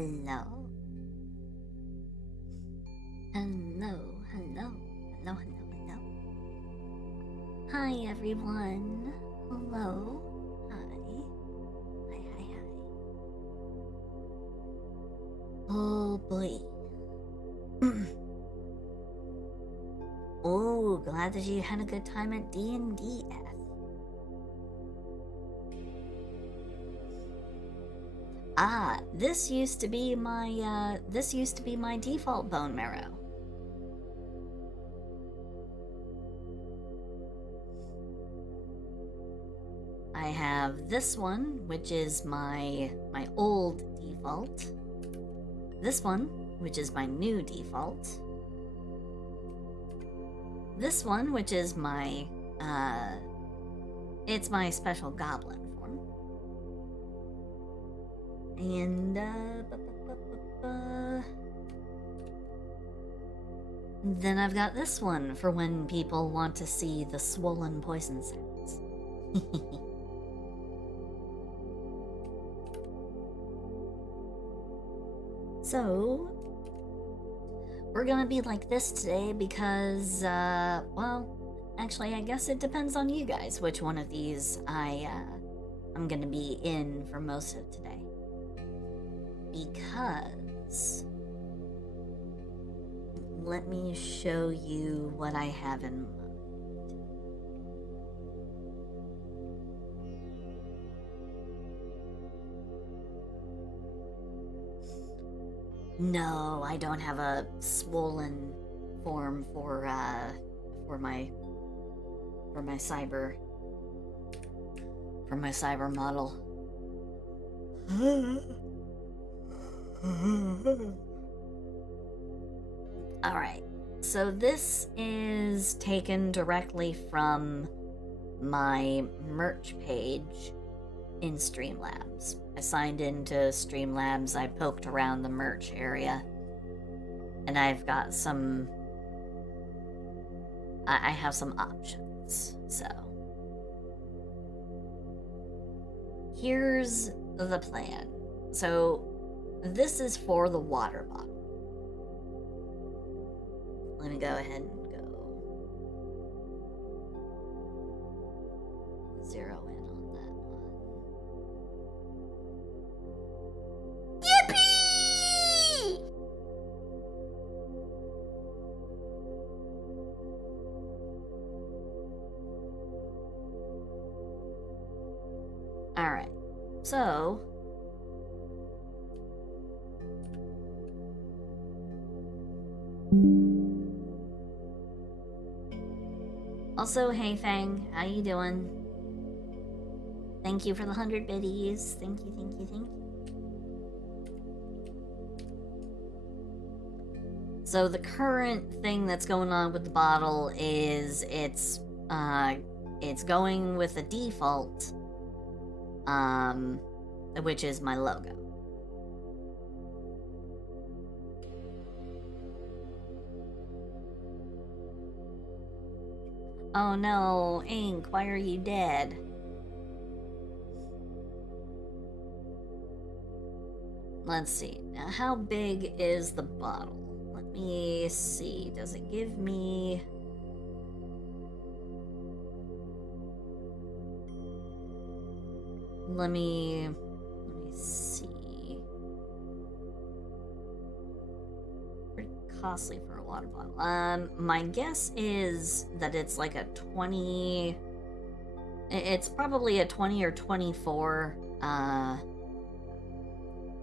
Hello. Hello, hello, hello, hello, hello. Hi, everyone. Hello. Hi. Hi, hi, hi. Oh, boy. Oh, glad that you had a good time at D&DF. Ah, this used to be my default bone marrow. I have this one, which is my old default. This one, which is my new default. This one, which is my, it's my special goblin form. And, then I've got this one for when people want to see the swollen poison sounds. So, we're gonna be like this today because, well, actually, I guess it depends on you guys which one of these I'm gonna be in for most of today. Because, let me show you what I have in mind. No, I don't have a swollen form for my cyber model. Alright, so this is taken directly from my merch page in Streamlabs. I signed into Streamlabs, I poked around the merch area, and I've got some... I have some options, so... Here's the plan. So, this is for the water bottle. Let me go ahead and go 0 in on that one. Yippee! Alright, so... Also, hey Fang, how you doing? Thank you for the 100 biddies. Thank you, thank you, thank you. So the current thing that's going on with the bottle is it's going with a default, which is my logo. Oh no, Ink, why are you dead? Let's see. Now, how big is the bottle? Let me see. Does it give me... Let me see. Pretty costly for a water bottle. My guess is that it's like a 20... It's probably a 20 or 24,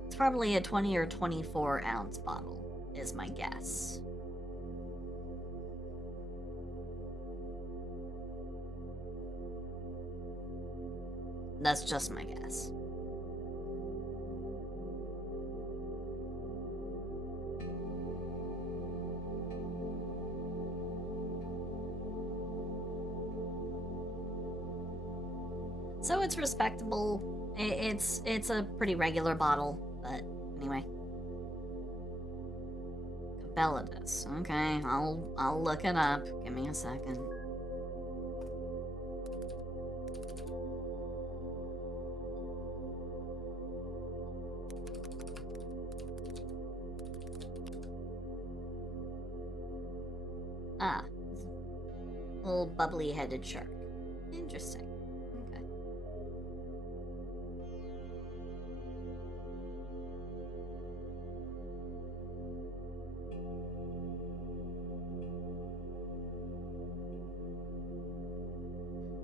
it's probably a 20 or 24 ounce bottle, is my guess. That's just my guess. So it's respectable. It's a pretty regular bottle, but anyway. Cabelladus. Okay, I'll look it up. Give me a second. Ah, little bubbly-headed shark. Interesting. Okay.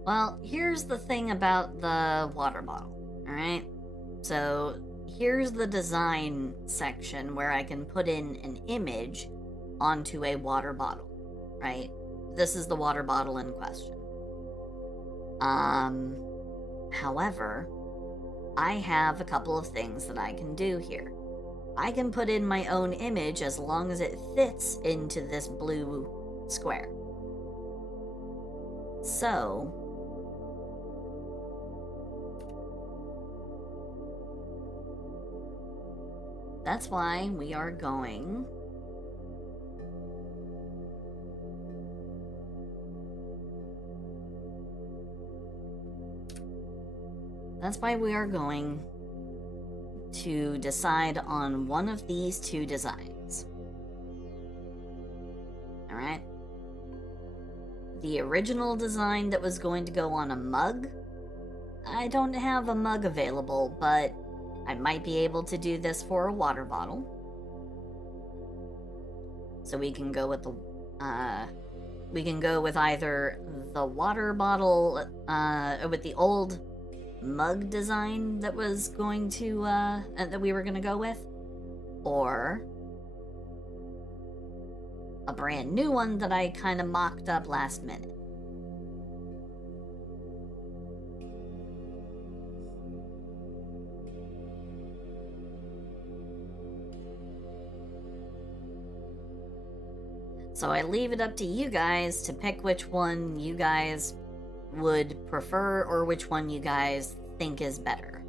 Well, here's the thing about the water bottle, alright? So, here's the design section where I can put in an image onto a water bottle, right? This is the water bottle in question. However, I have a couple of things that I can do here. I can put in my own image as long as it fits into this blue square. So, that's why we are going... That's why we are going to decide on one of these two designs. Alright? The original design that was going to go on a mug, I don't have a mug available, but I might be able to do this for a water bottle. So we can go with the, we can go with either the water bottle, with the old mug design that was going to, that we were gonna go with, or a brand new one that I kind of mocked up last minute. So I leave it up to you guys to pick which one you guys would prefer or which one you guys think is better.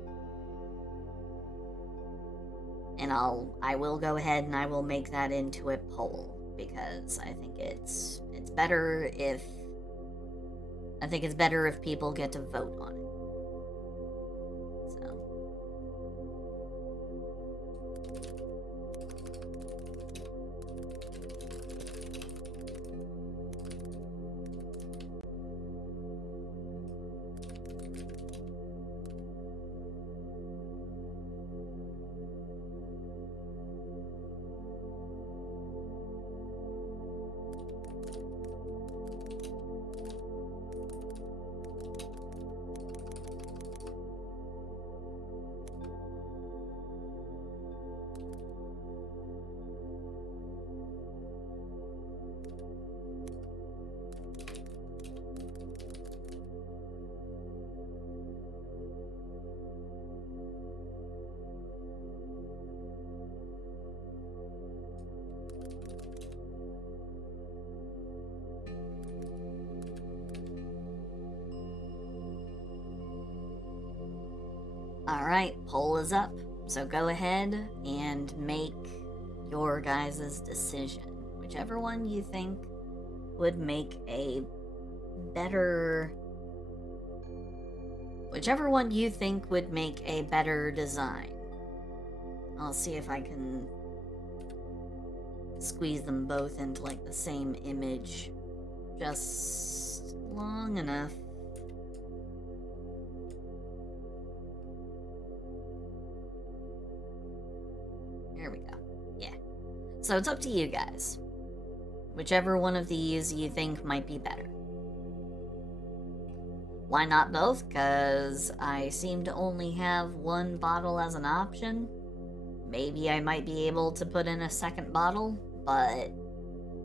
And I will go ahead and I will make that into a poll because I think it's better if people get to vote on it. Alright, poll is up. So go ahead and make your guys' decision. Whichever one you think would make a better... Whichever one you think would make a better design. I'll see if I can squeeze them both into like the same image just long enough. There we go. Yeah. So it's up to you guys. Whichever one of these you think might be better. Why not both? Because I seem to only have one bottle as an option. Maybe I might be able to put in a second bottle, but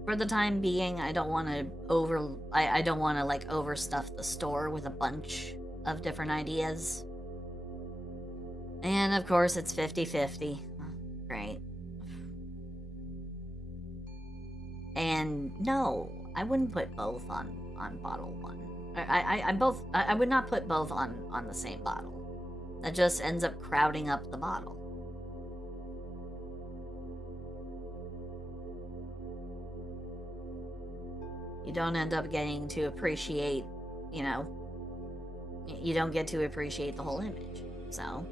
for the time being, I don't want to I don't want to like overstuff the store with a bunch of different ideas. And of course, it's 50-50. Great. And no, I wouldn't put both on bottle one. I would not put both on the same bottle. That just ends up crowding up the bottle. You don't end up getting to appreciate, you know, you don't get to appreciate the whole image, so.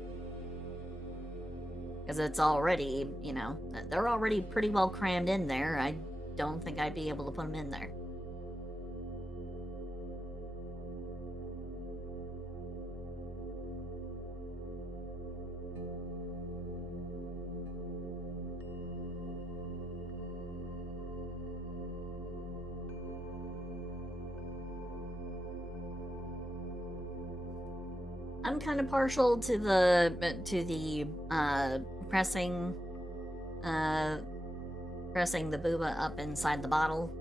Because it's already, you know, they're already pretty well crammed in there. don't think I'd be able to put them in there. I'm kind of partial to the pressing the booba up inside the bottle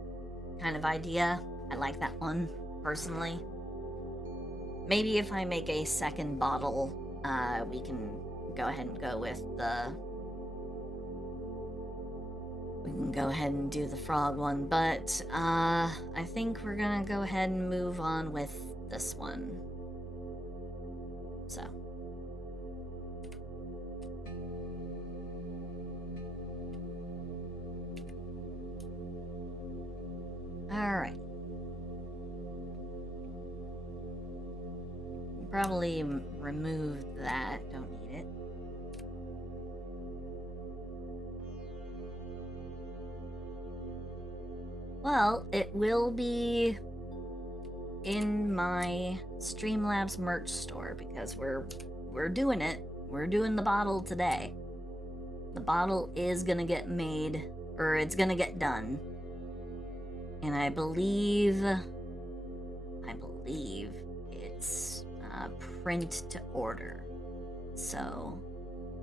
kind of idea. I like that one personally. Maybe if I make a second bottle, we can go ahead and go with the. We can go ahead and do the frog one, but I think we're gonna go ahead and move on with this one. So. Alright. Probably remove that. Don't need it. Well, it will be in my Streamlabs merch store because we're doing it. We're doing the bottle today. The bottle is gonna get made, or it's gonna get done. And I believe it's print to order. So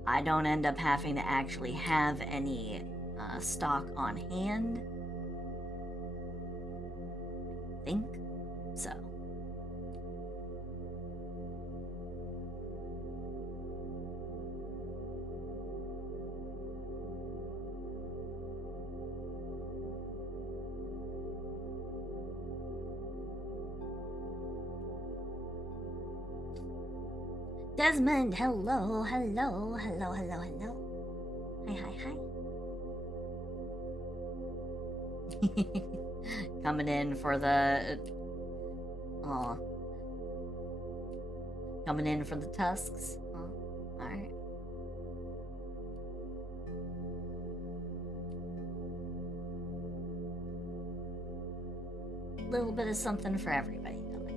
I don't end up having to actually have any stock on hand. I think so. Desmond, hello, hello, hello, hello, hello. Hi, hi, hi. Coming in for the... Aw. Coming in for the tusks. Oh, alright. A little bit of something for everybody, don't I?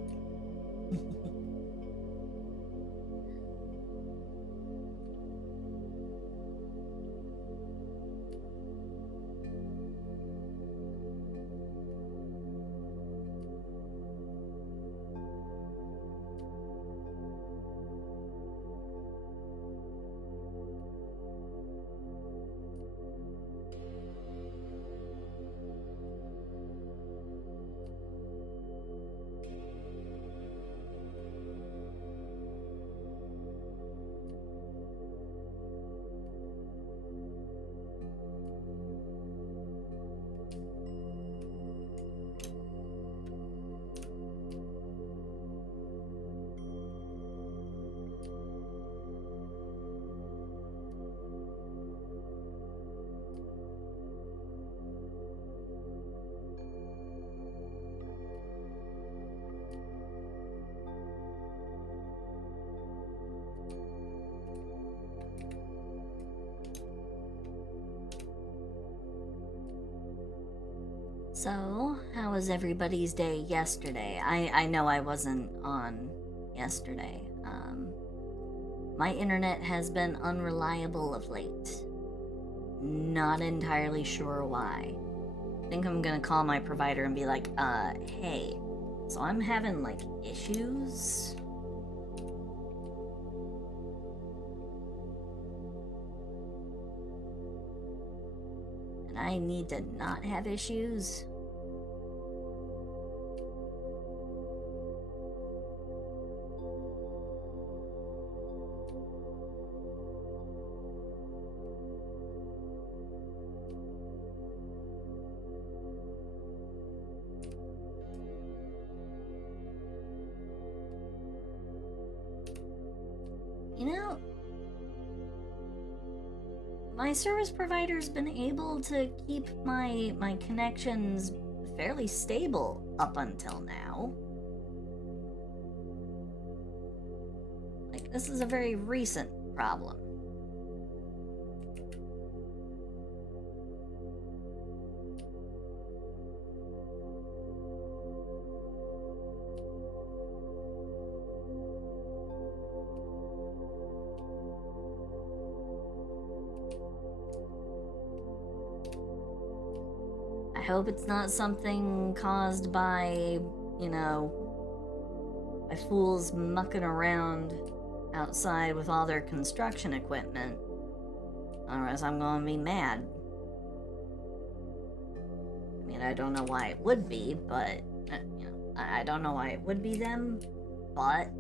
So, how was everybody's day yesterday? I know I wasn't on yesterday. My internet has been unreliable of late. Not entirely sure why. I think I'm gonna call my provider and be like, hey, so I'm having, like, issues? And I need to not have issues? You know, my service provider's been able to keep my connections fairly stable up until now. Like, this is a very recent problem. hope it's not something caused by, you know, by fools mucking around outside with all their construction equipment. Otherwise, I'm gonna be mad. I mean, I don't know why it would be, but, you know, I don't know why it would be them, but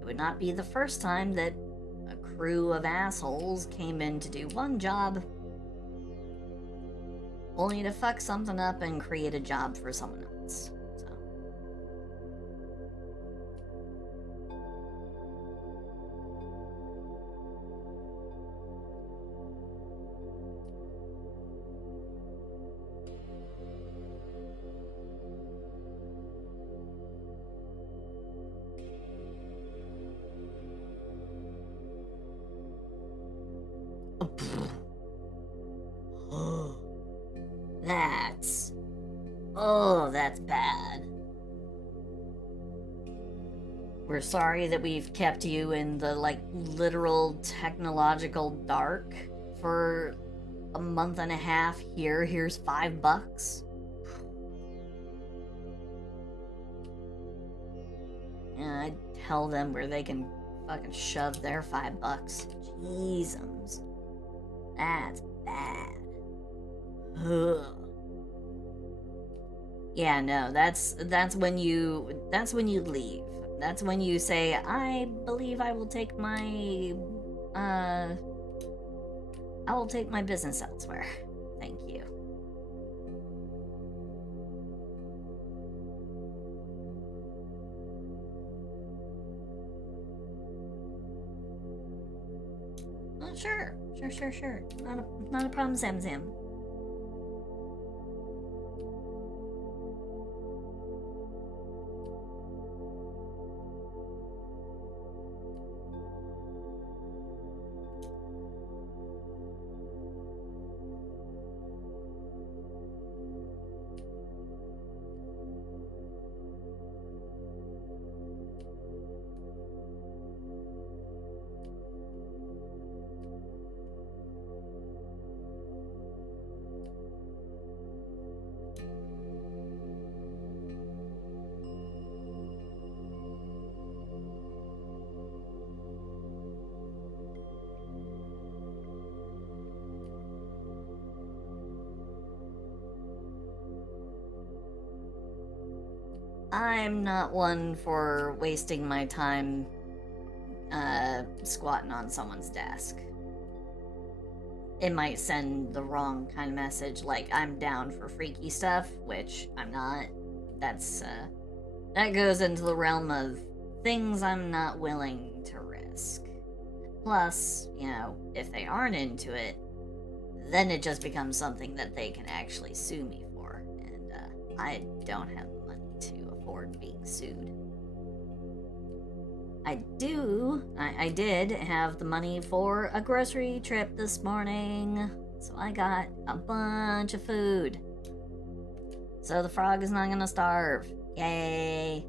it would not be the first time that a crew of assholes came in to do one job, only to fuck something up and create a job for someone else. So. That's bad. We're sorry that we've kept you in the, like, literal technological dark for a month and a half. Here's $5. Yeah, I'd tell them where they can fucking shove their $5. Jeezums. That's bad. Ugh. Yeah, no, that's when you leave. That's when you say, I believe I will take my business elsewhere. Thank you. Oh, sure. Not a problem, Zamzam. I'm not one for wasting my time squatting on someone's desk. It might send the wrong kind of message, like I'm down for freaky stuff, which I'm not. That's that goes into the realm of things I'm not willing to risk. Plus, you know, if they aren't into it, then it just becomes something that they can actually sue me for, and I don't have the money to afford being sued. I did have the money for a grocery trip this morning, so I got a bunch of food. So the frog is not gonna starve. Yay!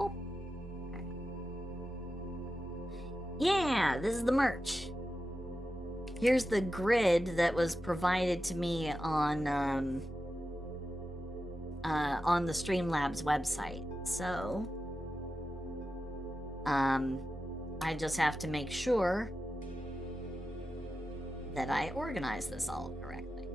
Oh. Yeah, this is the merch. Here's the grid that was provided to me on the Streamlabs website. So, I just have to make sure that I organize this all correctly.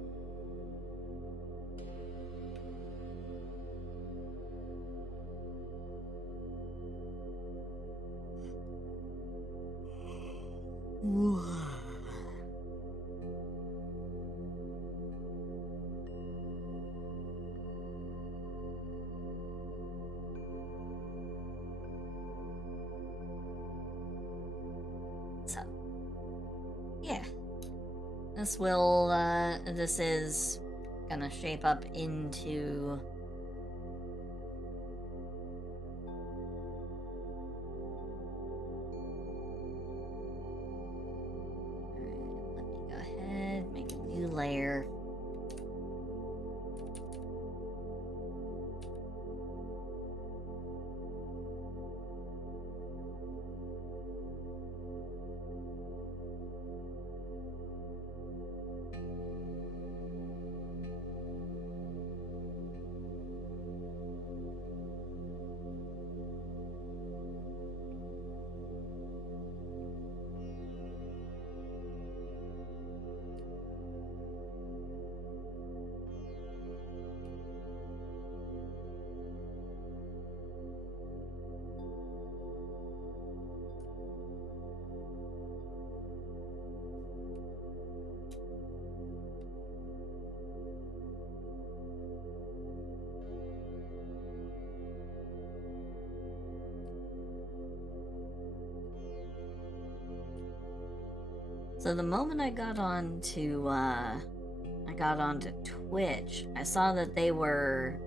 So, yeah. This is gonna shape up into... Let me go ahead, make a new layer. So the moment I got onto Twitch, I saw that they were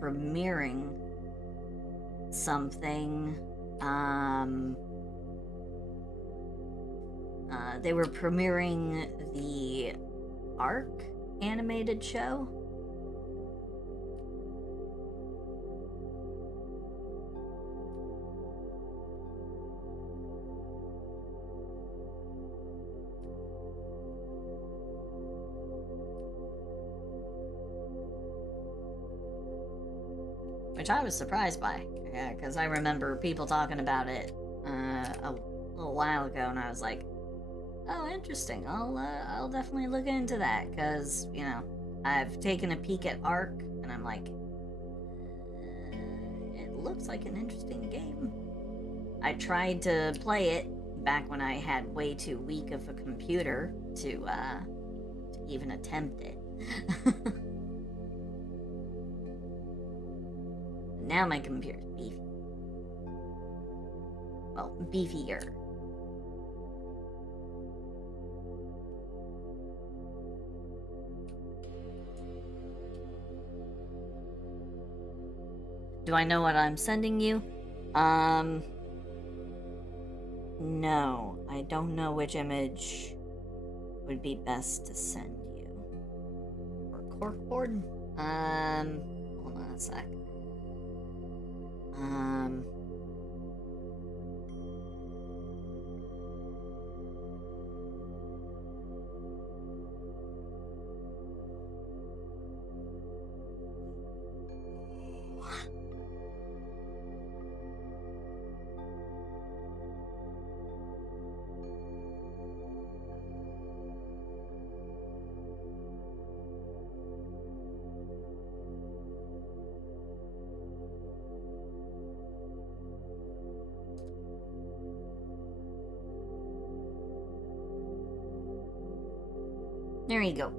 premiering something. They were premiering the Arc animated show. Which I was surprised by, because I remember people talking about it a little while ago, and I was like, "Oh, interesting. I'll definitely look into that." Because I've taken a peek at Arc, and I'm like, it looks like an interesting game. I tried to play it back when I had way too weak of a computer to even attempt it. Now my computer's beefy. Well, beefier. Do I know what I'm sending you? No, I don't know which image would be best to send you. For corkboard? Hold on a sec. There you go.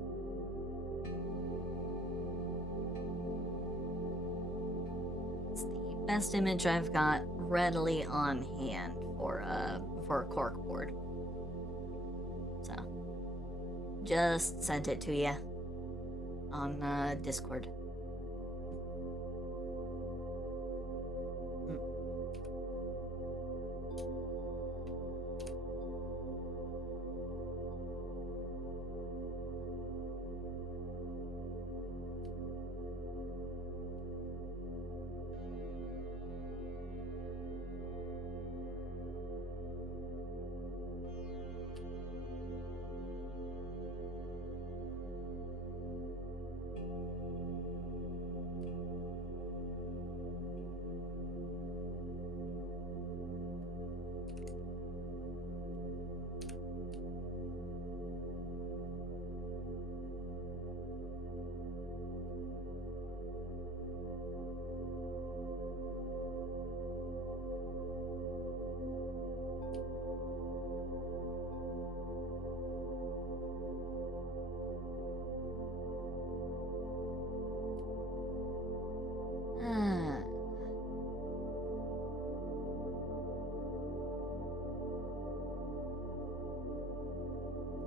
It's the best image I've got readily on hand for a corkboard. So, just sent it to you on Discord.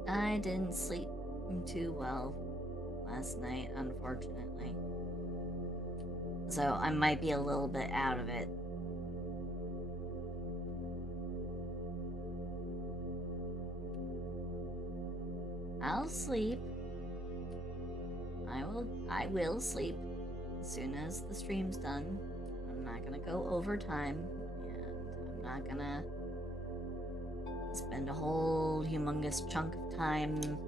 I didn't sleep too well last night, unfortunately. So I might be a little bit out of it. I'll sleep. I will sleep as soon as the stream's done. I'm not gonna go overtime, and I'm not gonna spend a whole humongous chunk of time,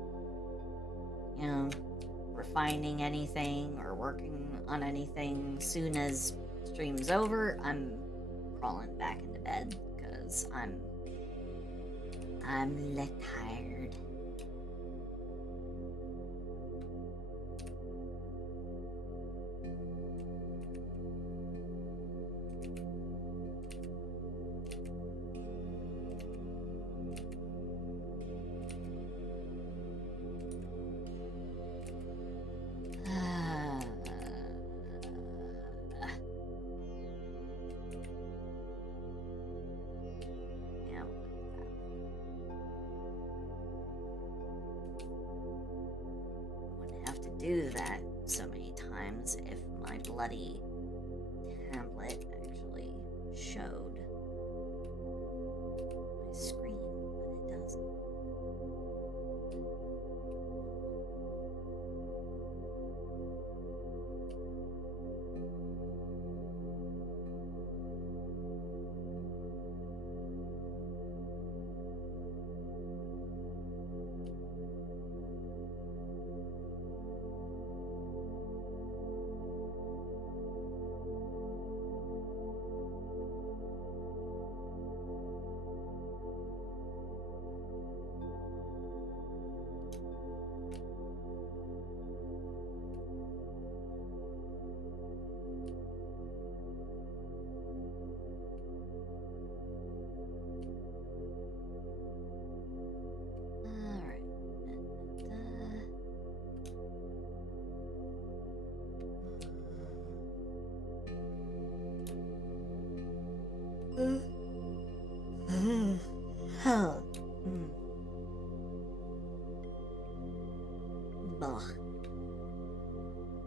refining anything or working on anything. Soon as stream's over, I'm crawling back into bed because I'm tired. do that so many times if my bloody tablet actually showed my screen, but it doesn't.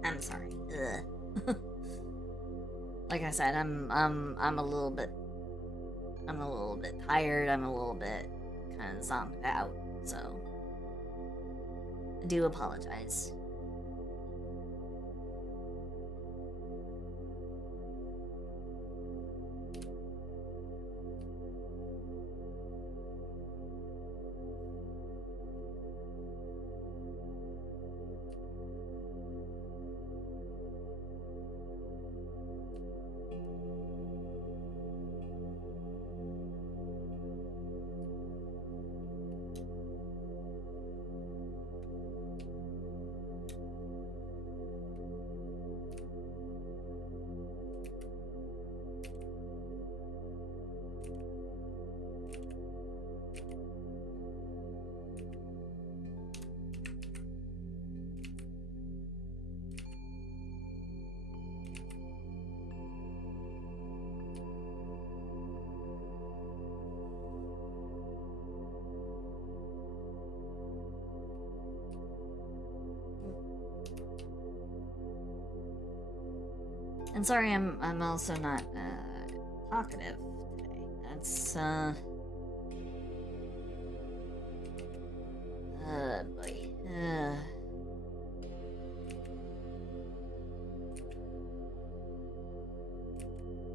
I'm sorry. Like I said, I'm a little bit tired. I'm a little bit kind of zonked out, so I do apologize. And sorry, I'm also not talkative today. That's boy.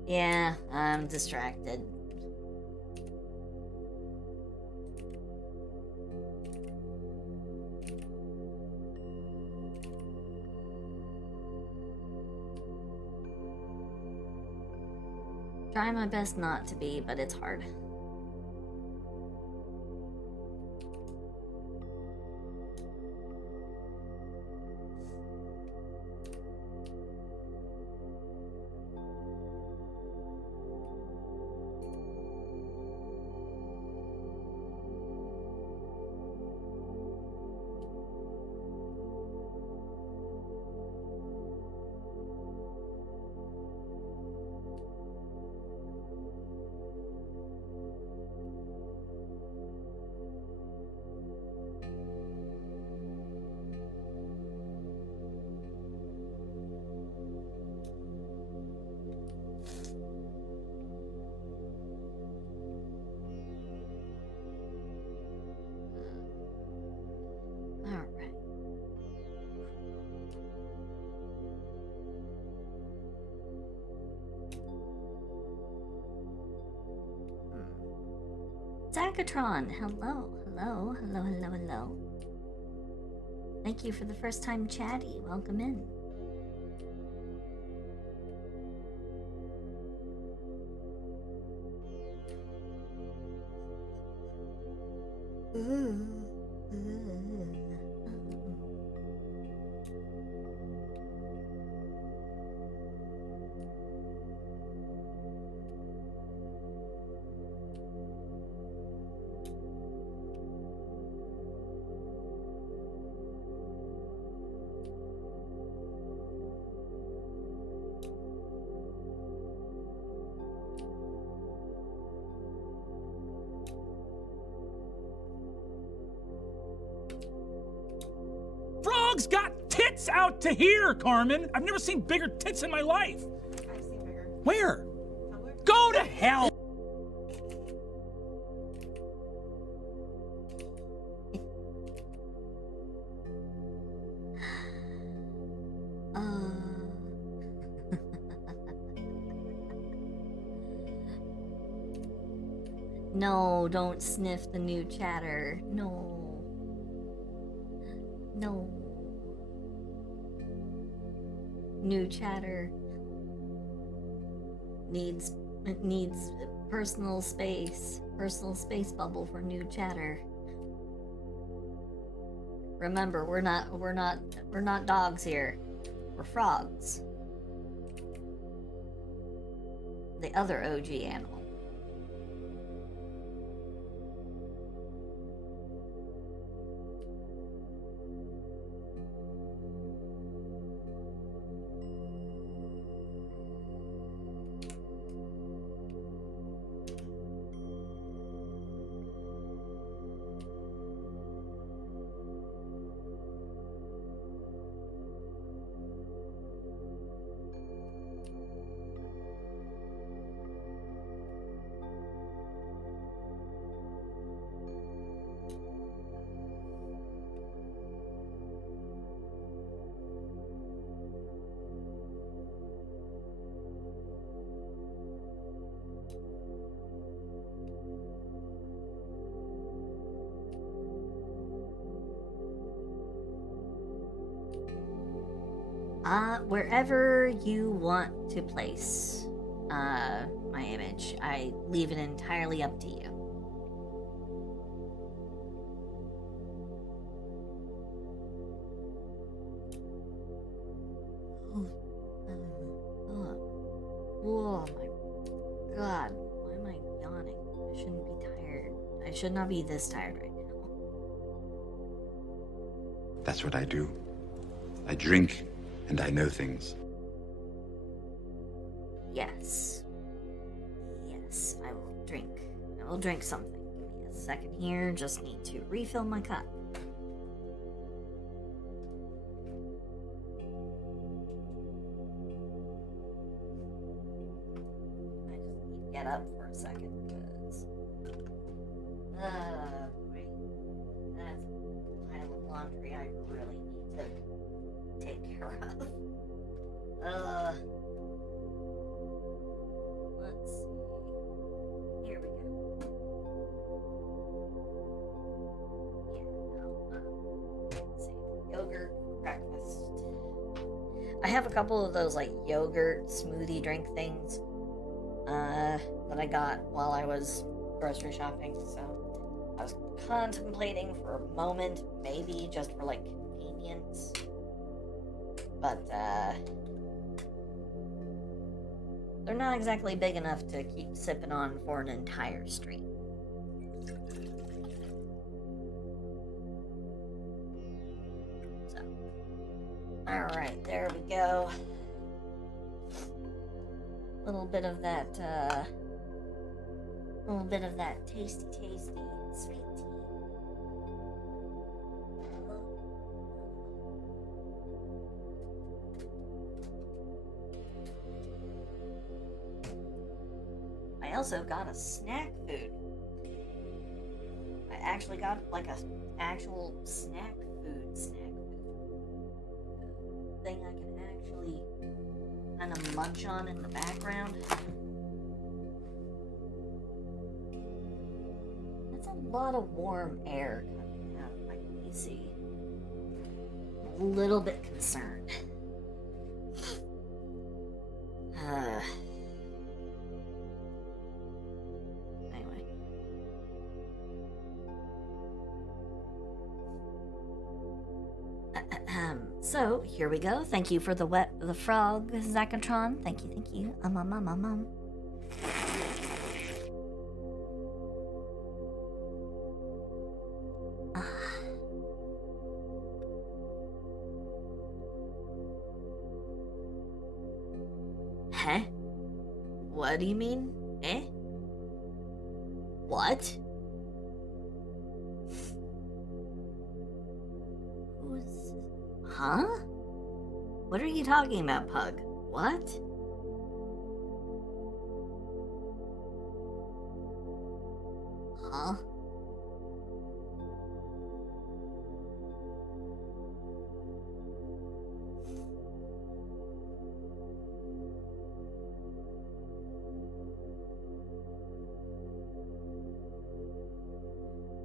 Yeah, I'm distracted. Try my best not to be, but it's hard. Zakatron, hello. Thank you for the first time chatty. Welcome in. Frogs got tits out to here, Carmen. I've never seen bigger tits in my life. I've seen bigger. Where? Somewhere. Go to hell! No, don't sniff the new chatter. No. No. New chatter needs personal space bubble for new chatter. Remember, we're not dogs here. We're frogs. The other OG animal. Wherever you want to place my image, I leave it entirely up to you. Oh my god, why am I yawning? I shouldn't be tired. I should not be this tired right now. That's what I do. I drink, and I know things. Yes. Yes, I will drink. I will drink something. Give me a second here. Just need to refill my cup. I just need to get up for a second because... wait. That's a pile of laundry I really need to take care of. Let's see. Here we go. Yeah, no, let's see. Yogurt breakfast. I have a couple of those like yogurt smoothie drink things that I got while I was grocery shopping, so I was contemplating for a moment, maybe just for like convenience. But, they're not exactly big enough to keep sipping on for an entire stream. So, alright, there we go. A little bit of that tasty sweet tea. I also got a snack food. I actually got like a actual snack food thing I can actually kind of munch on in the background. That's a lot of warm air coming out of my PC. I'm a little bit concerned. Anyway. So, here we go. Thank you for the frog, Zacatron. Thank you. Huh? What do you mean? Eh? What? Who's... Huh? Huh? What are you talking about, Pug? What? Huh?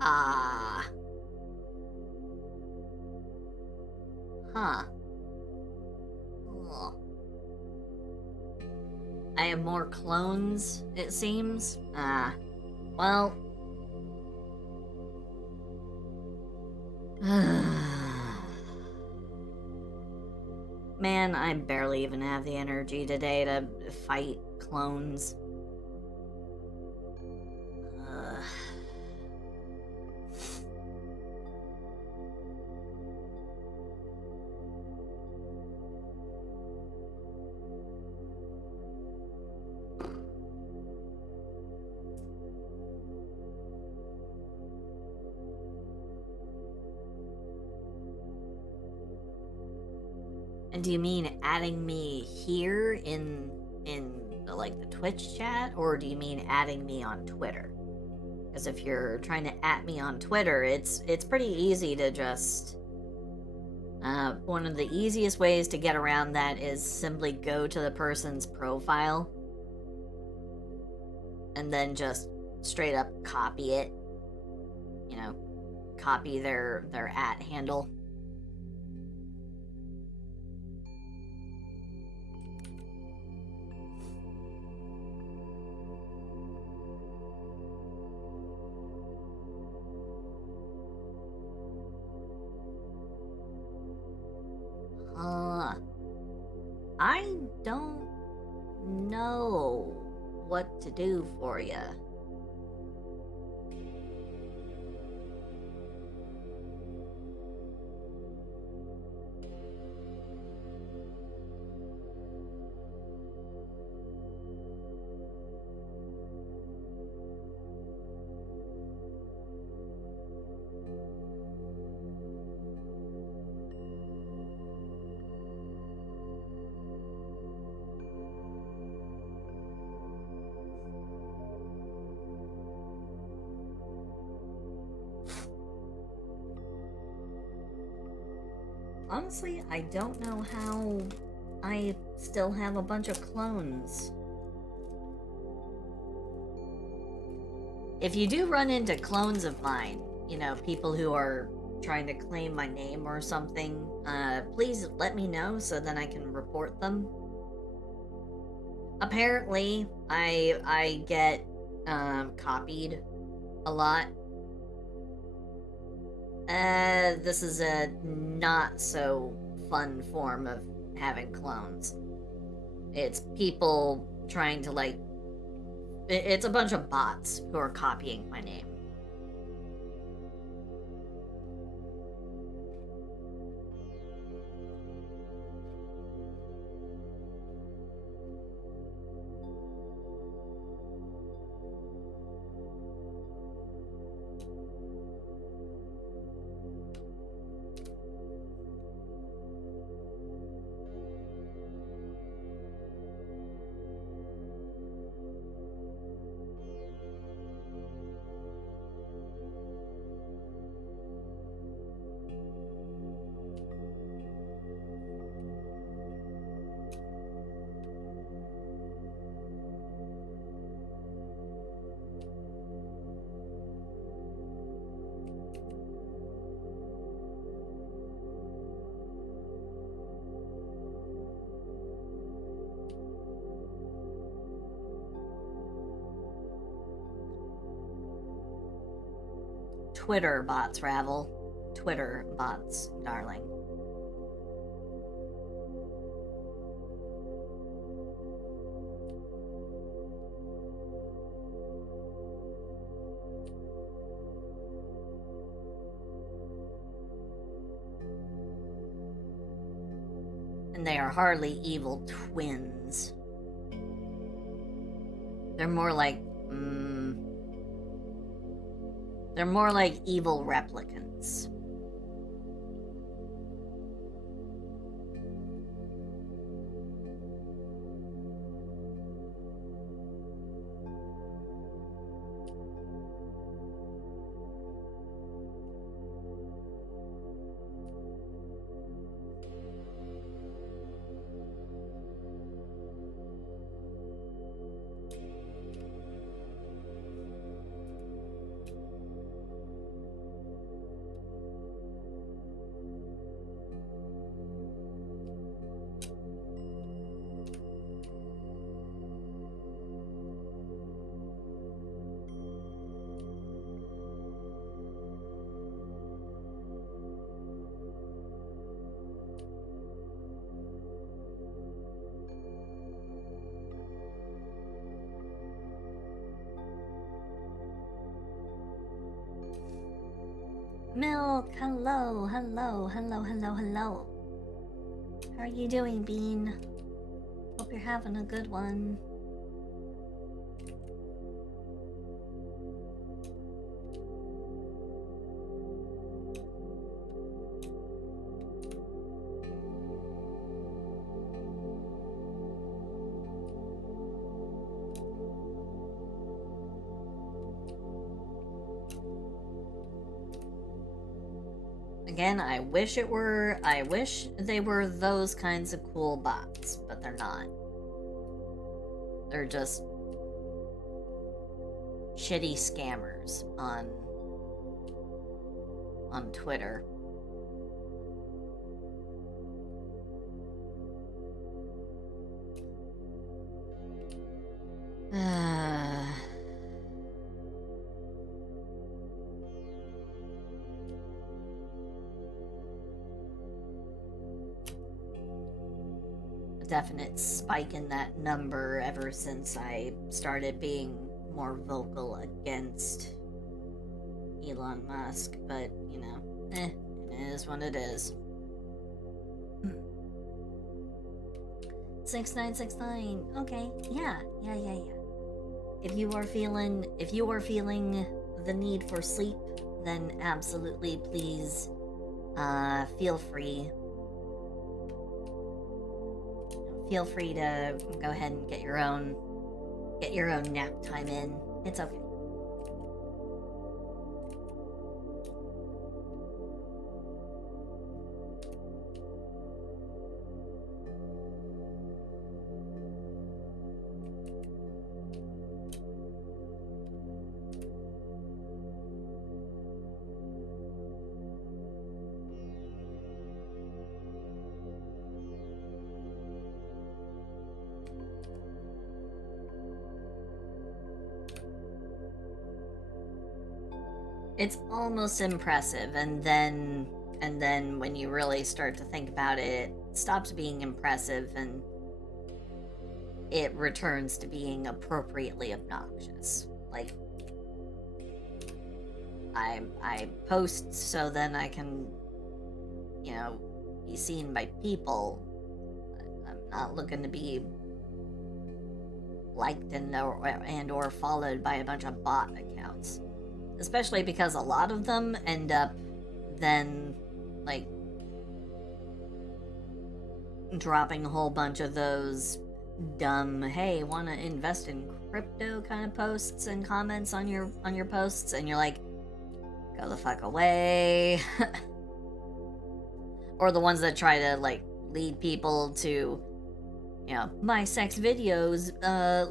Ah. Huh. Ugh. I have more clones, it seems. Ah. Well. Man, I barely even have the energy today to fight clones. Ugh. And do you mean adding me here in like the Twitch chat, or do you mean adding me on Twitter? Because if you're trying to at me on Twitter, it's pretty easy to just one of the easiest ways to get around that is simply go to the person's profile and then just straight up copy it. You know, copy their at handle. I don't know what to do for you. Honestly, I don't know how I still have a bunch of clones. If you do run into clones of mine, you know, people who are trying to claim my name or something, please let me know so then I can report them. Apparently, I get copied a lot. This is a not so fun form of having clones. It's people trying to, like, it's a bunch of bots who are copying my name. Twitter bots, Ravel. Twitter bots, darling. And they are hardly evil twins. They're more like, they're more like evil replicants. Milk, hello, hello, hello, hello, hello. How are you doing, Bean? Hope you're having a good one. Again, I wish they were those kinds of cool bots, but they're not. They're just shitty scammers on Twitter. Definite spike in that number ever since I started being more vocal against Elon Musk, but you know, it is what it is. 6969. Okay, yeah. If you are feeling the need for sleep, then absolutely please feel free to go ahead and get your own nap time in. It's okay. It's almost impressive, and then when you really start to think about it, it stops being impressive and it returns to being appropriately obnoxious. Like, I post so then I can, you know, be seen by people. I'm not looking to be liked and or followed by a bunch of bot accounts. Especially because a lot of them end up then, like, dropping a whole bunch of those dumb, hey, want to invest in crypto kind of posts and comments on your posts, and you're like, go the fuck away. Or the ones that try to, like, lead people to, you know, my sex videos,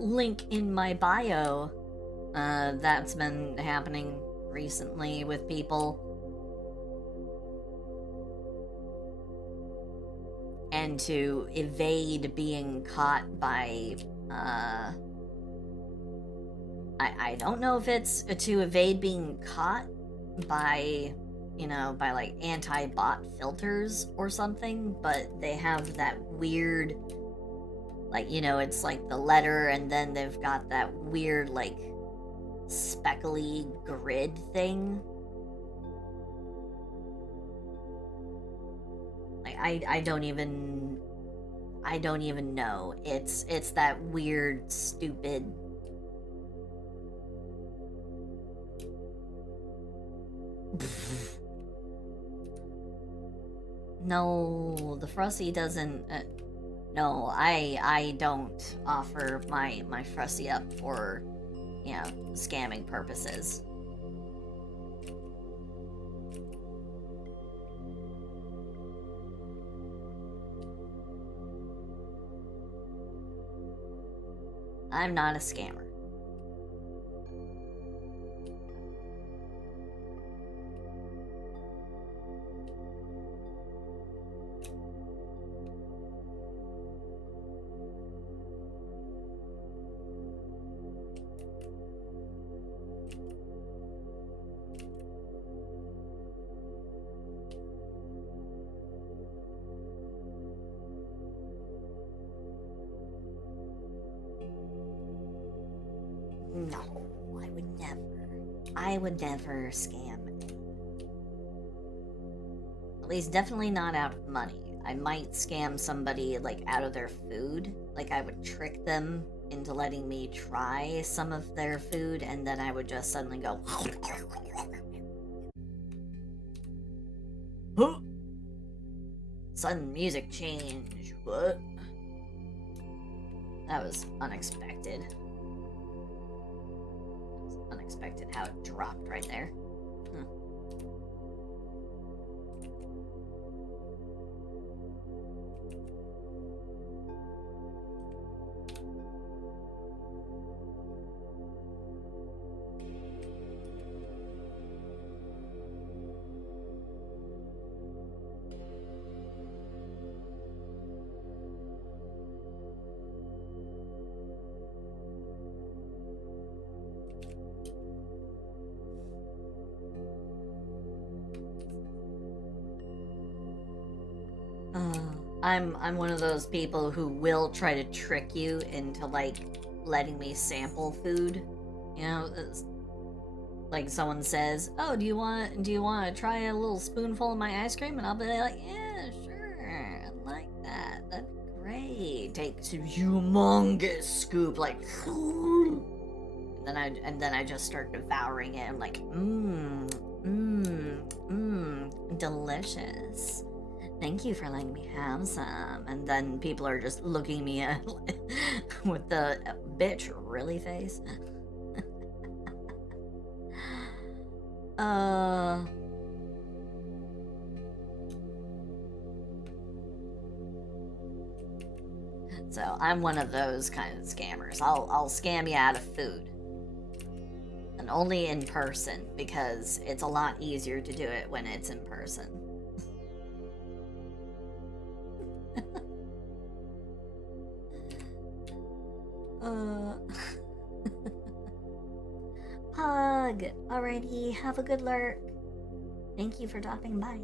link in my bio. That's been happening recently with people. And to evade being caught by, I don't know if it's to evade being caught by, you know, by like anti-bot filters or something, but they have that weird, like, you know, it's like the letter and then they've got that weird, like, speckly grid thing. Like, I don't even know. It's that weird, stupid. No, the Frosty doesn't. No, I don't offer my Frosty up for, you know, scamming purposes. I'm not a scammer. No, I would never scam anyone. At least definitely not out of money. I might scam somebody, like, out of their food. Like, I would trick them into letting me try some of their food, and then I would just suddenly go... Huh? Sudden music change. What? That was unexpected. It was unexpected how it dropped right there. I'm one of those people who will try to trick you into, like, letting me sample food. You know, like someone says, "Oh, do you want to try a little spoonful of my ice cream?" And I'll be like, "Yeah, sure, I like that. That's great." Take some humongous scoop, like, and then I just start devouring it. I'm like, delicious. Thank you for letting me have some. And then people are just looking at me with the bitch really face. So I'm one of those kind of scammers. I'll scam you out of food. And only in person, because it's a lot easier to do it when it's in person. Pug! Alrighty, have a good lurk. Thank you for dropping by.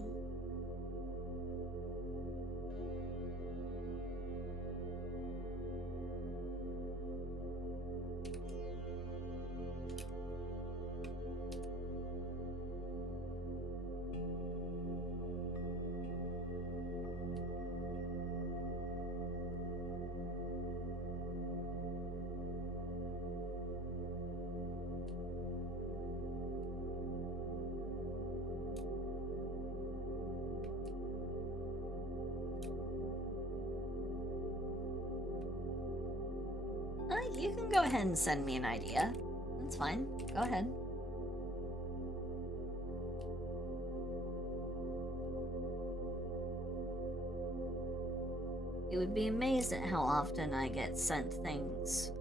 You can go ahead and send me an idea. That's fine. Go ahead. You would be amazed at how often I get sent things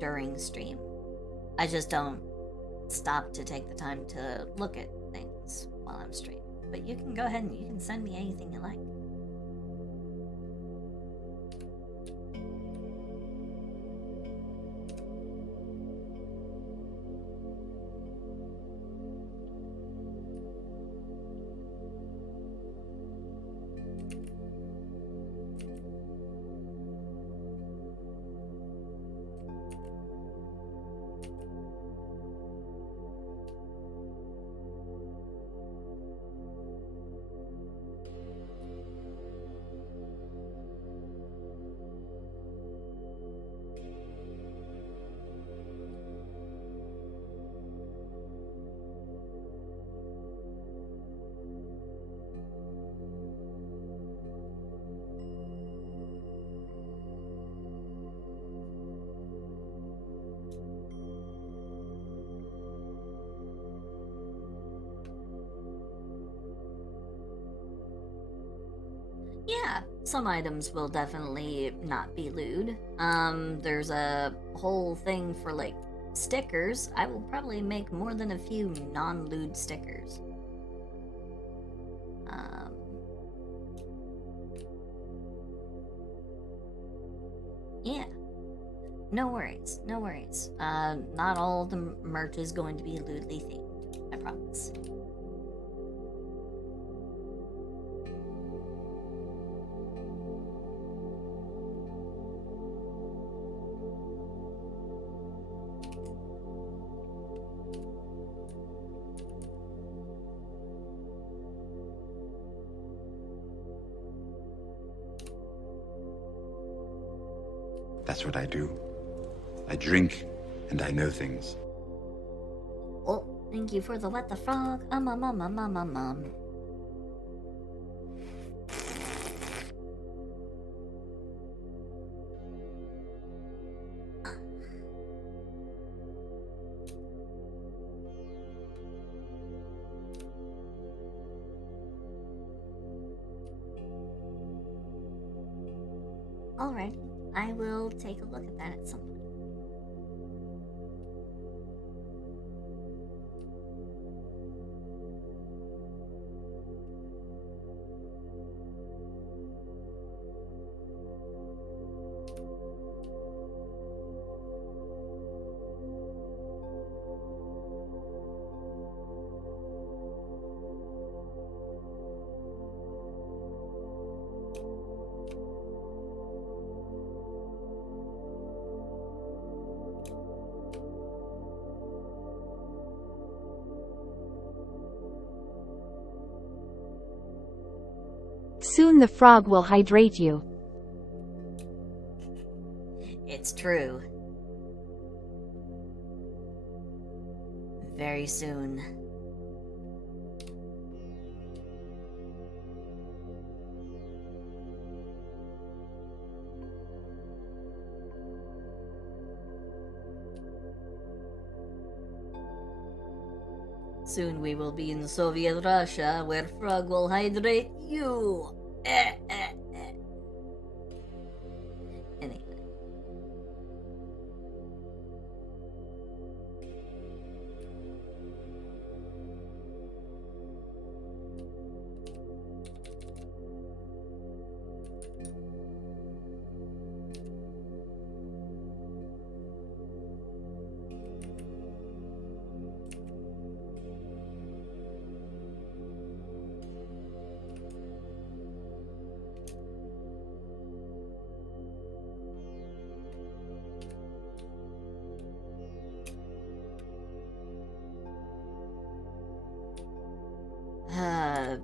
during stream. I just don't stop to take the time to look at things while I'm streaming. But you can go ahead and you can send me anything you like. Yeah, some items will definitely not be lewd. There's a whole thing for, like, stickers. I will probably make more than a few non-lewd stickers. Yeah. No worries, no worries. Not all the merch is going to be lewdly themed, I promise. That's what I do. I drink, and I know things. Oh, thank you for the what the frog. Alright, I will take a look at that at some point. Soon the frog will hydrate you. It's true. Very soon. Soon we will be in Soviet Russia, where frog will hydrate you. Anyway.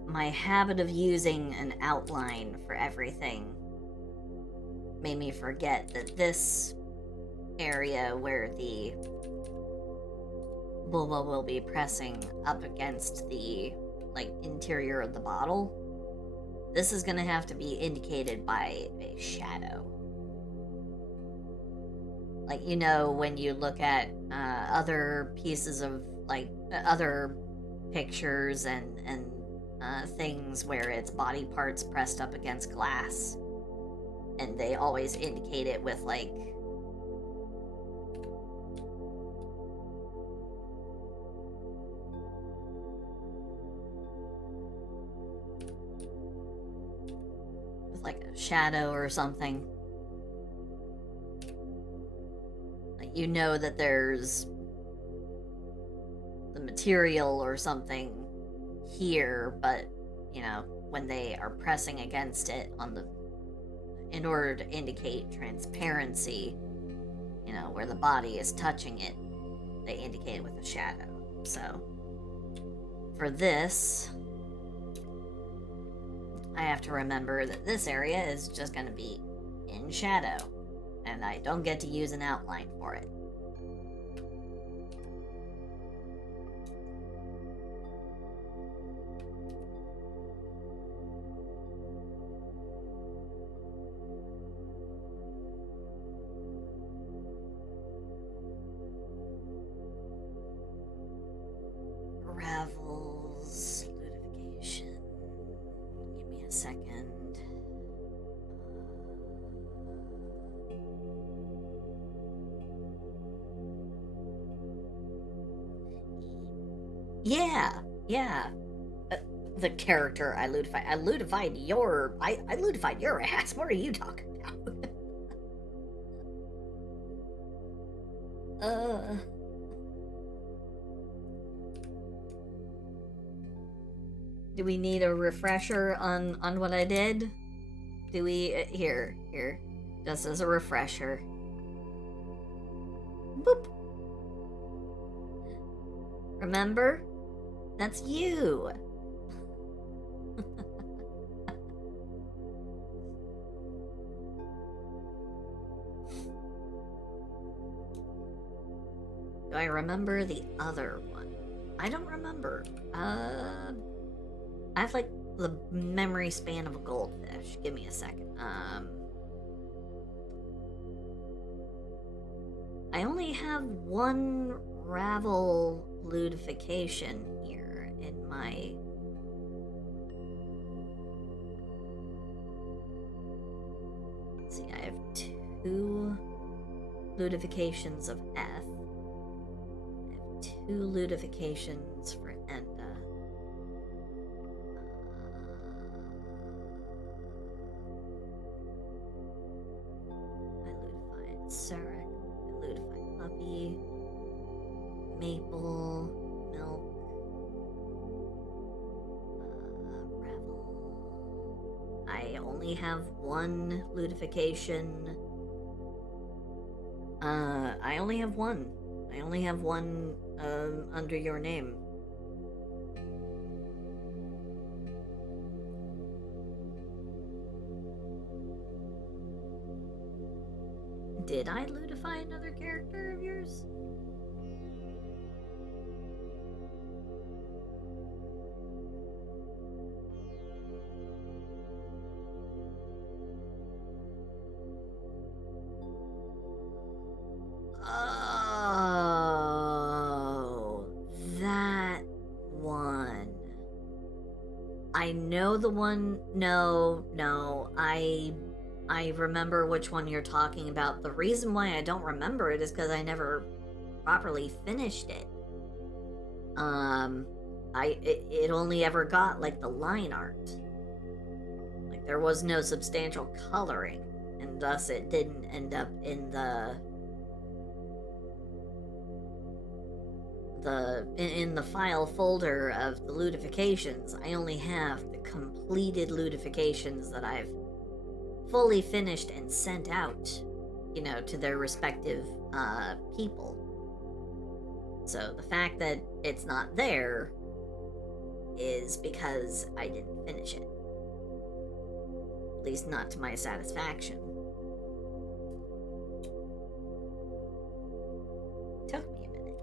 My habit of using an outline for everything made me forget that this area where the Bulba will be pressing up against the, interior of the bottle, this is gonna have to be indicated by a shadow. When you look at other pieces of, other pictures and things where it's body parts pressed up against glass, and they always indicate it with a shadow or something. You know that there's the material or something here, but when they are pressing against it in order to indicate transparency, where the body is touching it, they indicate it with a shadow. So for this, I have to remember that this area is just going to be in shadow, and I don't get to use an outline for it. Ravels, ludification. Give me a second. Yeah. The character I ludified. I ludified your ass. What are you talking about? Do we need a refresher on what I did? Do we... Here. Just as a refresher. Boop. Remember? That's you. Do I remember the other one? I don't remember. I have like the memory span of a goldfish. Give me a second. I only have one Ravel ludification here in my... Let's see, I have 2 ludifications of F. I have 2 ludifications for Enda. I ludified Surik. I ludified Puppy. Maple. Milk. Revel. I only have 1 ludification. I only have 1. I only have 1 under your name. Did I ludify another character of yours? Oh, that one. I know the one. No, I remember which one you're talking about. The reason why I don't remember it is because I never properly finished it. It only ever got like the line art. Like there was no substantial coloring, and thus it didn't end up in in the file folder of the ludifications. I only have the completed ludifications that I've fully finished and sent out, you know, to their respective people. So the fact that it's not there is because I didn't finish it. At least not to my satisfaction. Took me a minute.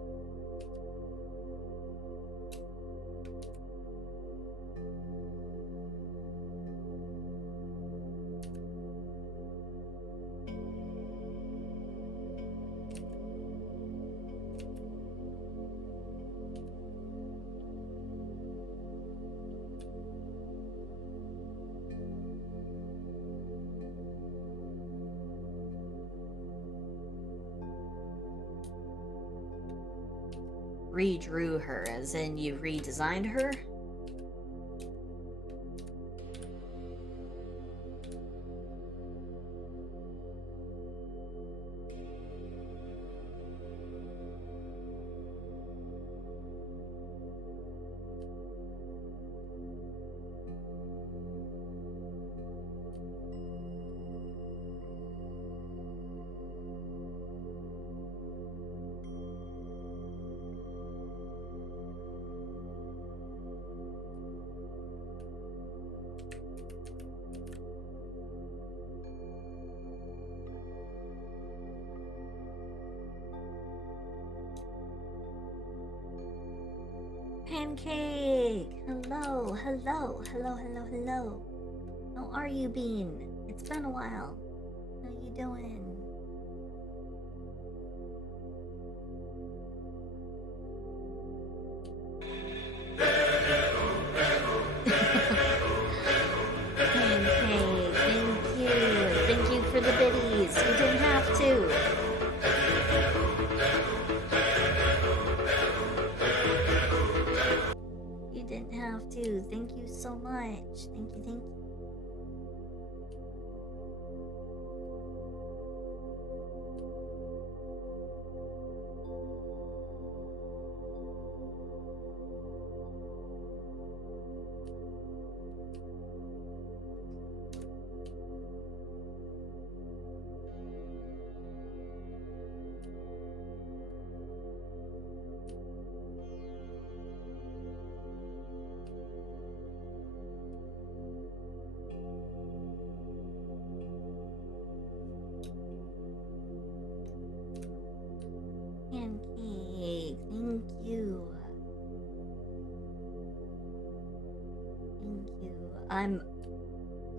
Redrew her, as in you redesigned her? Pancake! Hello. How are you, Bean? It's been a while. How you doing? Pancake, thank you. Thank you for the biddies. You didn't have to. You didn't have to. Thank you so much. Thank you.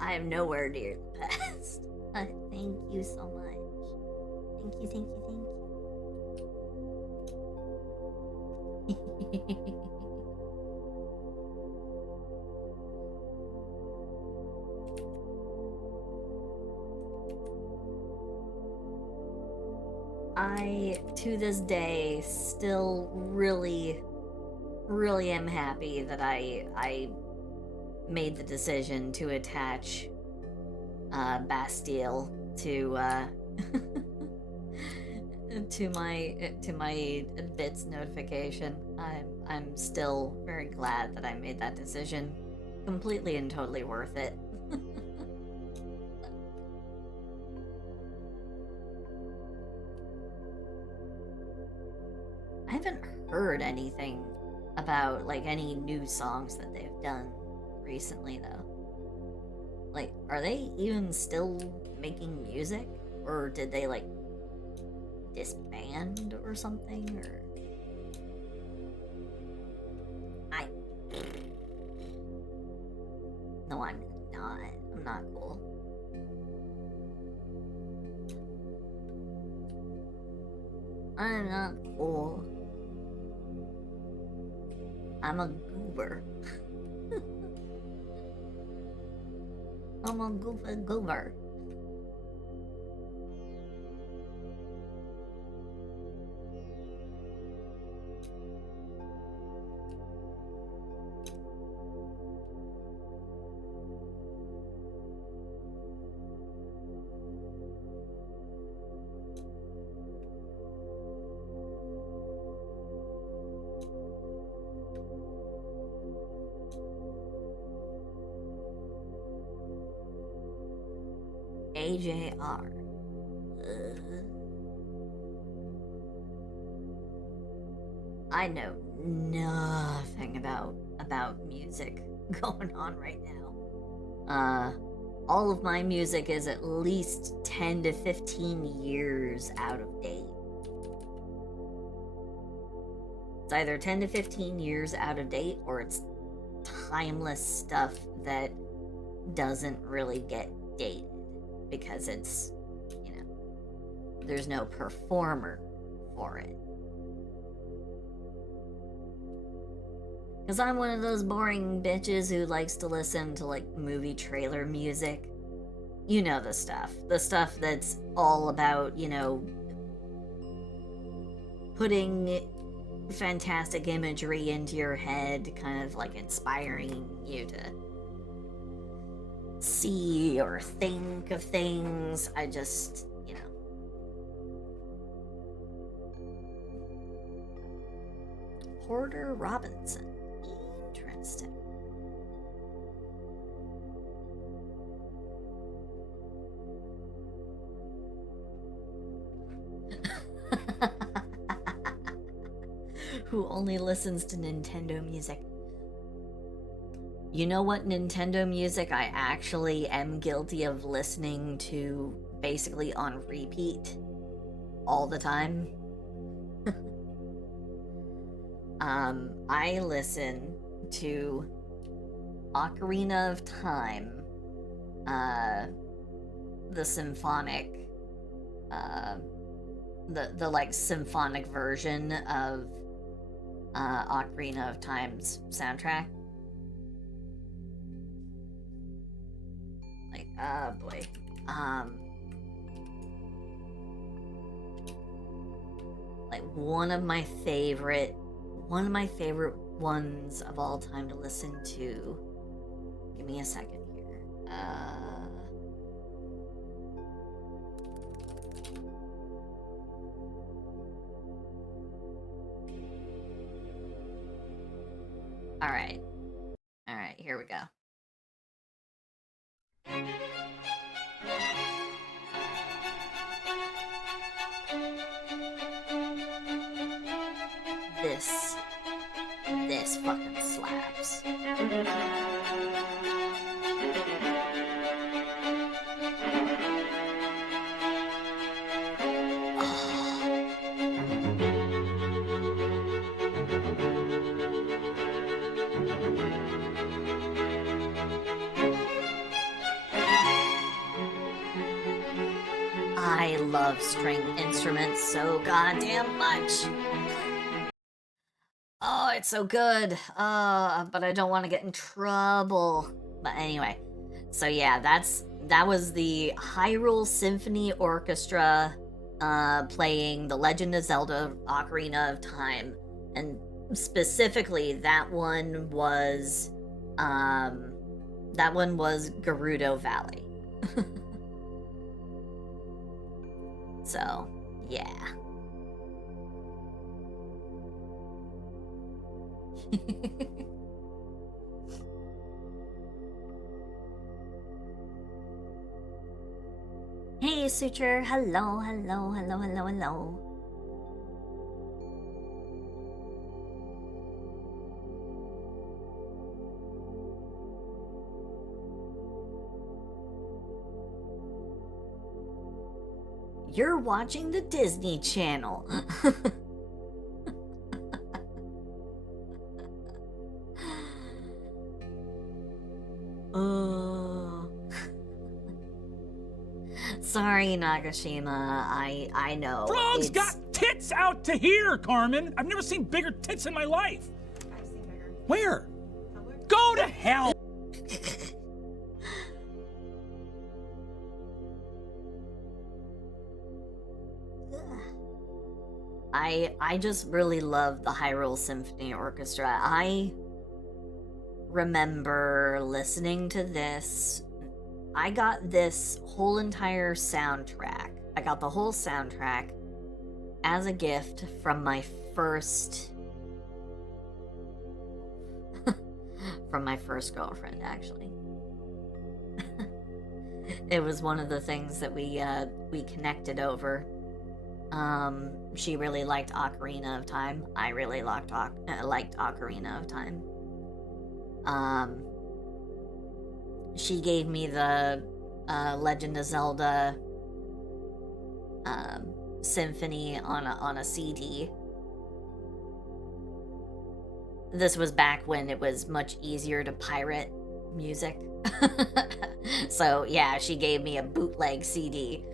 I'm nowhere near the best. Thank you so much. Thank you, thank you, thank you. I, to this day, still really am happy that I made the decision to attach Bastille to to my bits notification. I'm still very glad that I made that decision. Completely and totally worth it. I haven't heard anything about like any new songs that they've done recently though. Like, are they even still making music? Or did they like disband or something? Or No, I'm not. I'm not cool. I'm not cool. I'm a goober. I'm a goober. AJR. I know nothing about music going on right now. All of my music is at least 10 to 15 years out of date. It's either 10 to 15 years out of date or it's timeless stuff that doesn't really get dated because it's, you know, there's no performer for it. Because I'm one of those boring bitches who likes to listen to, like, movie trailer music. You know the stuff. The stuff that's all about, you know, putting fantastic imagery into your head, kind of, like, inspiring you to see or think of things. I just, you know. Porter Robinson. Interesting. Who only listens to Nintendo music? You know what Nintendo music I actually am guilty of listening to basically on repeat all the time? I listen to Ocarina of Time, the symphonic, the like symphonic version of Ocarina of Time's soundtrack. Like, boy. Like one of my favorite ones of all time to listen to. Give me a second here. All right, here we go. This fucking slaps. I love string instruments so goddamn much. Oh, it's so good. But I don't want to get in trouble. But anyway, so yeah, that was the Hyrule Symphony Orchestra playing The Legend of Zelda Ocarina of Time. And specifically that one was Gerudo Valley. So, yeah. Hey, Suture. Hello, hello, hello, hello, hello. You're watching the Disney Channel. Sorry, Nagashima. I know. Frogs got tits out to here, Carmen. I've never seen bigger tits in my life. I've seen bigger. Where? Go to hell. I just really love the Hyrule Symphony Orchestra. I remember listening to this. I got this whole entire soundtrack. I got the whole soundtrack as a gift from my first girlfriend, actually. It was one of the things that we connected over. She really liked Ocarina of Time. I really liked Ocarina of Time. She gave me the Legend of Zelda Symphony on a CD. This was back when it was much easier to pirate music. So yeah, she gave me a bootleg CD.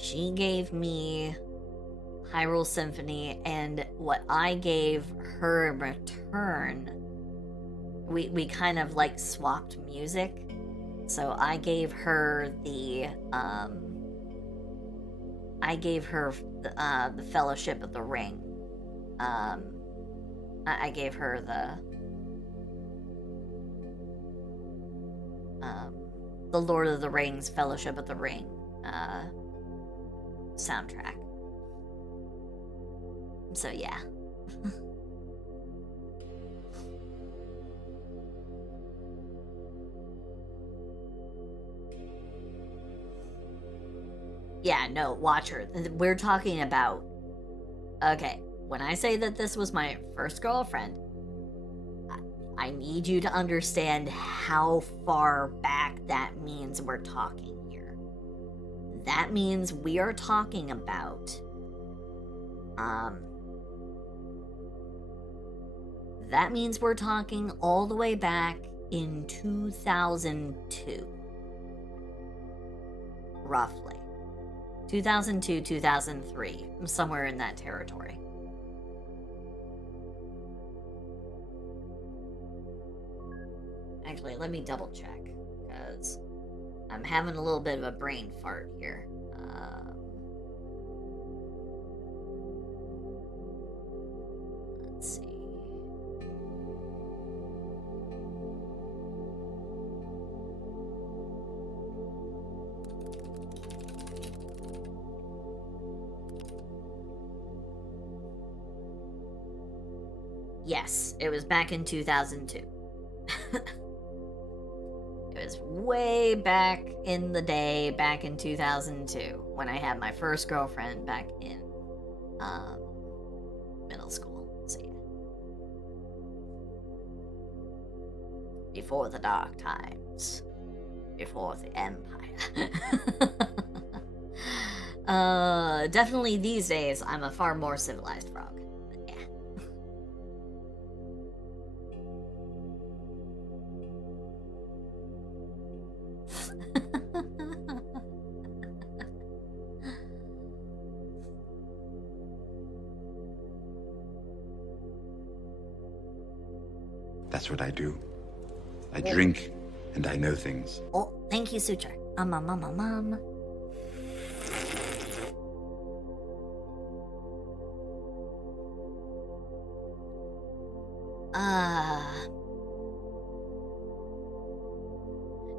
She gave me Hyrule Symphony, and what I gave her in return, we kind of like swapped music. So I gave her the Fellowship of the Ring. I gave her the Lord of the Rings Fellowship of the Ring soundtrack. So yeah. Yeah, no, watch her. We're talking about... Okay, when I say that this was my first girlfriend, I need you to understand how far back that means we're talking here. That means we are talking about... That means we're talking all the way back in 2002. Roughly. 2002, 2003. Somewhere in that territory. Actually, let me double check, because I'm having a little bit of a brain fart here. Let's see. Yes, it was back in 2002. It was way back in the day, back in 2002, when I had my first girlfriend back in middle school. So yeah. Before the dark times. Before the Empire. Definitely these days, I'm a far more civilized frog. But yeah. That's what I do. I drink, and I know things. Oh, thank you, Suture. Mom.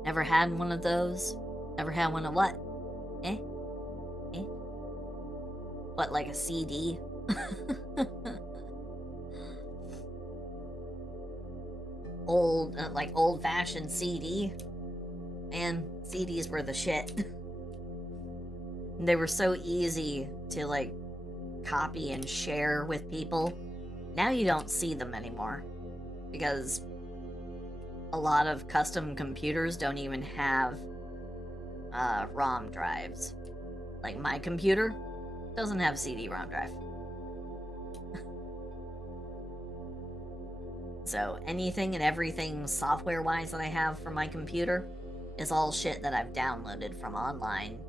Never had one of those? Never had one of what? Eh? What, like a CD? Like old-fashioned CD? Man, CDs were the shit. They were so easy to, like, copy and share with people. Now you don't see them anymore. Because a lot of custom computers don't even have ROM drives. Like my computer doesn't have CD-ROM drive. So anything and everything software-wise that I have for my computer is all shit that I've downloaded from online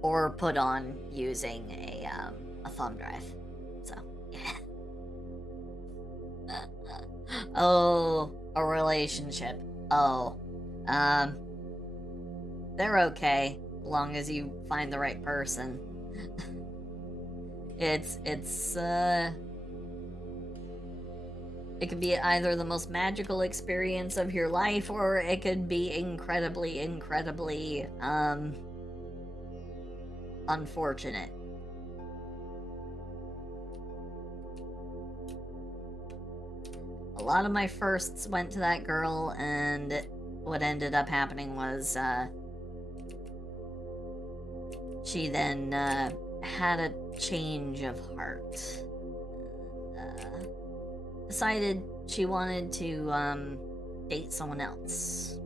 or put on using a thumb drive. So, yeah. Oh, a relationship. Oh, they're okay, as long as you find the right person. It could be either the most magical experience of your life, or it could be incredibly, unfortunate. A lot of my firsts went to that girl, and what ended up happening was, she then, had a change of heart. Decided she wanted to, date someone else.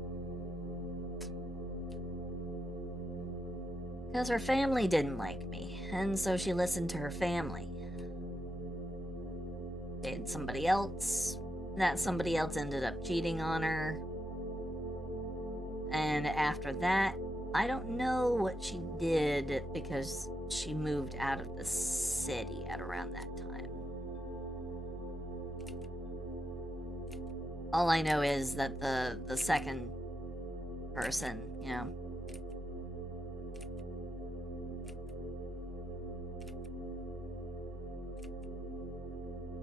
Because her family didn't like me, and so she listened to her family. Dated somebody else. That somebody else ended up cheating on her. And after that, I don't know what she did, because she moved out of the city at around that time. All I know is that the second person, you know,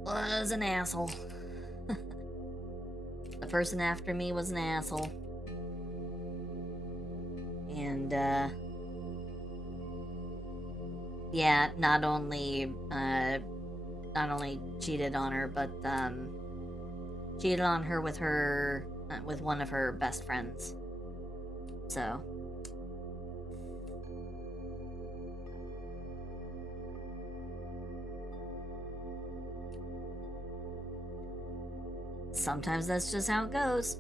was an asshole. The person after me was an asshole. And, yeah, not only cheated on her, but, cheated on her with one of her best friends. So. Sometimes that's just how it goes.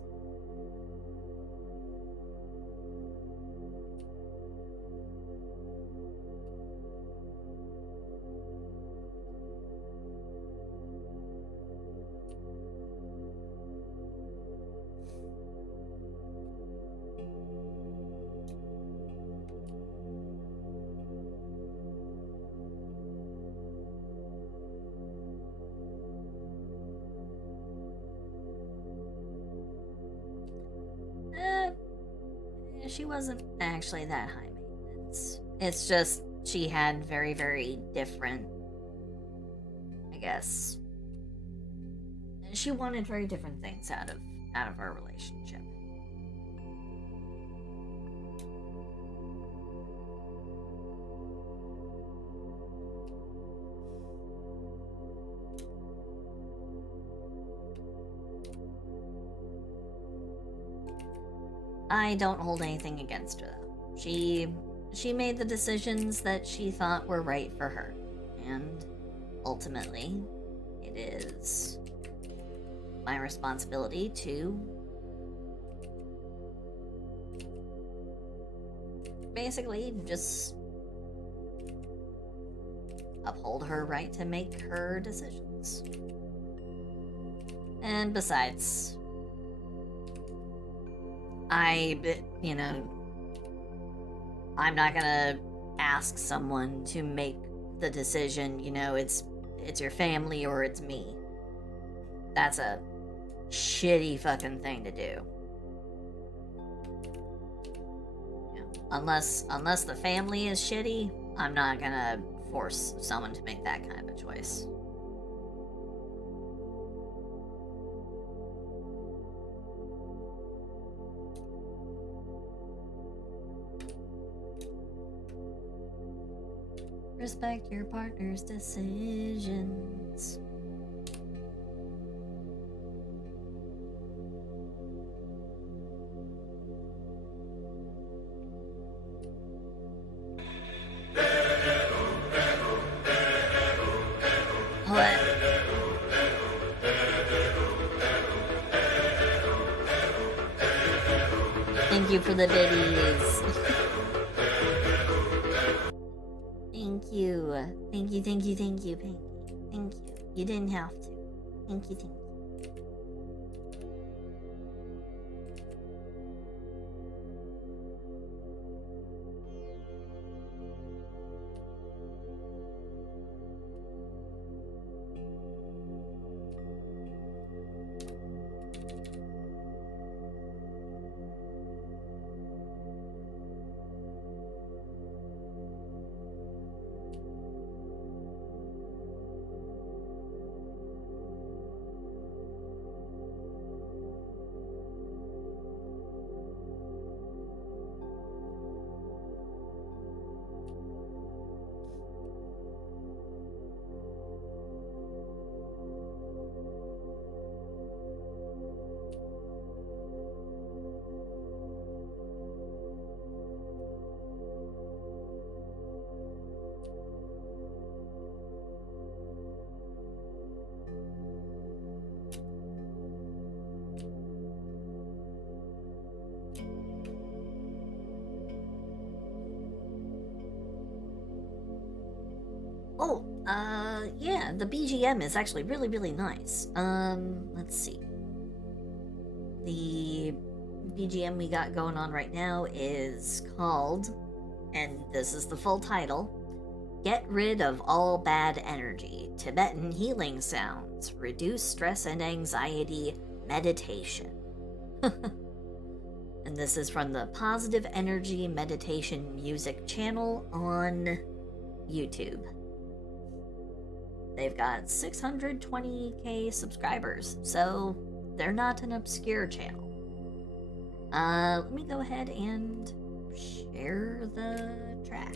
She wasn't actually that high maintenance. It's just she had very, very different, I guess. She wanted very different things out of our relationship. I don't hold anything against her, though. She made the decisions that she thought were right for her. And ultimately, it is my responsibility to basically just uphold her right to make her decisions. And besides, I'm not gonna ask someone to make the decision, it's your family or it's me. That's a shitty fucking thing to do. Yeah. Unless the family is shitty, I'm not gonna force someone to make that kind of a choice. Respect your partner's decisions. What? Thank you for the biddies. Thank you. Thank you, thank you, thank you, Pinky. Thank you. You didn't have to. Thank you, thank you. Oh, yeah, the BGM is actually really, really nice. Let's see. The BGM we got going on right now is called, and this is the full title, Get Rid of All Bad Energy, Tibetan Healing Sounds, Reduce Stress and Anxiety, Meditation. And this is from the Positive Energy Meditation Music channel on YouTube. They've got 620k subscribers, so they're not an obscure channel. Let me go ahead and share the track.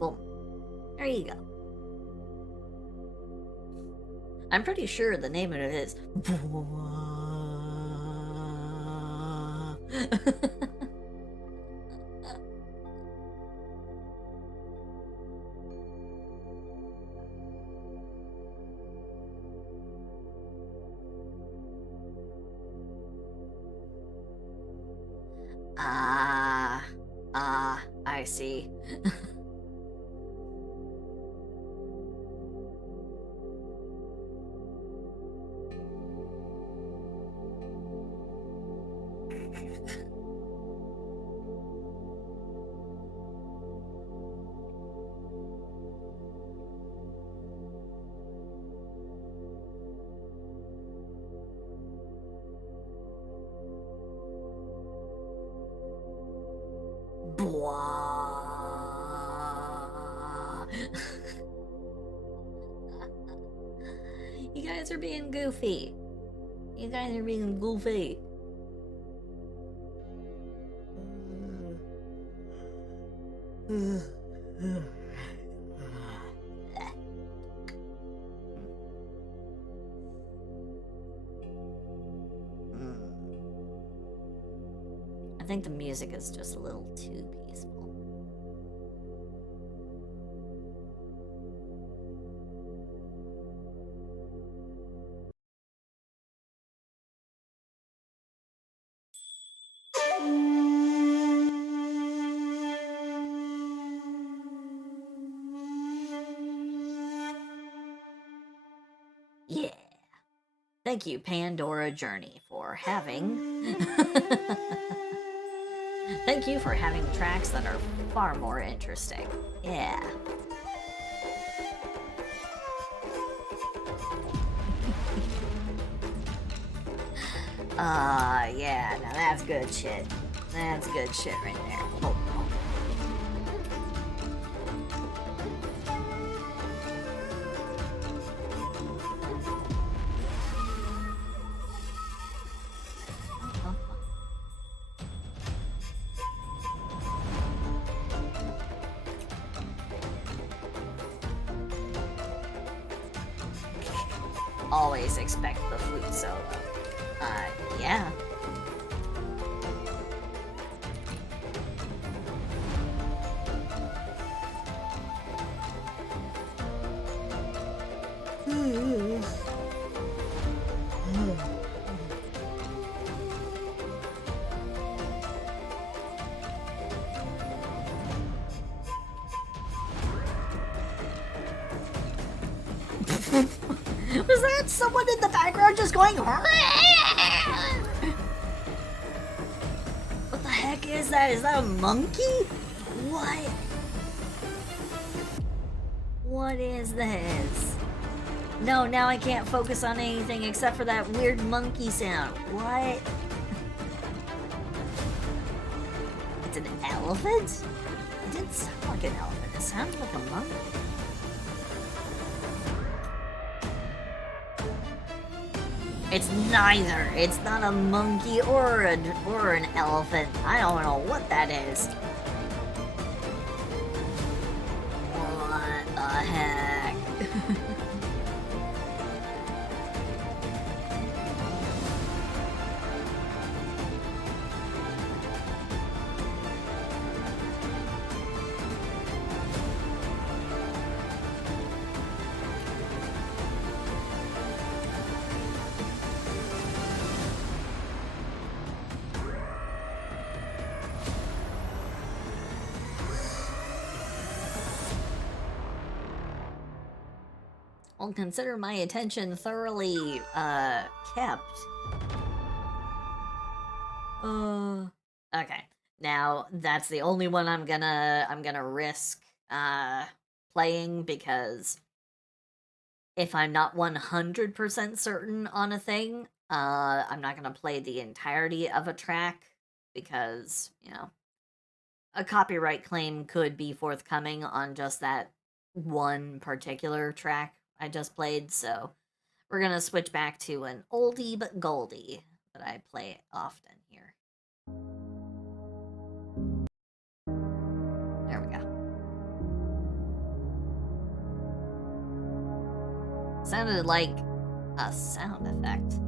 Boom. There you go. I'm pretty sure the name of it is... I see. You guys are being goofy. You guys are being goofy. I think the music is just a little too peaceful. Yeah. Thank you, Pandora Journey, for having... Thank you for having tracks that are far more interesting. Yeah. Yeah, now that's good shit. That's good shit right there. Oh, always expect the flute solo. Yeah. Was that someone in the background just going? What the heck is that? Is that a monkey? What? What is this? No, now I can't focus on anything except for that weird monkey sound. What? It's an elephant? It didn't sound like an elephant. It sounded like a monkey. It's neither. It's not a monkey or an elephant. I don't know what that is. What the heck? I'll consider my attention thoroughly, kept. Okay. Now, that's the only one I'm gonna risk, playing, because if I'm not 100% certain on a thing, I'm not gonna play the entirety of a track, because, you know, a copyright claim could be forthcoming on just that one particular track I just played, so we're gonna switch back to an oldie but goldie that I play often here. There we go. Sounded like a sound effect.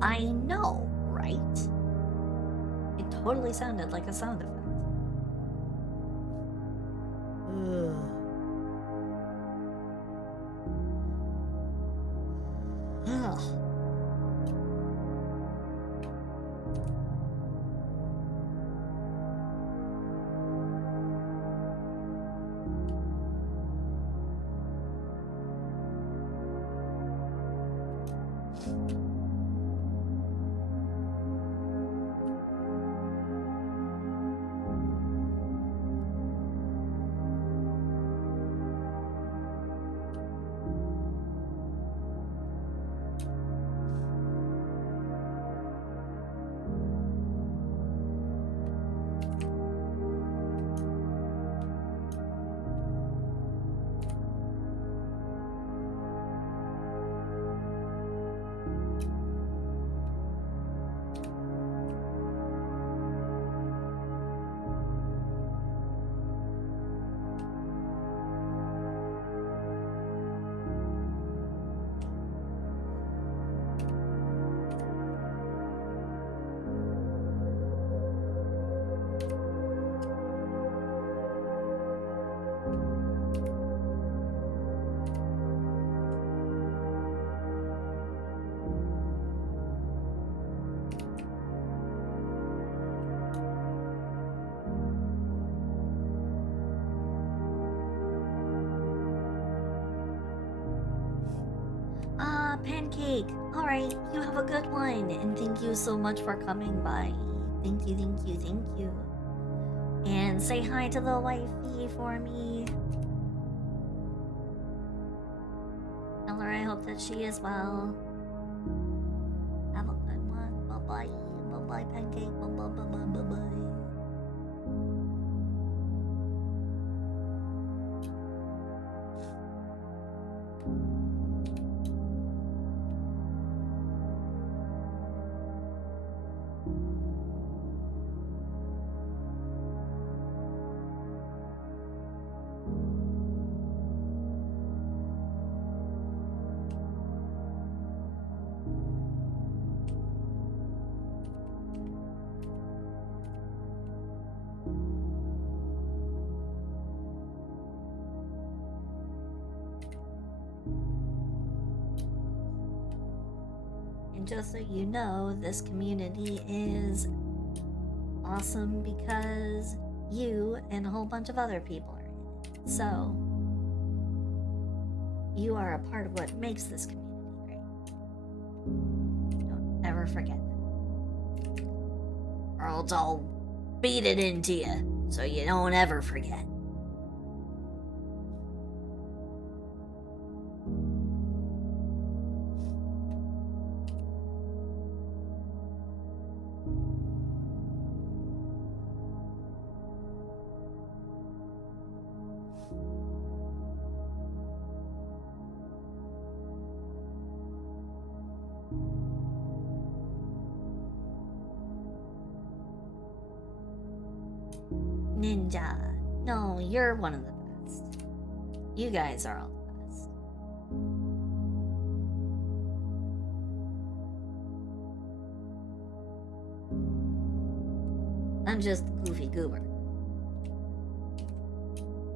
I know, right? It totally sounded like a sound effect. Ugh. Pancake! Alright, you have a good one, and thank you so much for coming by. Thank you, thank you, thank you. And say hi to the wifey for me. Tell her I hope that she is well. Have a good one. Bye-bye. Bye, Pancake. Bye, bye, bye, bye, bye, bye. And just so you know, this community is awesome because you and a whole bunch of other people are in it. So, you are a part of what makes this community great. Don't ever forget that. Or else I'll beat it into you so you don't ever forget. Ninja. No, you're one of the best. You guys are all the best. I'm just the goofy goober.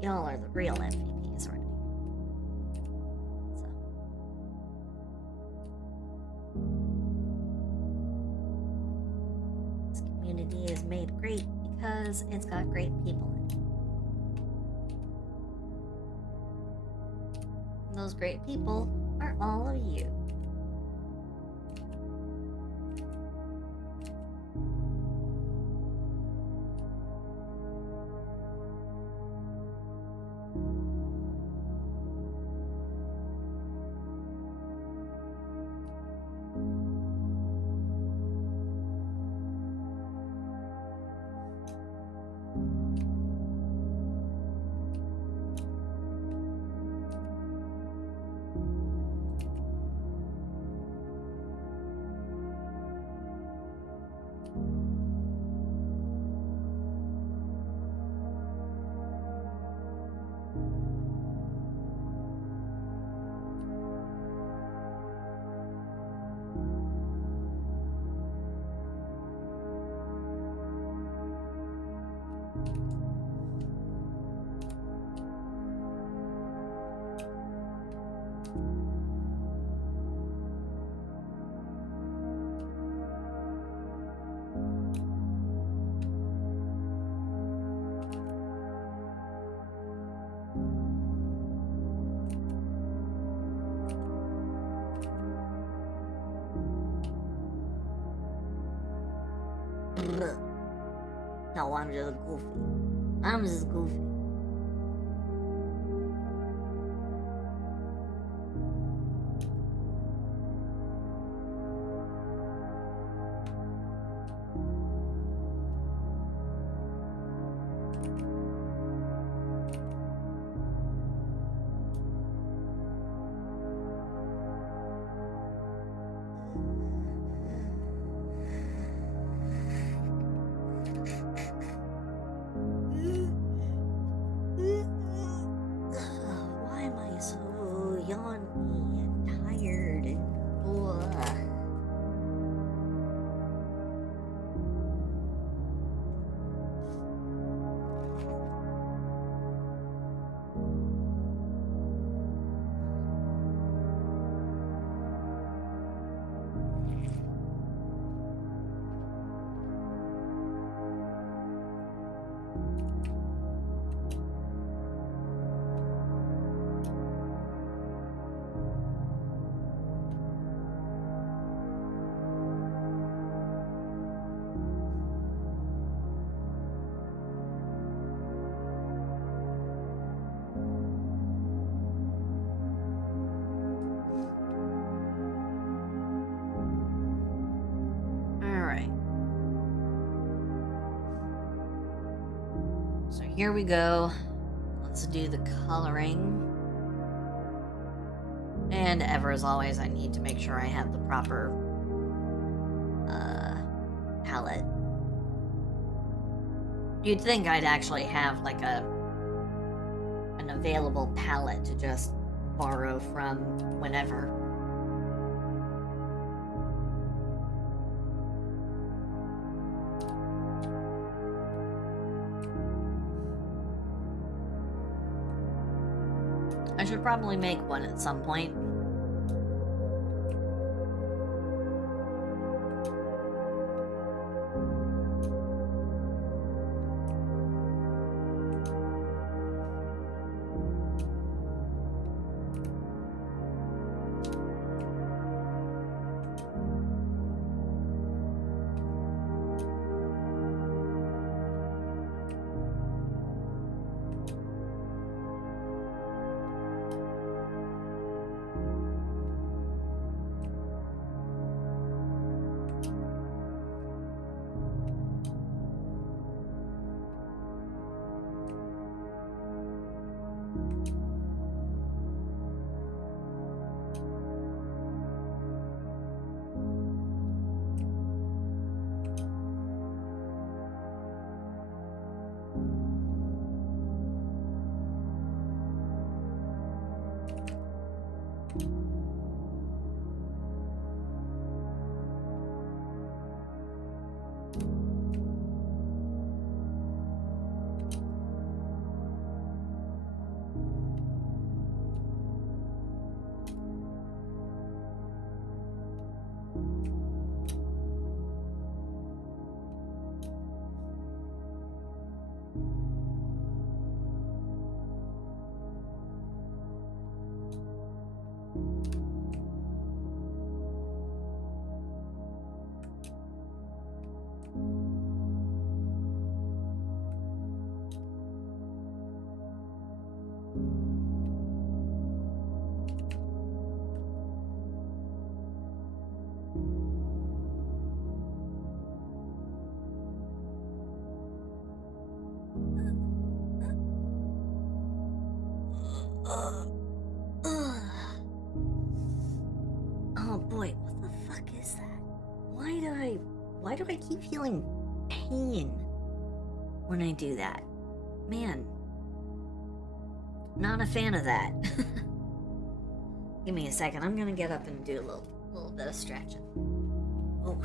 Y'all are the real MVPs right here. So. This community is made great because it's got great people in it. Those great people are all of you. No, I'm just goofy. I'm just goofy. So here we go. Let's do the coloring. And ever as always, I need to make sure I have the proper palette. You'd think I'd actually have like an available palette to just borrow from whenever. I should probably make one at some point. Oh boy, what the fuck is that? Why do I keep feeling pain when I do that? Man, not a fan of that. Give me a second, I'm gonna get up and do a little bit of stretching. Oh.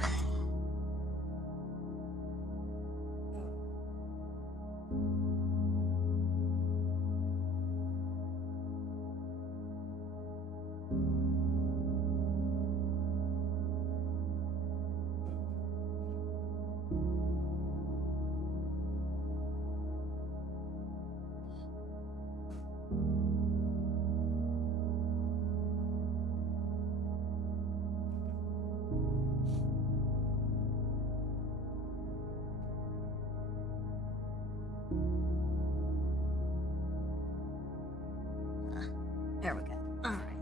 There we go. Alright.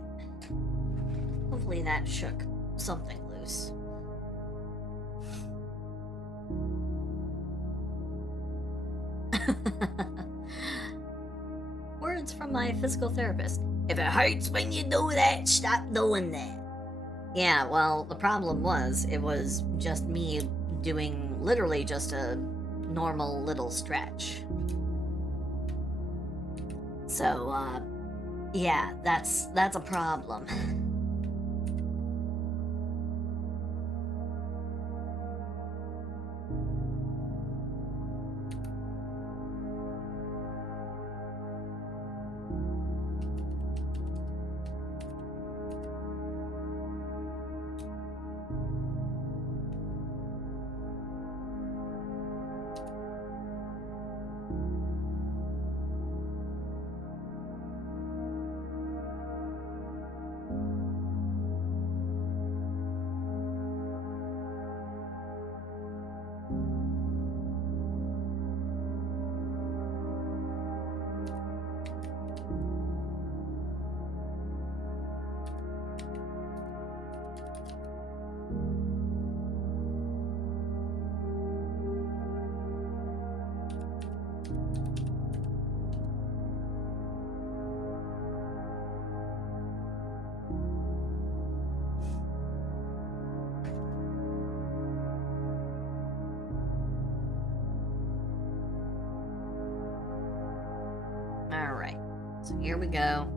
Hopefully that shook something loose. Words from my physical therapist. If it hurts when you do that, stop doing that. Yeah, well, the problem was, it was just me doing literally just a normal little stretch. So, yeah, that's a problem. So here we go.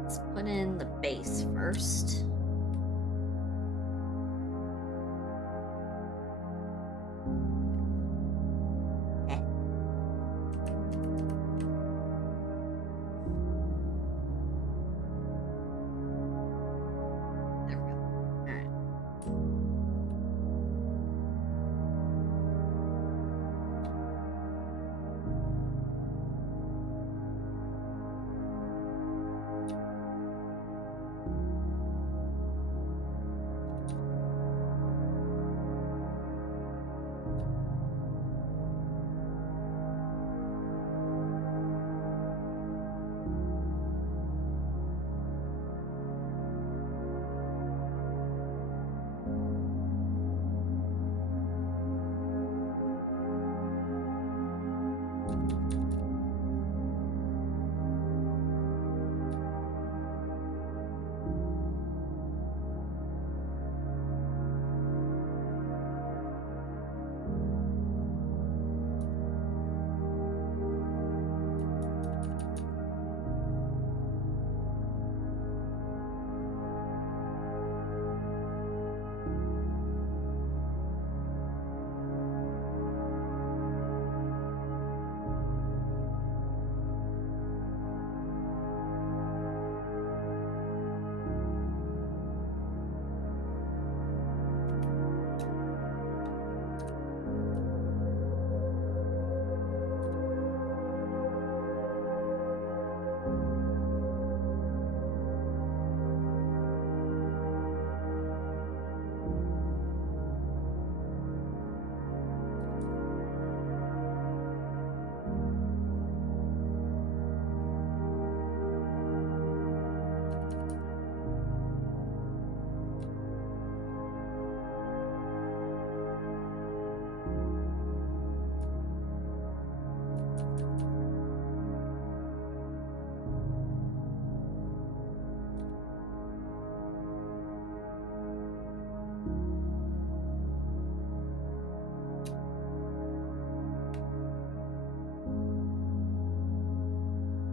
Let's put in the base first.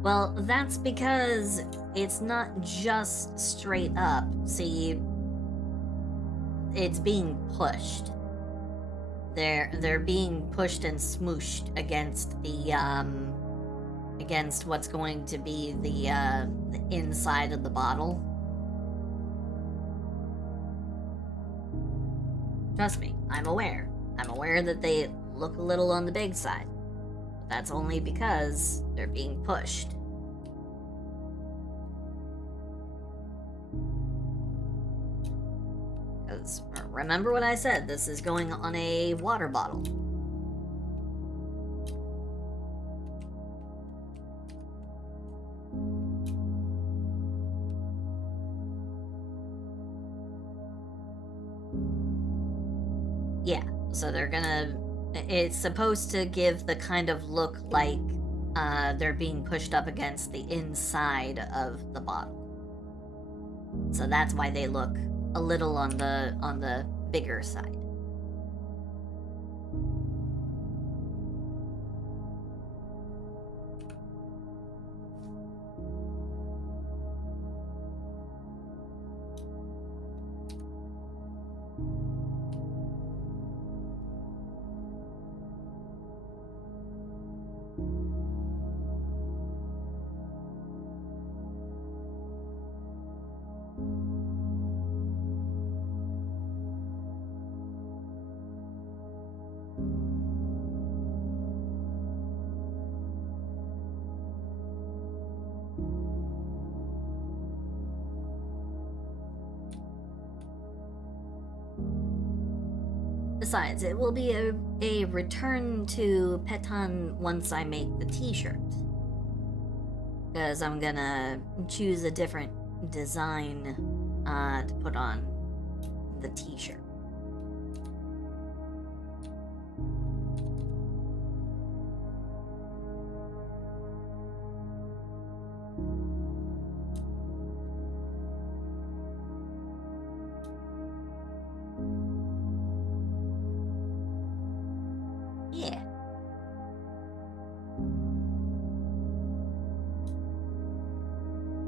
Well, that's because it's not just straight up. See, it's being pushed. They're being pushed and smooshed against the against what's going to be the inside of the bottle. Trust me, I'm aware. I'm aware that they look a little on the big side. But that's only because they're being pushed. Because remember what I said, this is going on a water bottle. Yeah, so they're gonna... It's supposed to give the kind of look like they're being pushed up against the inside of the bottle. So that's why they look a little on the bigger side. Besides, it will be a return to Petan once I make the t-shirt. Because I'm gonna choose a different design to put on the t-shirt. Yeah.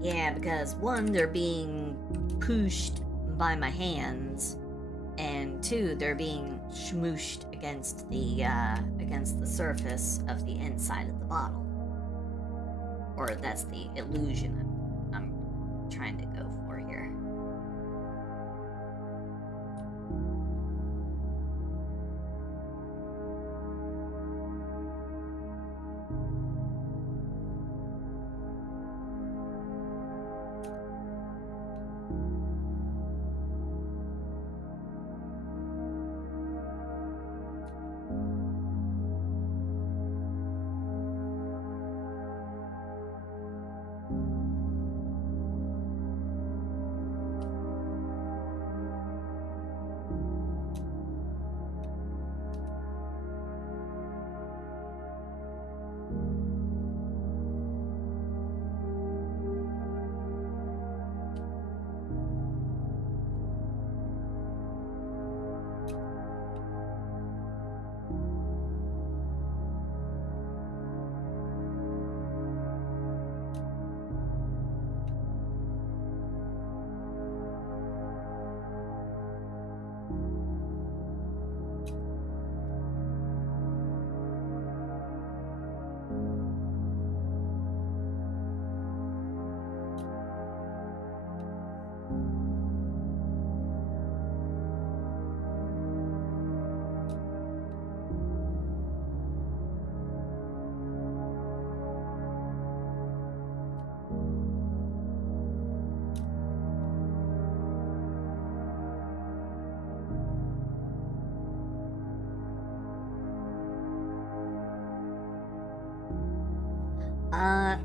Yeah, because one, they're being pushed by my hands, and two, they're being smooshed against the surface of the inside of the bottle. Or that's the illusion I'm trying to go for here.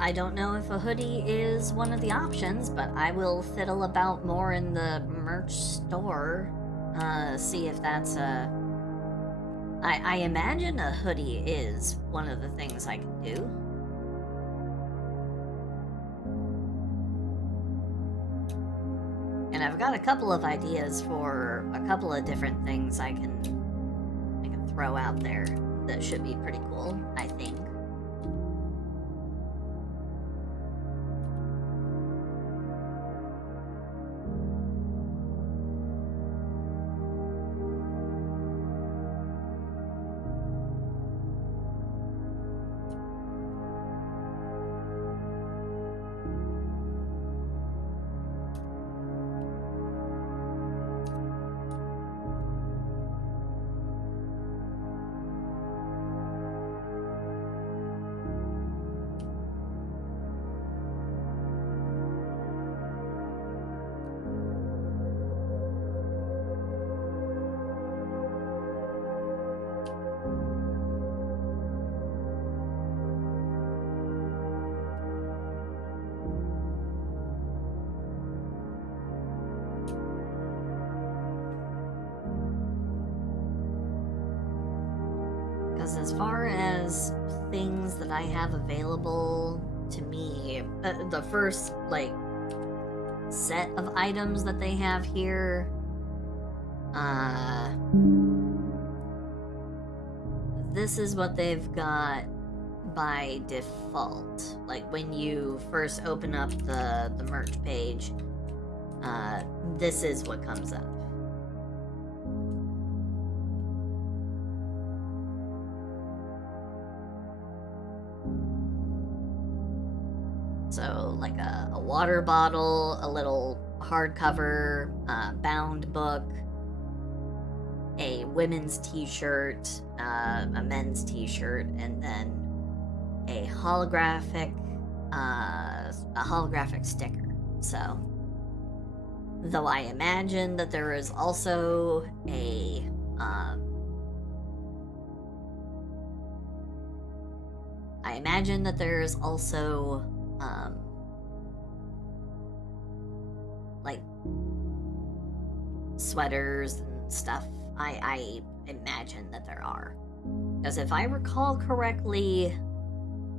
I don't know if a hoodie is one of the options, but I will fiddle about more in the merch store, see if that's a... I imagine a hoodie is one of the things I can do. And I've got a couple of ideas for a couple of different things I can throw out there that should be pretty cool, I think. Because as far as things that I have available to me, the first, like, set of items that they have here, this is what they've got by default. Like, when you first open up the merch page, this is what comes up. So, like a water bottle, a little hardcover, bound book, a women's t-shirt, a men's t-shirt, and then a holographic sticker. So, though I imagine that there is also a like sweaters and stuff. I imagine that there are. Because if I recall correctly,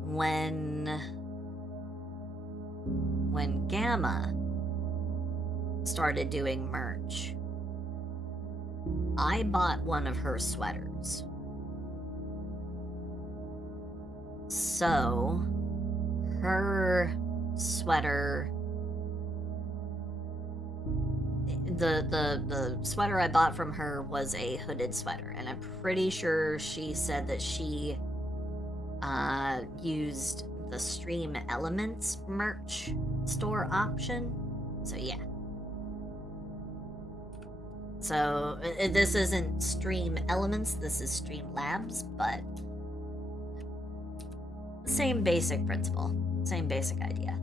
when Gamma started doing merch, I bought one of her sweaters. So, her sweater the sweater I bought from her was a hooded sweater, and I'm pretty sure she said that she used the Stream Elements merch store option. So yeah. So this isn't Stream Elements, this is Streamlabs, but same basic principle, same basic idea.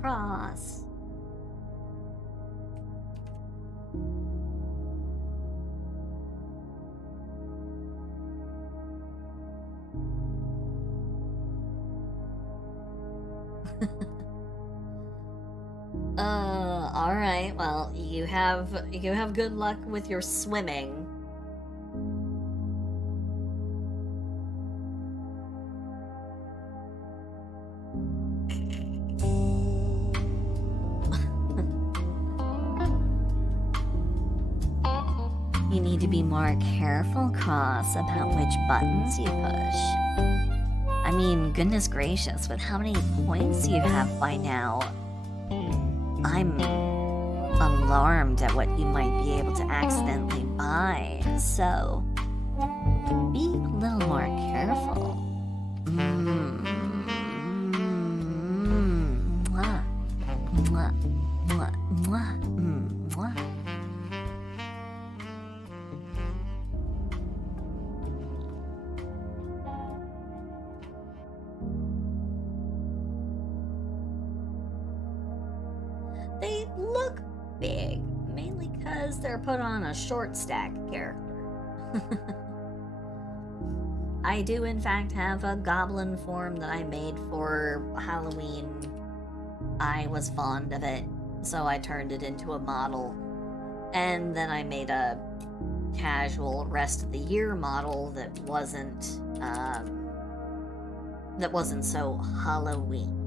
Cross. All right. Well, you have good luck with your swimming. You need to be more careful, Cross, about which buttons you push. I mean, goodness gracious, with how many points you have by now, I'm alarmed at what you might be able to accidentally buy, so be a little more careful. Mwah. Mwah. Mwah. Mwah. Mwah. They look big, mainly because they're put on a short stack character. I do in fact have a goblin form that I made for Halloween. I was fond of it, so I turned it into a model. And then I made a casual rest of the year model that wasn't so Halloween.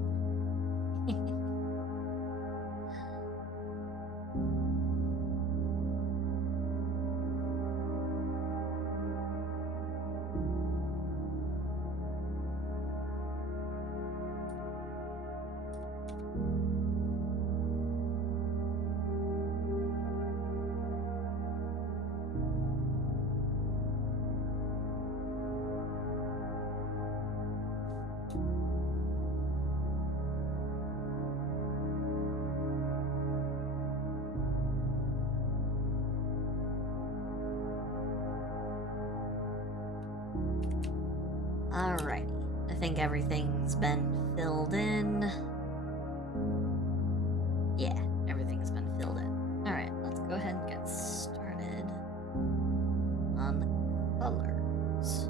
Alrighty, I think everything's been filled in. Yeah, everything's been filled in. Alright, let's go ahead and get started on the colors.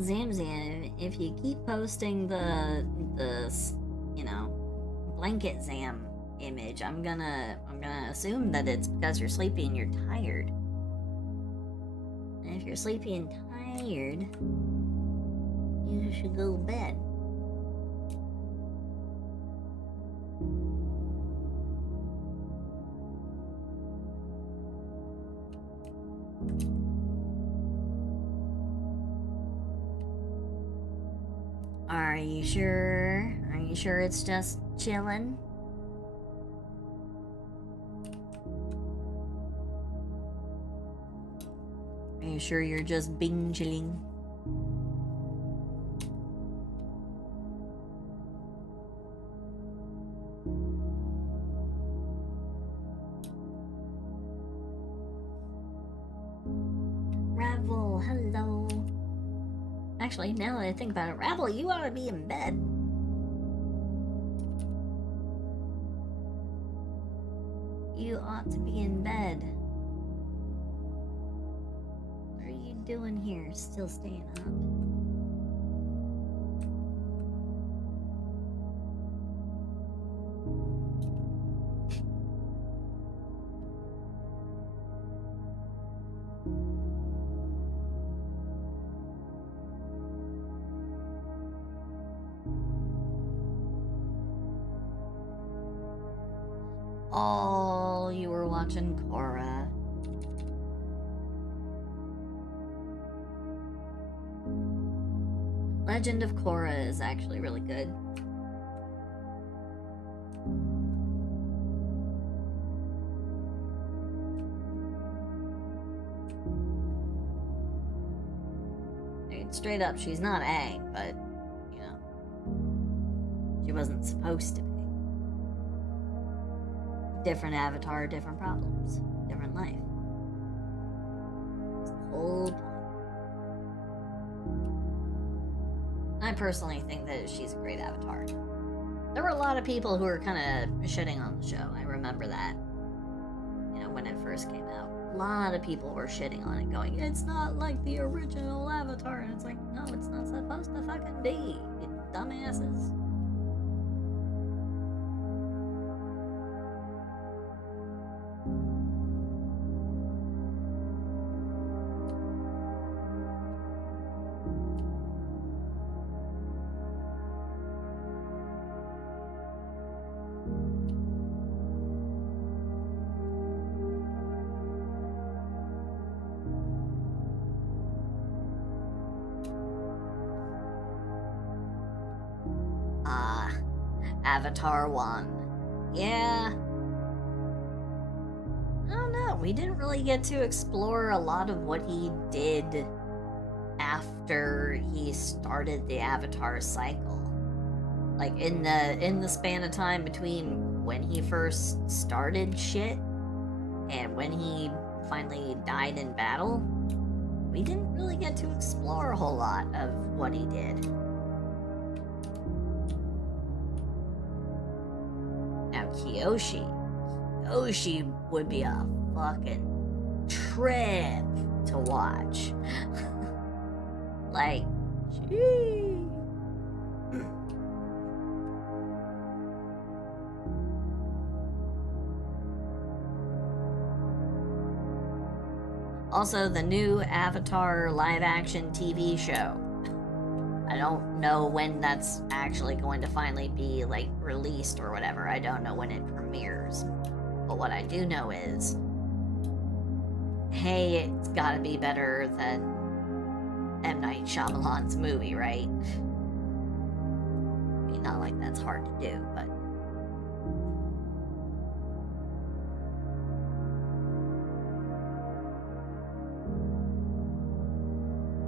Zamzam, if you keep posting the you know, blanket Zam image, I'm gonna assume that it's because you're sleepy and you're tired. And if you're sleepy and tired, you should go to bed. Are you sure? Are you sure it's just chillin'? Are you sure you're just binge-chilling? Ravel, hello. Actually, now that I think about it, Ravel, you ought to be in bed. You ought to be in bed. What are you doing here? Still staying up? Oh, you were watching Korra. Legend of Korra is actually really good. I mean, straight up, she's not Aang, but, you know, she wasn't supposed to be. Different avatar, different problems, different life. It's the whole point. I personally think that she's a great avatar. There were a lot of people who were kind of shitting on the show. I remember that. You know, when it first came out. A lot of people were shitting on it, going, it's not like the original Avatar. And it's like, no, it's not supposed to fucking be, you dumbasses. Avatar 1. Yeah. I don't know. We didn't really get to explore a lot of what he did after he started the Avatar cycle. Like in the span of time between when he first started shit and when he finally died in battle, we didn't really get to explore a whole lot of what he did. Now, Kyoshi would be a fucking trip to watch. Like, gee. Also, the new Avatar live-action TV show. I don't know when that's actually going to finally be, like, released or whatever. I don't know when it premieres. But what I do know is, hey, it's gotta be better than M. Night Shyamalan's movie, right? I mean, not like that's hard to do, but...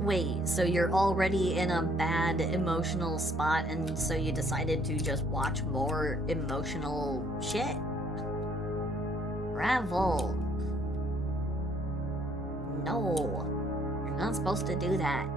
Wait, so you're already in a bad emotional spot and so you decided to just watch more emotional shit? Ravel. No, you're not supposed to do that.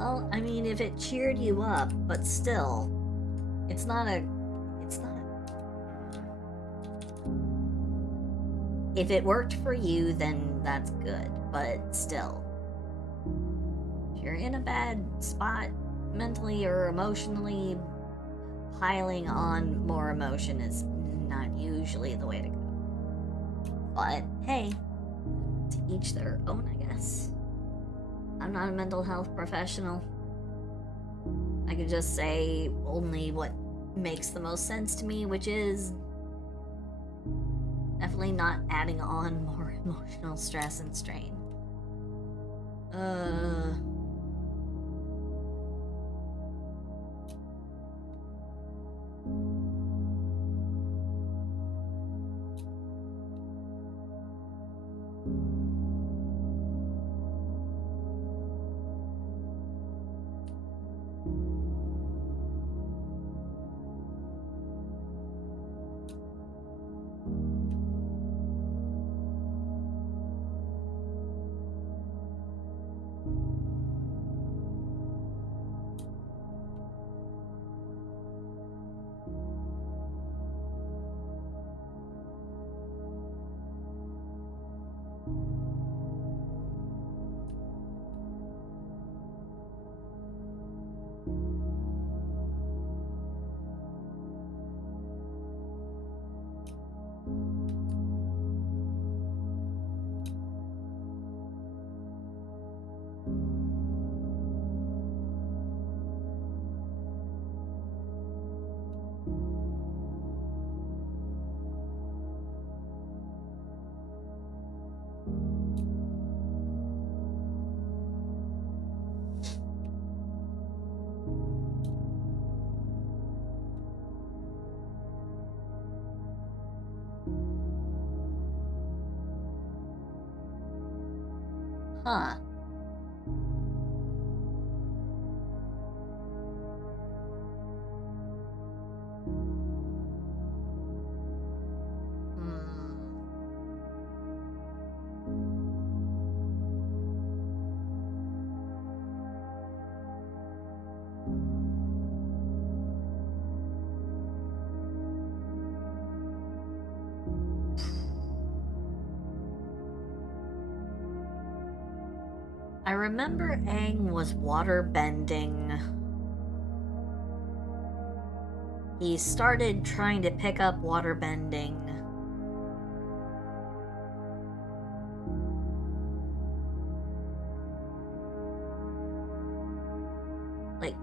Well, I mean, if it cheered you up, but still, it's not. If it worked for you, then that's good, but still. If you're in a bad spot mentally or emotionally, piling on more emotion is not usually the way to go. But, hey, to each their own, I guess. I'm not a mental health professional. I can just say only what makes the most sense to me, which is definitely not adding on more emotional stress and strain. Huh. I remember Aang was water bending. He started trying to pick up water bending. Like,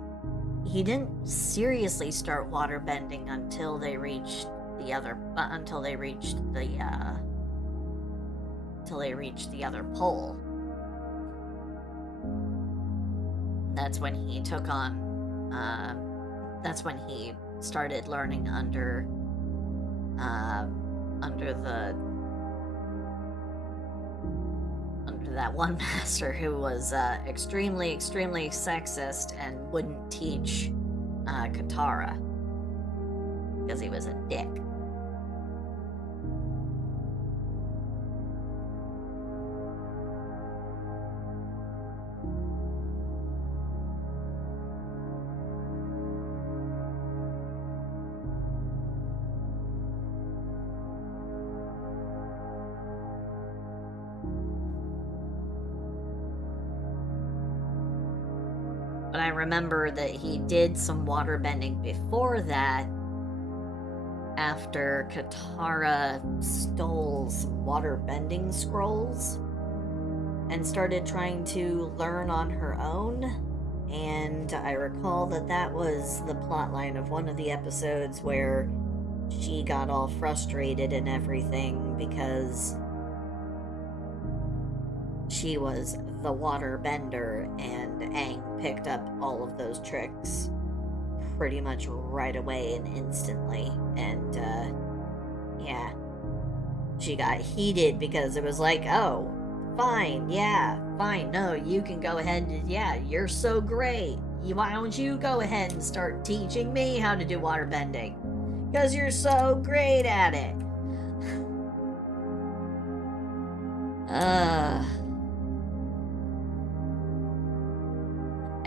he didn't seriously start water bending until they reached the other pole. That's when he took on, that's when he started learning under that one master who was extremely sexist and wouldn't teach Katara because he was a dick. But I remember that he did some water bending before that, after Katara stole some water bending scrolls and started trying to learn on her own. And I recall that was the plotline of one of the episodes where she got all frustrated and everything because she was the water bender, and Aang picked up all of those tricks pretty much right away and instantly. And yeah, she got heated because it was like, oh, fine, yeah, fine, no, you can go ahead and, yeah, you're so great, why don't you go ahead and start teaching me how to do water bending, because you're so great at it.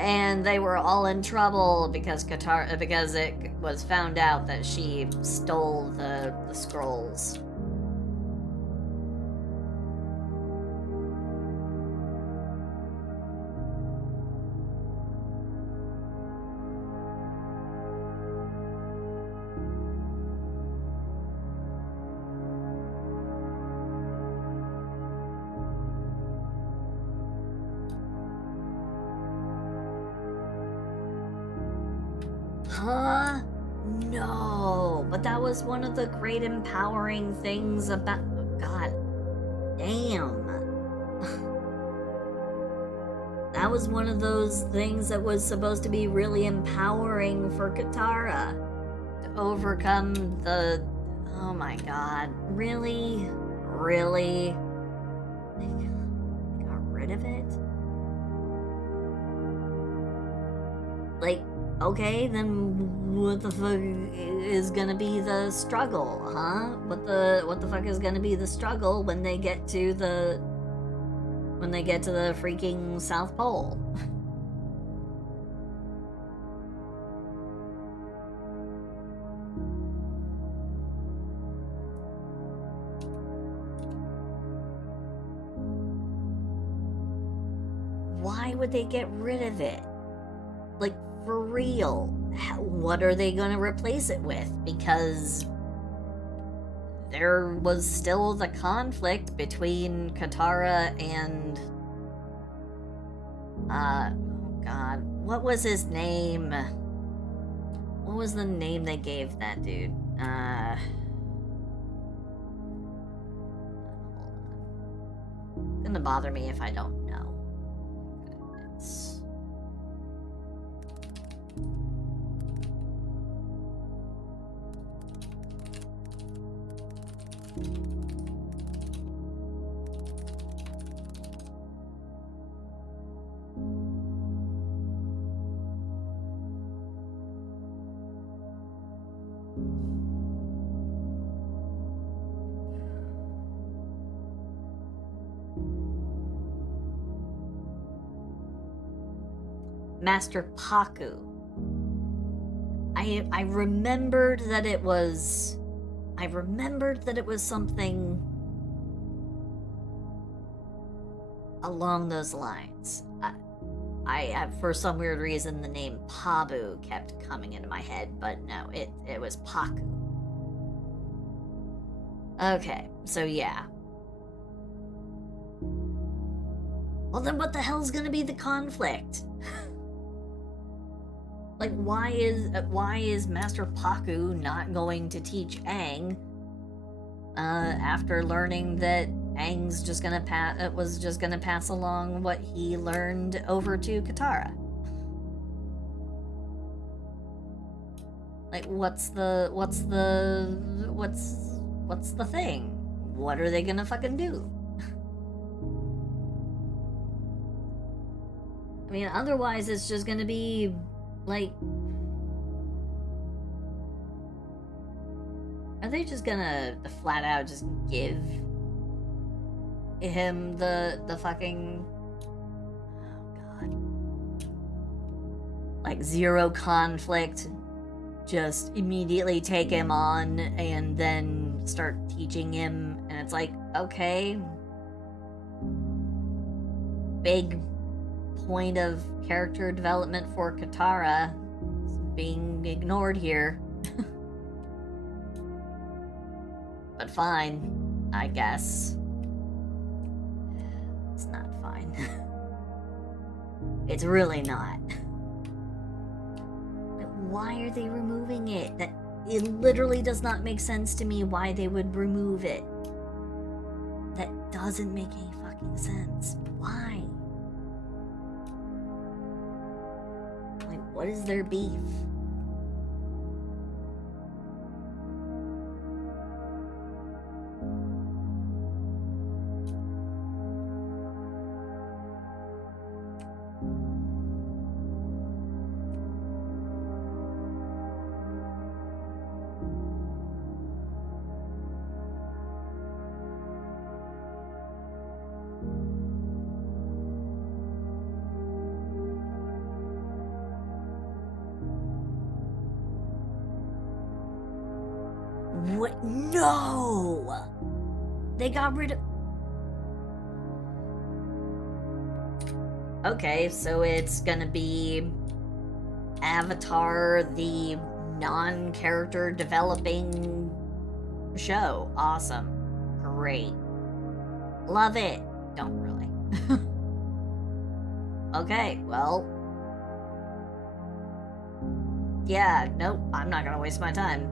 And they were all in trouble because because it was found out that she stole the scrolls. Huh? No. But that was one of the great empowering things about... Oh, God. Damn. That was one of those things that was supposed to be really empowering for Katara. To overcome the... Oh my God. Really? Really? They got rid of it? Like... Okay, then what the fuck is gonna be the struggle, huh? What the fuck is gonna be the struggle when they get to the freaking South Pole? Why would they get rid of it? Like, for real, what are they gonna replace it with? Because there was still the conflict between Katara and... oh God, what was his name? What was the name they gave that dude? Hold on. It's gonna bother me if I don't know. It's... Master Paku. I remembered that it was... I remembered that it was something along those lines. For some weird reason, the name Pabu kept coming into my head, but no, it was Paku. Okay, so yeah. Well, then what the hell's gonna be the conflict? Like, why is Master Paku not going to teach Aang after learning that Aang's just gonna was just gonna pass along what he learned over to Katara? Like, what's the thing? What are they gonna fucking do? I mean, otherwise it's just gonna be like, are they just gonna flat out just give him the fucking, oh God, like zero conflict, just immediately take him on and then start teaching him? And it's like, okay, big point of character development for Katara is being ignored here. But fine, I guess. It's not fine. It's really not. Why are they removing it? It literally does not make sense to me why they would remove it. That doesn't make any fucking sense. Why? What is their beef? What? No! They got rid of... Okay, so it's gonna be Avatar, the non-character developing show. Awesome. Great. Love it. Don't really. Okay, well... Yeah, nope, I'm not gonna waste my time.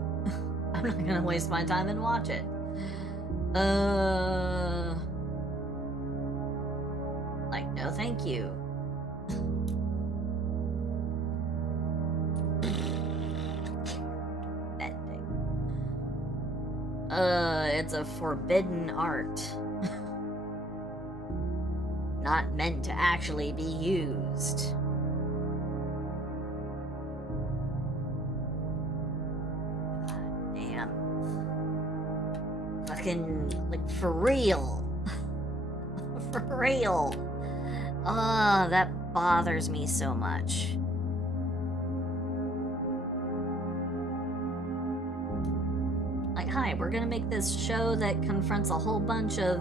I'm not gonna waste my time and watch it. Like, no thank you. Ending. It's a forbidden art. Not meant to actually be used. God damn. Fucking, like, for real. For real. Oh, that bothers me so much. Like, hi, we're gonna make this show that confronts a whole bunch of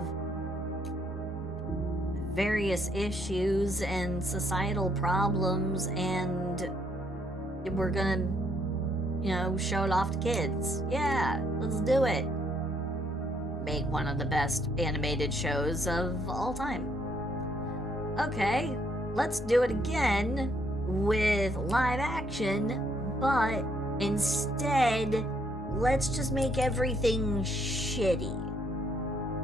various issues and societal problems, and we're gonna, you know, show it off to kids. Yeah, let's do it. Make one of the best animated shows of all time. Okay, let's do it again with live action, but instead, let's just make everything shitty.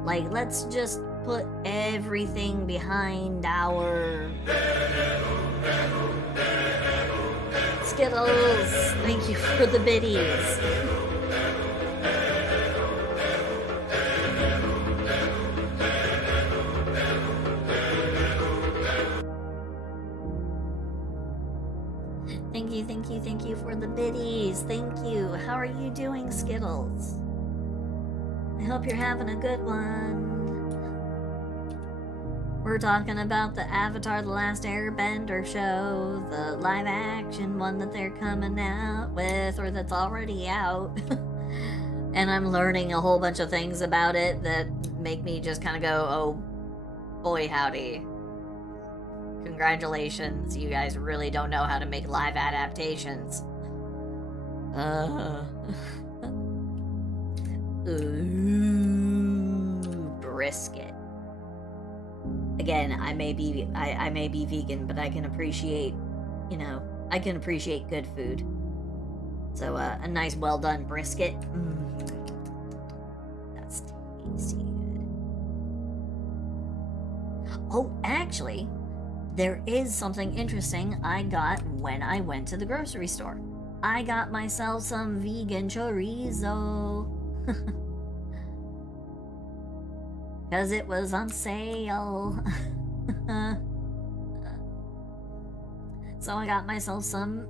Like, let's just put everything behind our Skittles. Thank you for the biddies. Thank you for the biddies. Thank you. How are you doing, Skittles? I hope you're having a good one. We're talking about the Avatar The Last Airbender show, the live action one that they're coming out with, or that's already out. And I'm learning a whole bunch of things about it that make me just kind of go, oh boy howdy. Congratulations, you guys really don't know how to make live adaptations. Ooh, brisket. Again, I may be vegan, but I can appreciate, you know, I can appreciate good food. So a nice well done brisket. That's tasty good. Oh, actually, there is something interesting I got when I went to the grocery store. I got myself some vegan chorizo. Because it was on sale. So I got myself some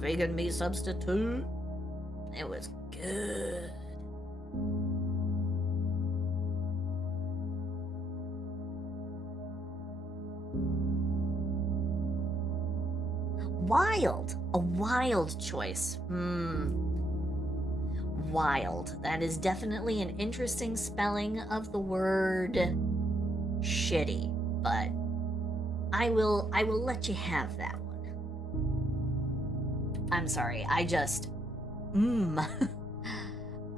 vegan meat substitute. It was good. Wild. A wild choice. Wild. That is definitely an interesting spelling of the word shitty, but I will let you have that one. I'm sorry, I just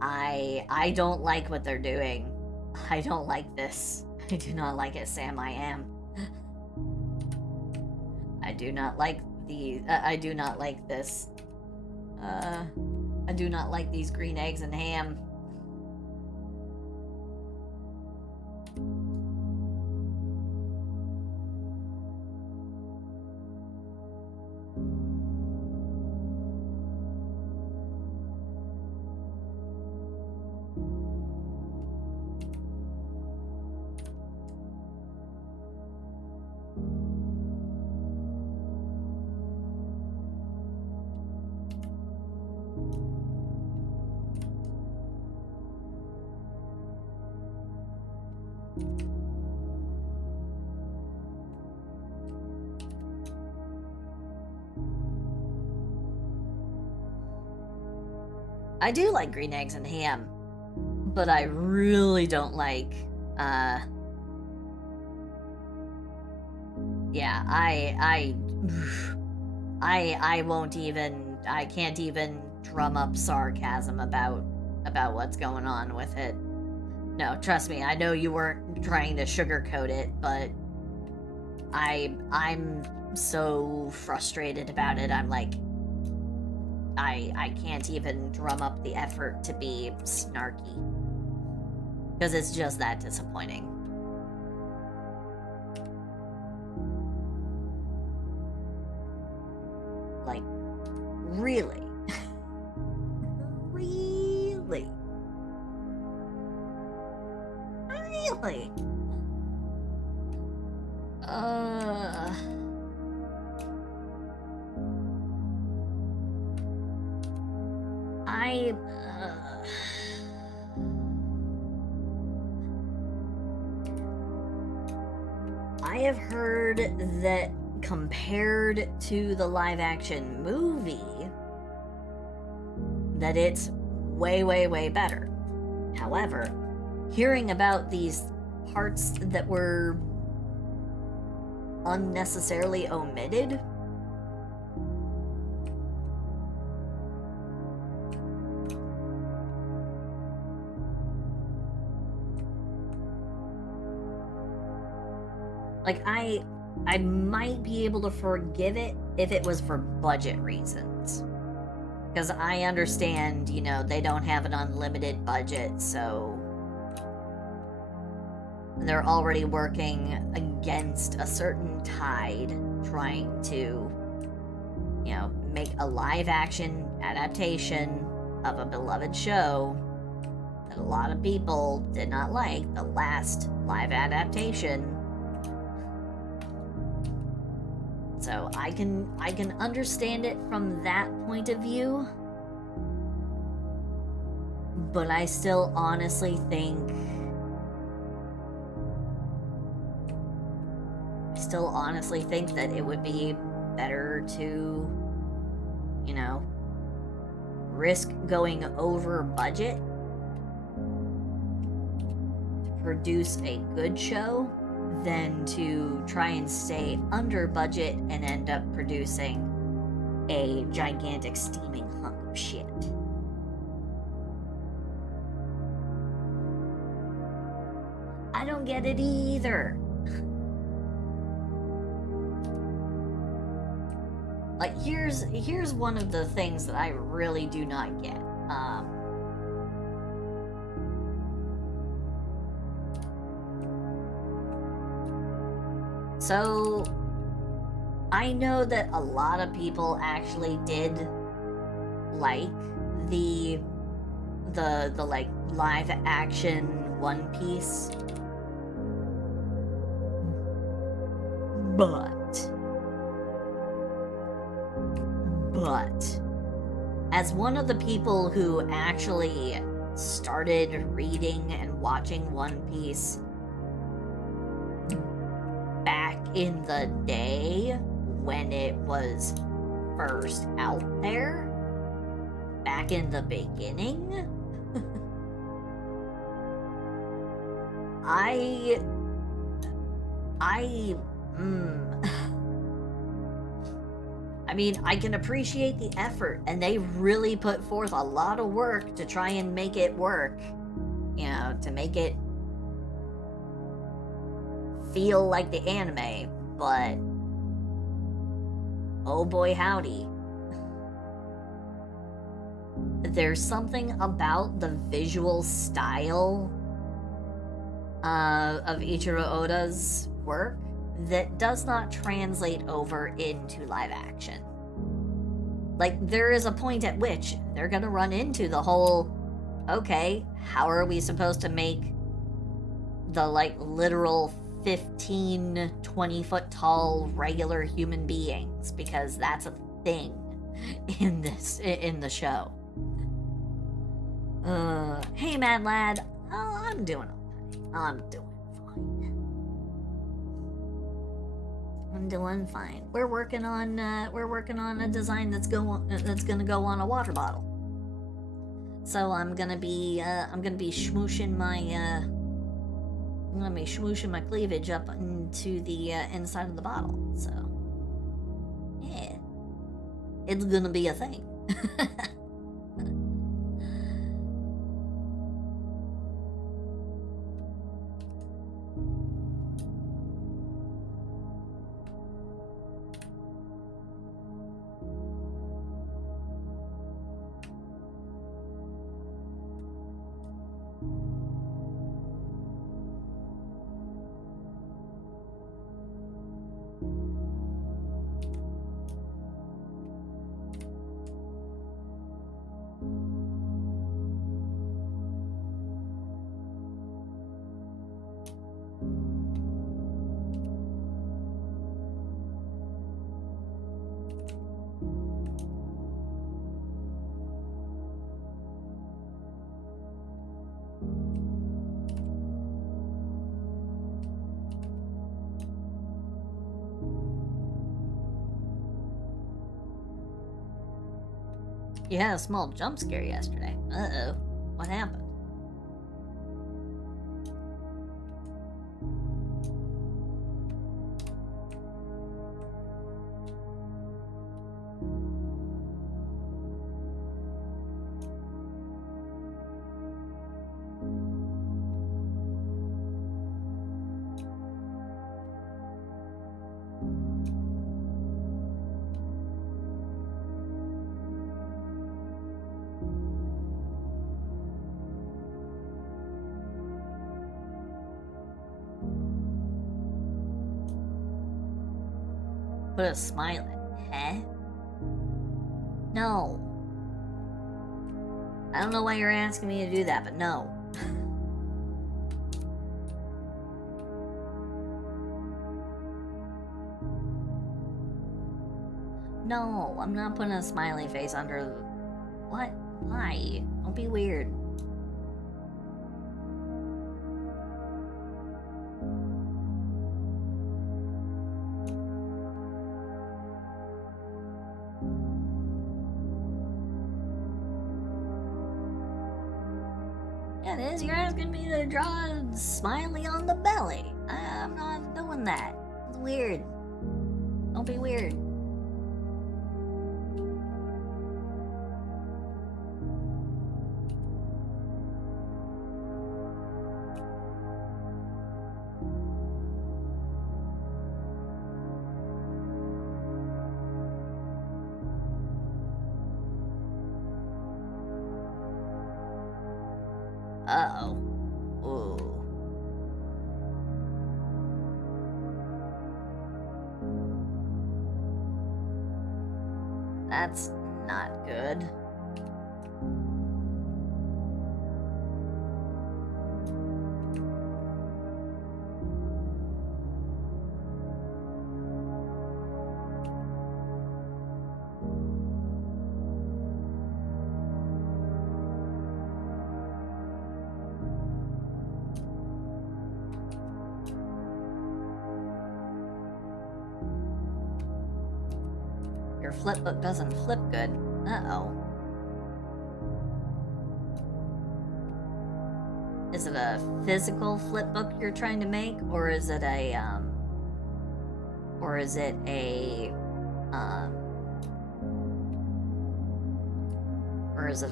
I don't like what they're doing. I don't like this. I do not like it, Sam. I am. I do not like I do not like this. I do not like these green eggs and ham. I do like green eggs and ham, but I really don't like, yeah, I won't even, I can't even drum up sarcasm about what's going on with it. No, trust me, I know you weren't trying to sugarcoat it, but I'm so frustrated about it. I'm like, I can't even drum up the effort to be snarky. Because it's just that disappointing. Like, really? Really? Really? I have heard that compared to the live-action movie, that it's way, way, way better. However, hearing about these parts that were unnecessarily omitted, like, I might be able to forgive it if it was for budget reasons. Because I understand, you know, they don't have an unlimited budget, so they're already working against a certain tide, trying to, you know, make a live-action adaptation of a beloved show that a lot of people did not like, the last live adaptation. So I can understand it from that point of view, but I still honestly think that it would be better to, you know, risk going over budget to produce a good show than to try and stay under budget and end up producing a gigantic steaming hunk of shit. I don't get it either. Like, here's one of the things that I really do not get. So, I know that a lot of people actually did like the like live action One Piece, but as one of the people who actually started reading and watching One Piece back in the day when it was first out there, back in the beginning, I mean, I can appreciate the effort, and they really put forth a lot of work to try and make it work, you know, to make it feel like the anime, but oh boy howdy. There's something about the visual style of Ichiro Oda's work that does not translate over into live action. Like, there is a point at which they're gonna run into the whole, okay, how are we supposed to make the, like, literal 15, 20-foot tall regular human beings? Because that's a thing in the show. Hey, Mad Lad. Oh, I'm doing okay. I'm doing fine. We're working on a design that's gonna go on a water bottle. So I'm gonna be smooshing my cleavage up into the inside of the bottle. So yeah, it's gonna be a thing. You had a small jump scare yesterday. Uh-oh. What happened? Put a smile in. Huh? No. I don't know why you're asking me to do that, but no. No, I'm not putting a smiley face under... What? Why? Don't be weird. Yeah, it is. You're asking me to draw a smiley on the belly. I'm not doing that. It's weird. Don't be weird. Uh-oh. Ooh. That's not good. Your flipbook doesn't flip good. Uh-oh. Is it a physical flipbook you're trying to make, or is it a, or is it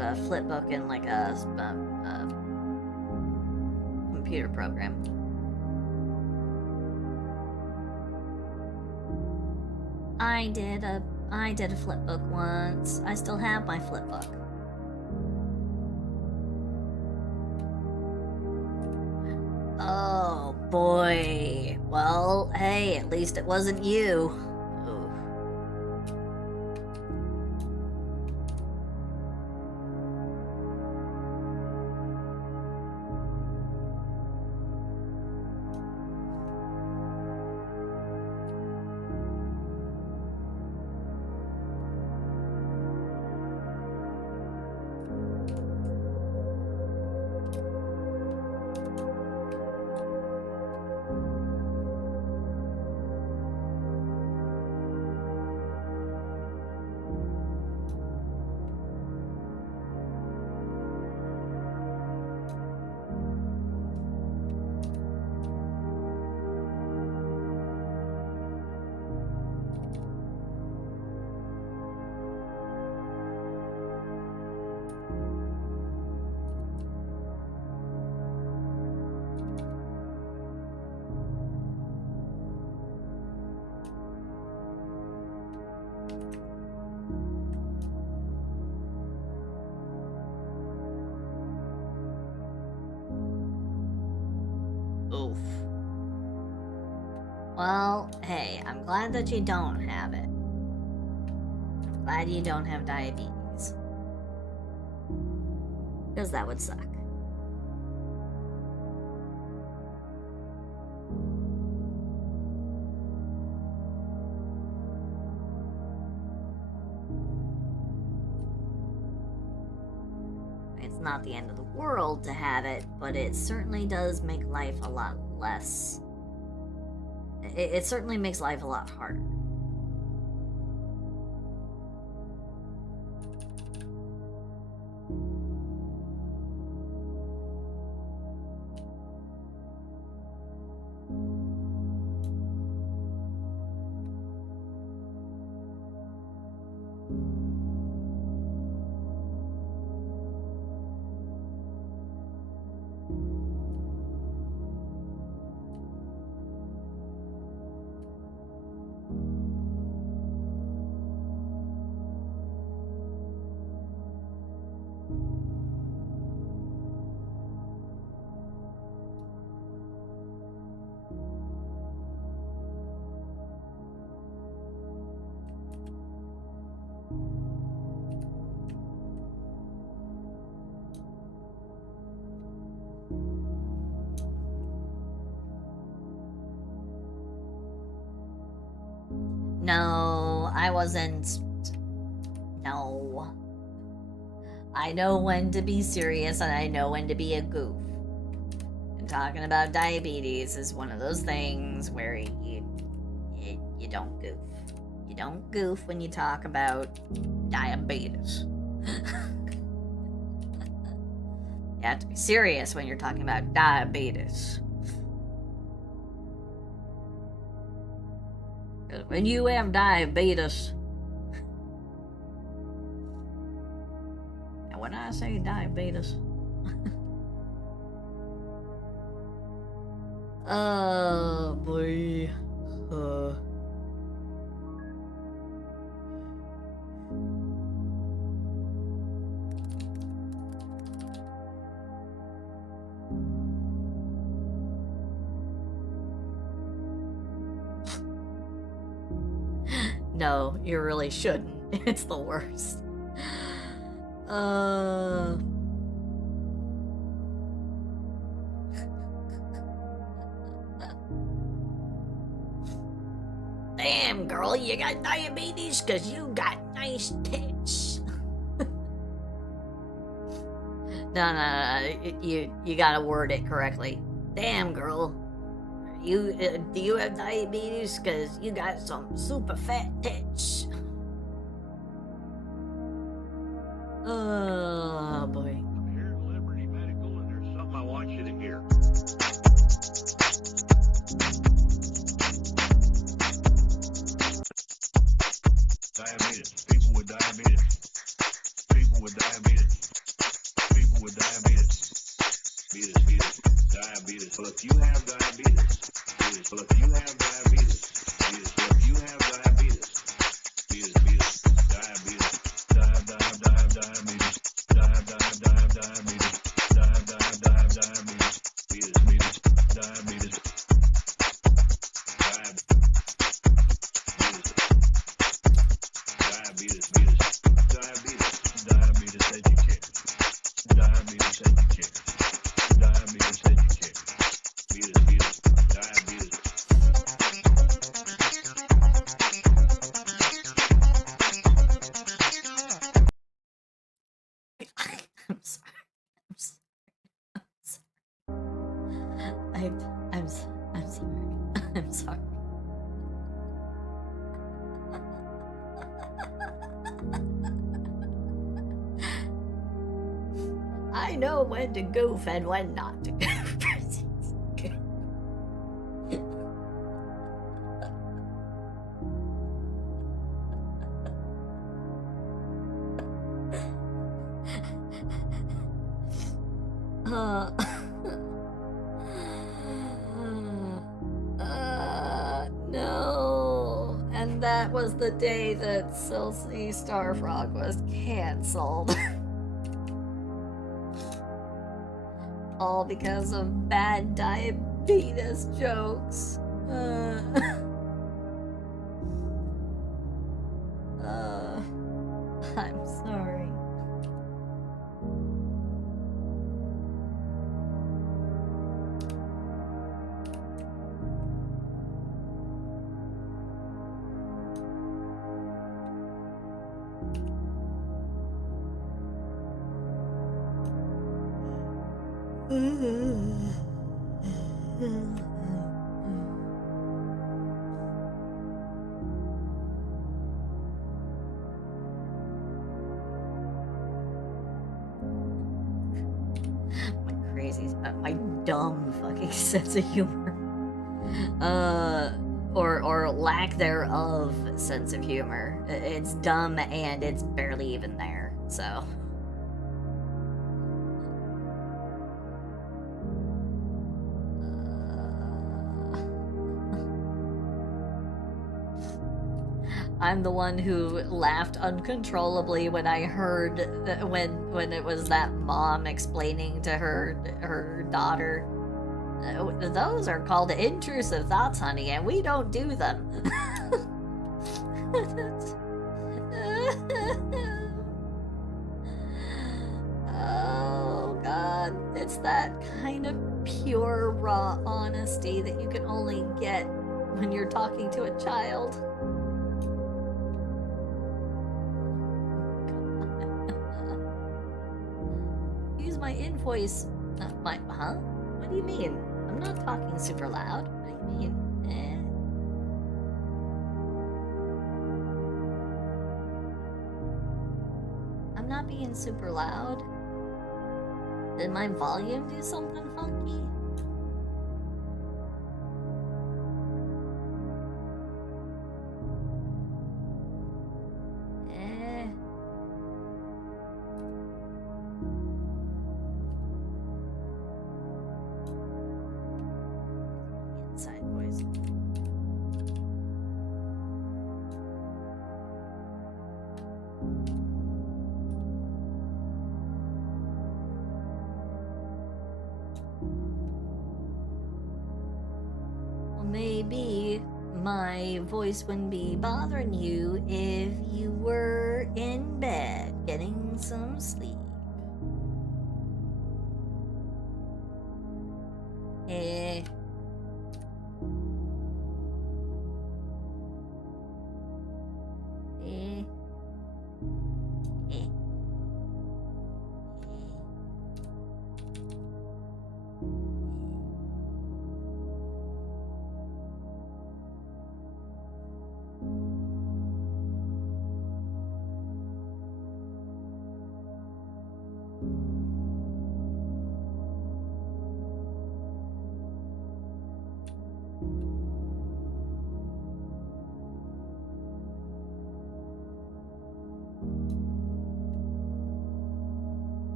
a flipbook in like a computer program? I did a flipbook once. I still have my flipbook. Oh boy. Well, hey, at least it wasn't you. Ooh. Well, hey, I'm glad that you don't have it. I'm glad you don't have diabetes. Because that would suck. It's not the end of the world to have it, but it certainly does make life a lot less. It certainly makes life a lot harder. No, I wasn't. No. I know when to be serious and I know when to be a goof. And talking about diabetes is one of those things where you don't goof. You don't goof when you talk about diabetes. You have to be serious when you're talking about diabetes. Because when you have diabetes, and when I say diabetes, oh boy. No, you really shouldn't. It's the worst. Damn, girl, you got diabetes because you got nice tits. No, you gotta word it correctly. Damn, girl, do you have diabetes because you got some super fat tits? Oh boy. I'm here at Liberty Medical, and there's something I want you to hear. Diabetes. People with diabetes. People with diabetes. People with diabetes. Diabetes. Well, if you have diabetes, well, if you have diabetes, well, if you have diabetes, diabetes, diabetes, diabetes, diabetes, diabetes, diabetes, diabetes, diabetes educate. Diabetes educate. Diabetes educate. Diabetes. I'm sorry. I'm sorry. I'm sorry. I know when to goof and when not to goof. No. And that was the day that Silsey Starfrog was canceled. All because of bad diabetes jokes. My dumb fucking sense of humor. Or lack thereof sense of humor. It's dumb and it's barely even there, so. I'm the one who laughed uncontrollably when I heard when it was that mom explaining to her daughter, those are called intrusive thoughts, honey, and we don't do them. Oh God, it's that kind of pure raw honesty that you can only get when you're talking to a child. Use my invoice. Huh? What do you mean? I'm not talking super loud. What do you mean? I'm not being super loud. Did my volume do something funky? Inside voice. Well, maybe my voice wouldn't be bothering you if you were in bed getting some sleep. Eh. Eh. Eh.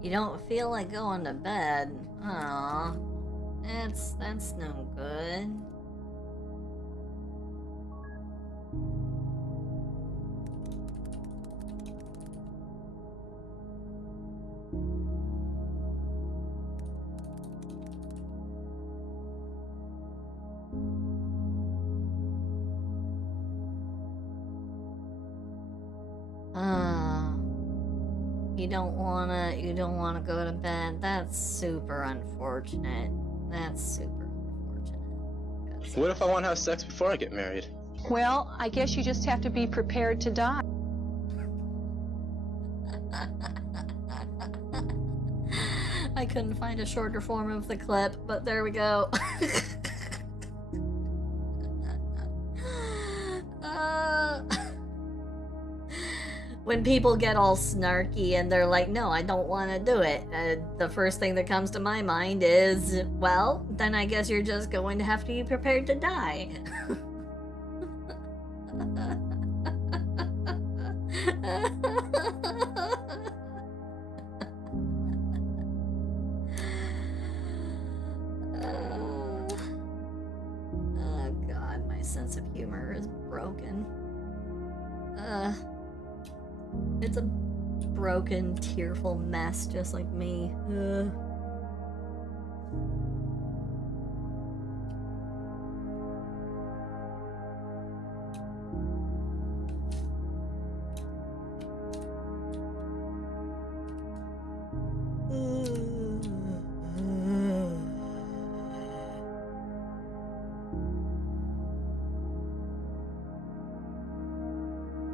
You don't feel like going to bed? Aw, that's no good. You don't wanna go to bed. That's super unfortunate. That's super unfortunate. What if I want to have sex before I get married? Well, I guess you just have to be prepared to die. I couldn't find a shorter form of the clip, but there we go. When people get all snarky and they're like, no, I don't want to do it, the first thing that comes to my mind is, well, then I guess you're just going to have to be prepared to die. Oh God, my sense of humor is broken. It's a broken, tearful mess, just like me.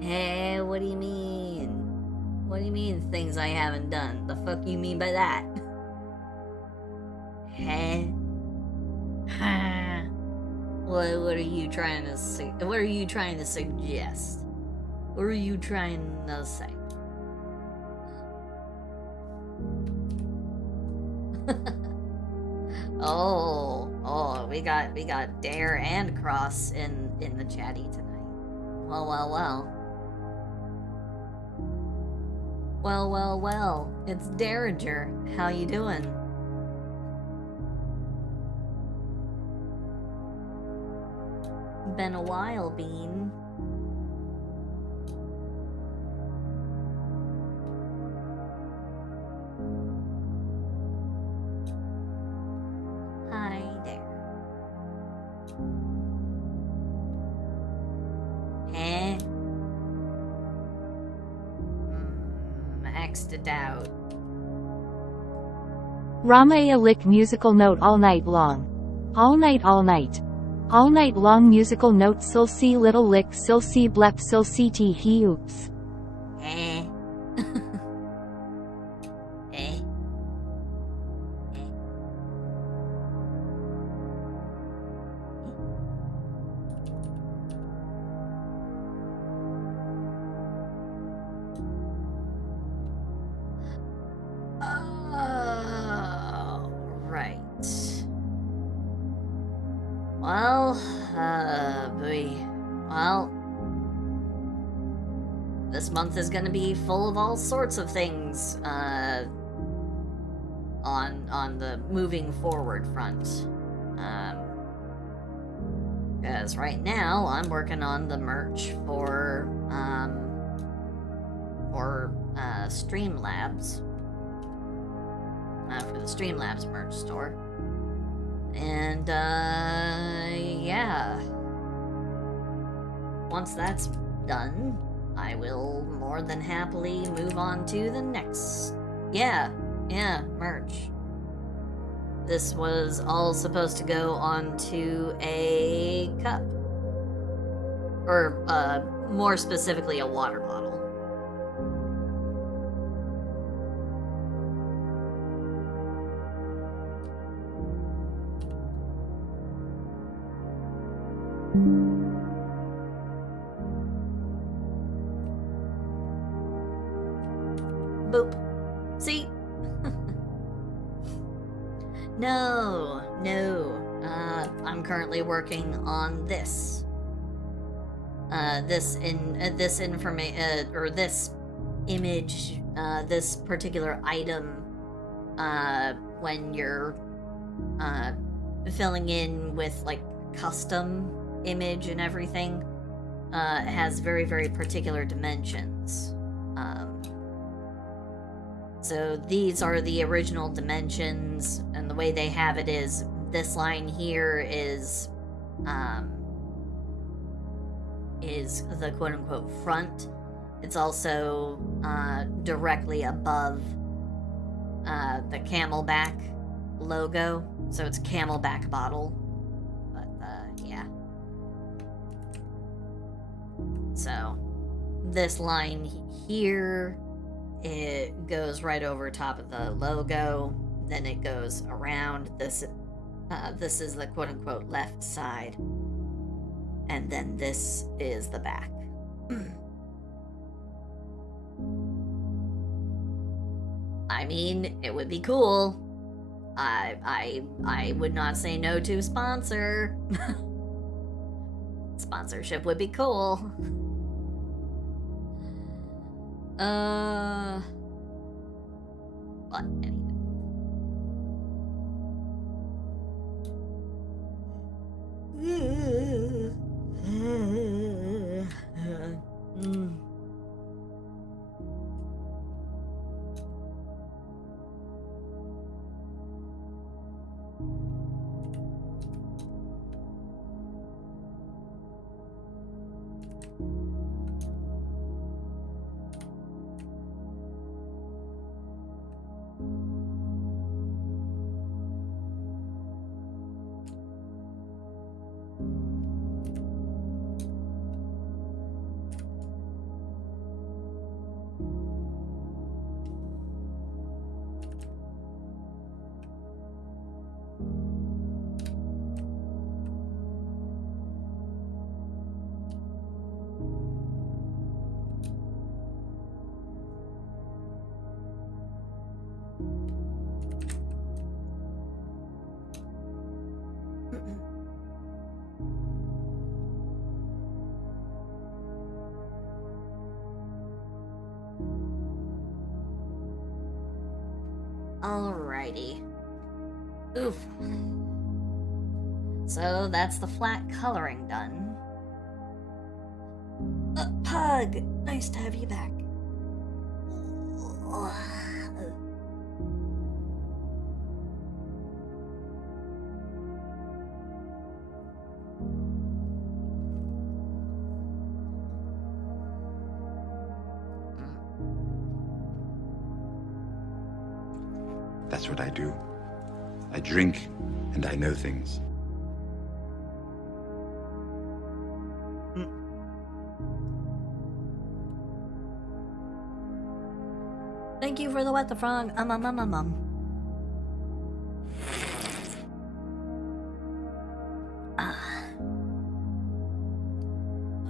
Hey, What do you mean? What do you mean things I haven't done? The fuck you mean by that? Huh? What are you trying to say? What are you trying to suggest? What are you trying to say? Oh, we got Dare and Cross in the chatty tonight. Well. Well. It's Derringer. How you doing? Been a while, Bean. Hi there. Eh? Maxed it out. Rama a lick musical note all night long. All night. All night long musical note sil si little lick sil si blep sil si t he oops. Eh? Eh? Oh, right. Well, well, this month is gonna be full of all sorts of things, on the moving forward front. Because right now I'm working on the merch for Streamlabs. For the Streamlabs merch store. And, yeah. Once that's done, I will more than happily move on to the next. Yeah, merch. This was all supposed to go onto a cup. Or, more specifically, a water bottle. Boop. See? No. I'm currently working on this. This image, this particular item, when you're, filling in with, like, custom image and everything, has very, very particular dimensions. So these are the original dimensions, and the way they have it is this line here is the quote-unquote front. It's also directly above the Camelback logo, so it's Camelback bottle. But yeah. So this line here, it goes right over top of the logo, then it goes around. This is the quote-unquote left side, and then this is the back. I mean, it would be cool. I would not say no to a sponsor. Sponsorship would be cool. But anyway. Alrighty. Oof. So that's the flat coloring done. Pug! Nice to have you back. That's what I do. I drink, and I know things. Thank you for the what the frog. Do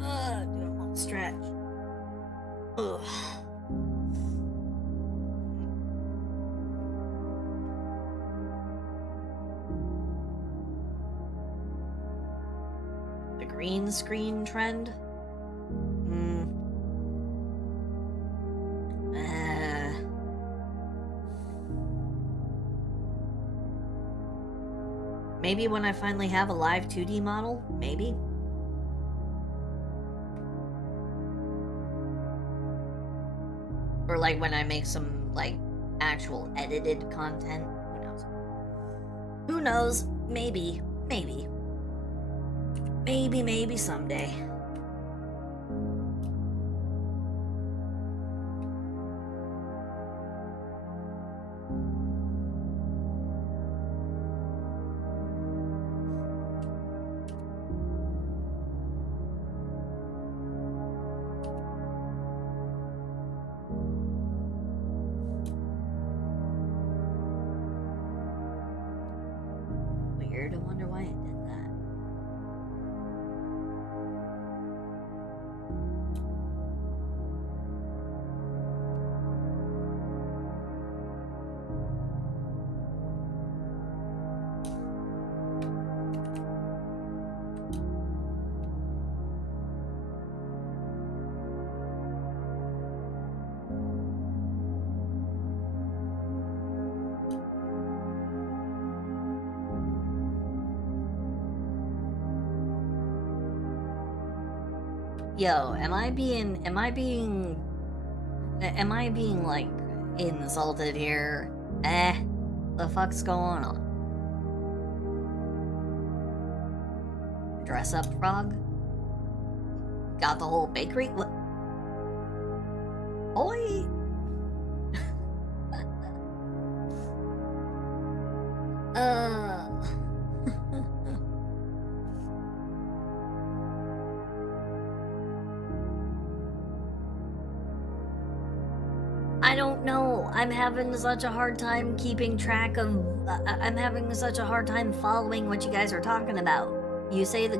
a little stretch. Ugh. The green screen trend? Maybe when I finally have a live 2D model? Maybe? Or like when I make some, like, actual edited content? Who knows? Who knows? Maybe. Maybe. Maybe someday. Weird, I wonder why it did that. Yo, am I being like insulted here? The fuck's going on? Dress up frog? Got the whole bakery? What? Oi! I don't know. I'm having such a hard time keeping track of... I'm having such a hard time following what you guys are talking about. You say the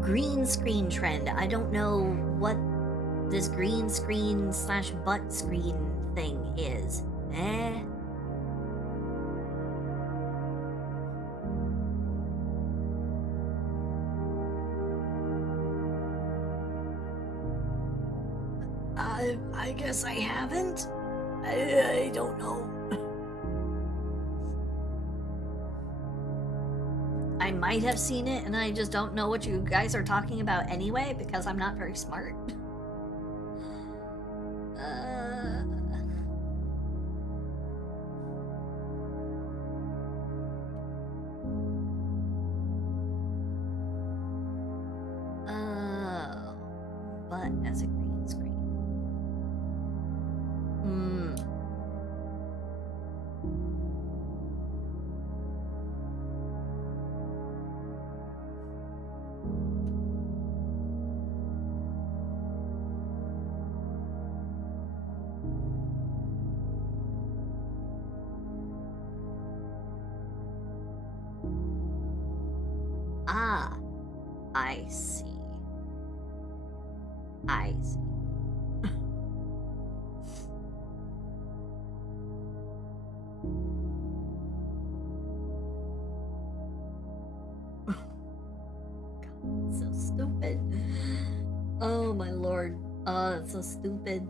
green screen trend. I don't know what this green screen / butt screen thing is. I guess I haven't. I don't know. I might have seen it and I just don't know what you guys are talking about anyway because I'm not very smart. But as a green screen. Ah, I see. I see. It's so stupid. Oh my lord. Oh, it's so stupid.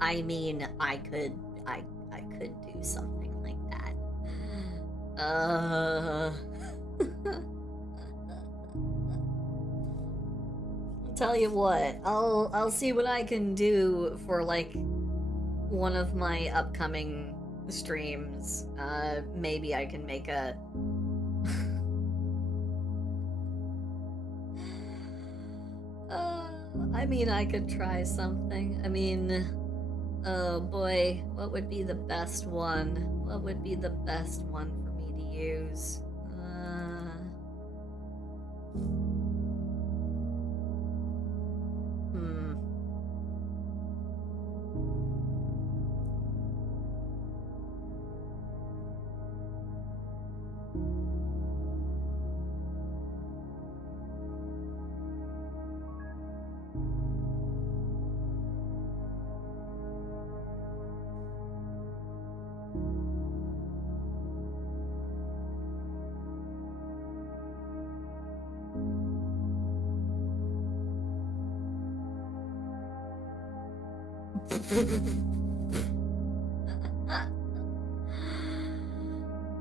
I mean, I could do something like that. I'll tell you what, I'll see what I can do for like one of my upcoming streams. Maybe I can make a I mean, I could try something. I mean, oh boy, what would be the best one? What would be the best one for me to use?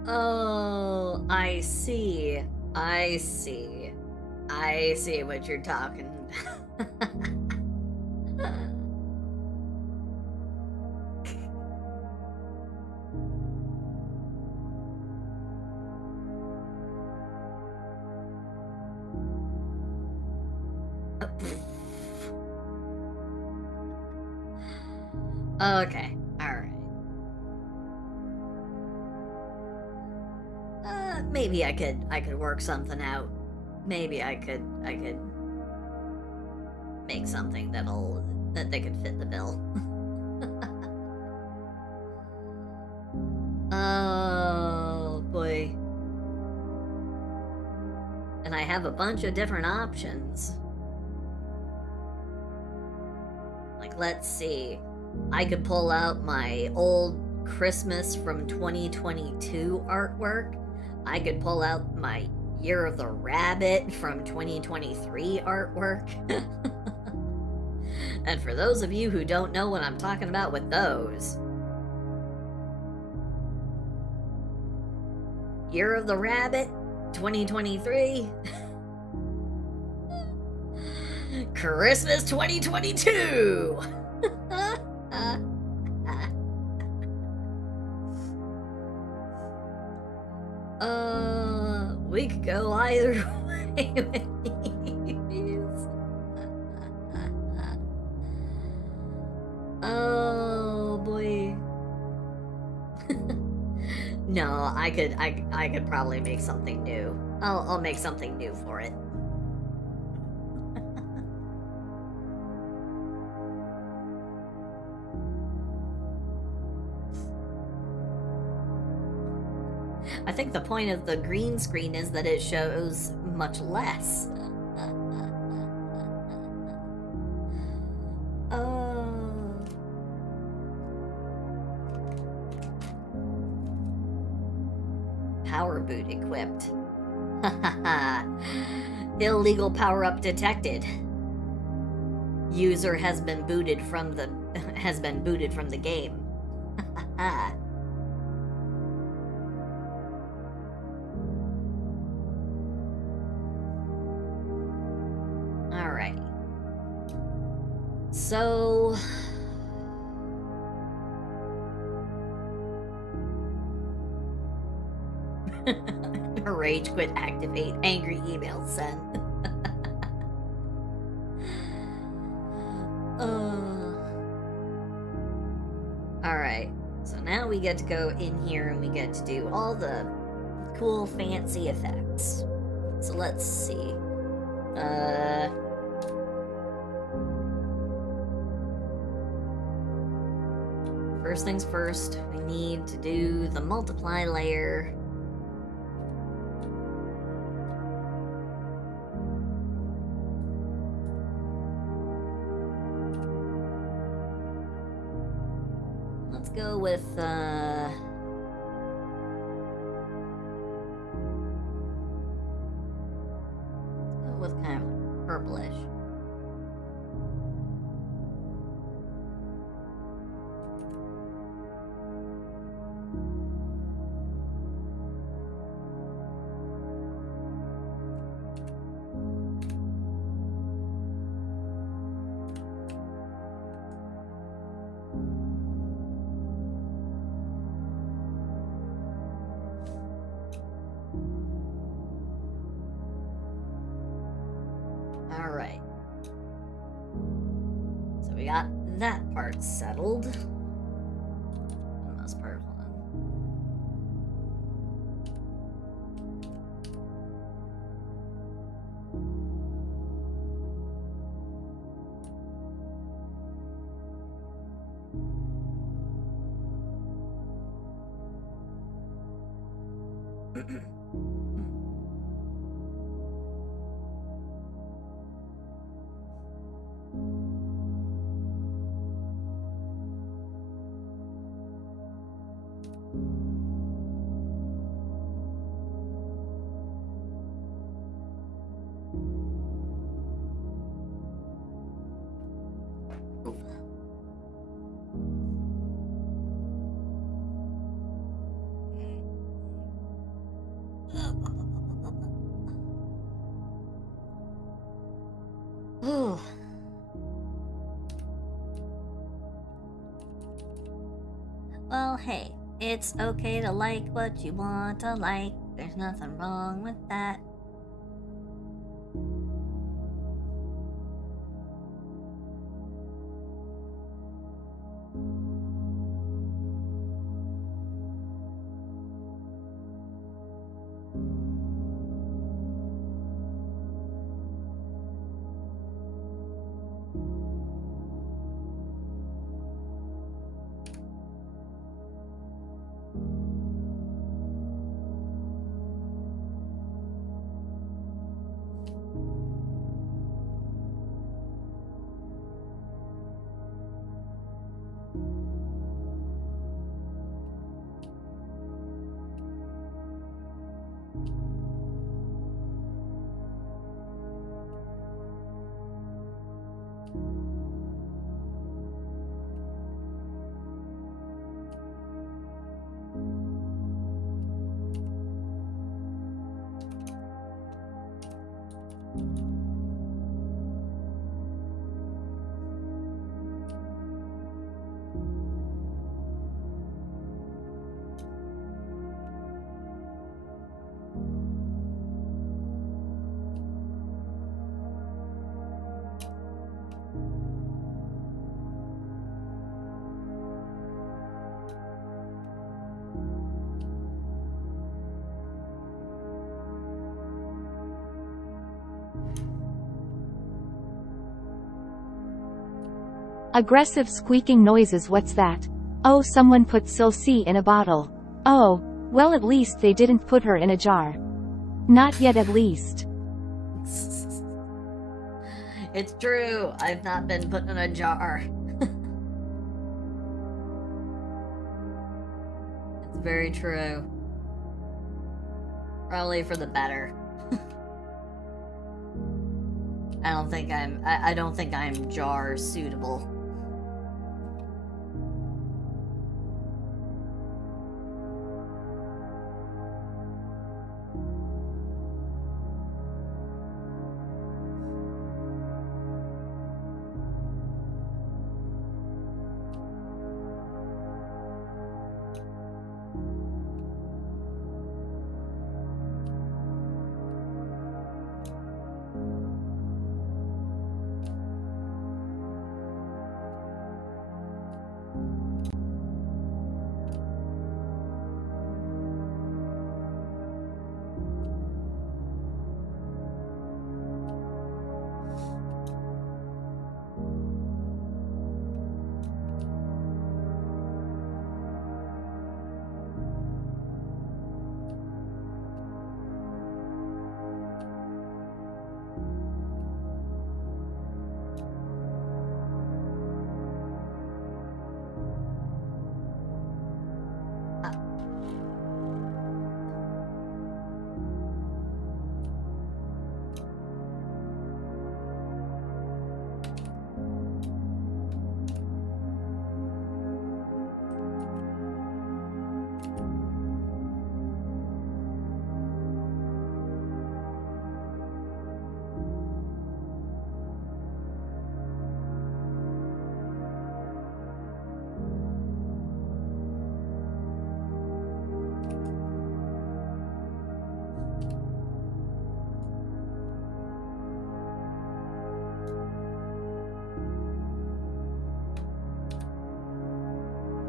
Oh, I see. I see. I see what you're talking about. Okay, alright. Maybe I could work something out. Maybe I could make something that they could fit the bill. Oh boy. And I have a bunch of different options. Like, let's see. I could pull out my old Christmas from 2022 artwork. I could pull out my Year of the Rabbit from 2023 artwork. And for those of you who don't know what I'm talking about with those, Year of the Rabbit 2023, Christmas 2022. We could go either way with these. Oh boy. No, I could probably make something new. I'll make something new for it. I think the point of the green screen is that it shows much less. Power boot equipped. Illegal power-up detected. User has been booted from the game. Alright. So... Rage quit activate. Angry email sent. Alright. So now we get to go in here and we get to do all the cool fancy effects. So let's see. First things first, we need to do the multiply layer. Let's go with, kind of purplish. Alright. So we got that part settled. For the most part, hold on. Ooh. Well, hey, it's okay to like what you want to like. There's nothing wrong with that. Aggressive squeaking noises. What's that? Oh, someone put Silsea in a bottle. Oh, well, at least they didn't put her in a jar. Not yet, at least. It's true. I've not been put in a jar. It's very true. Probably for the better. I don't think I'm jar suitable.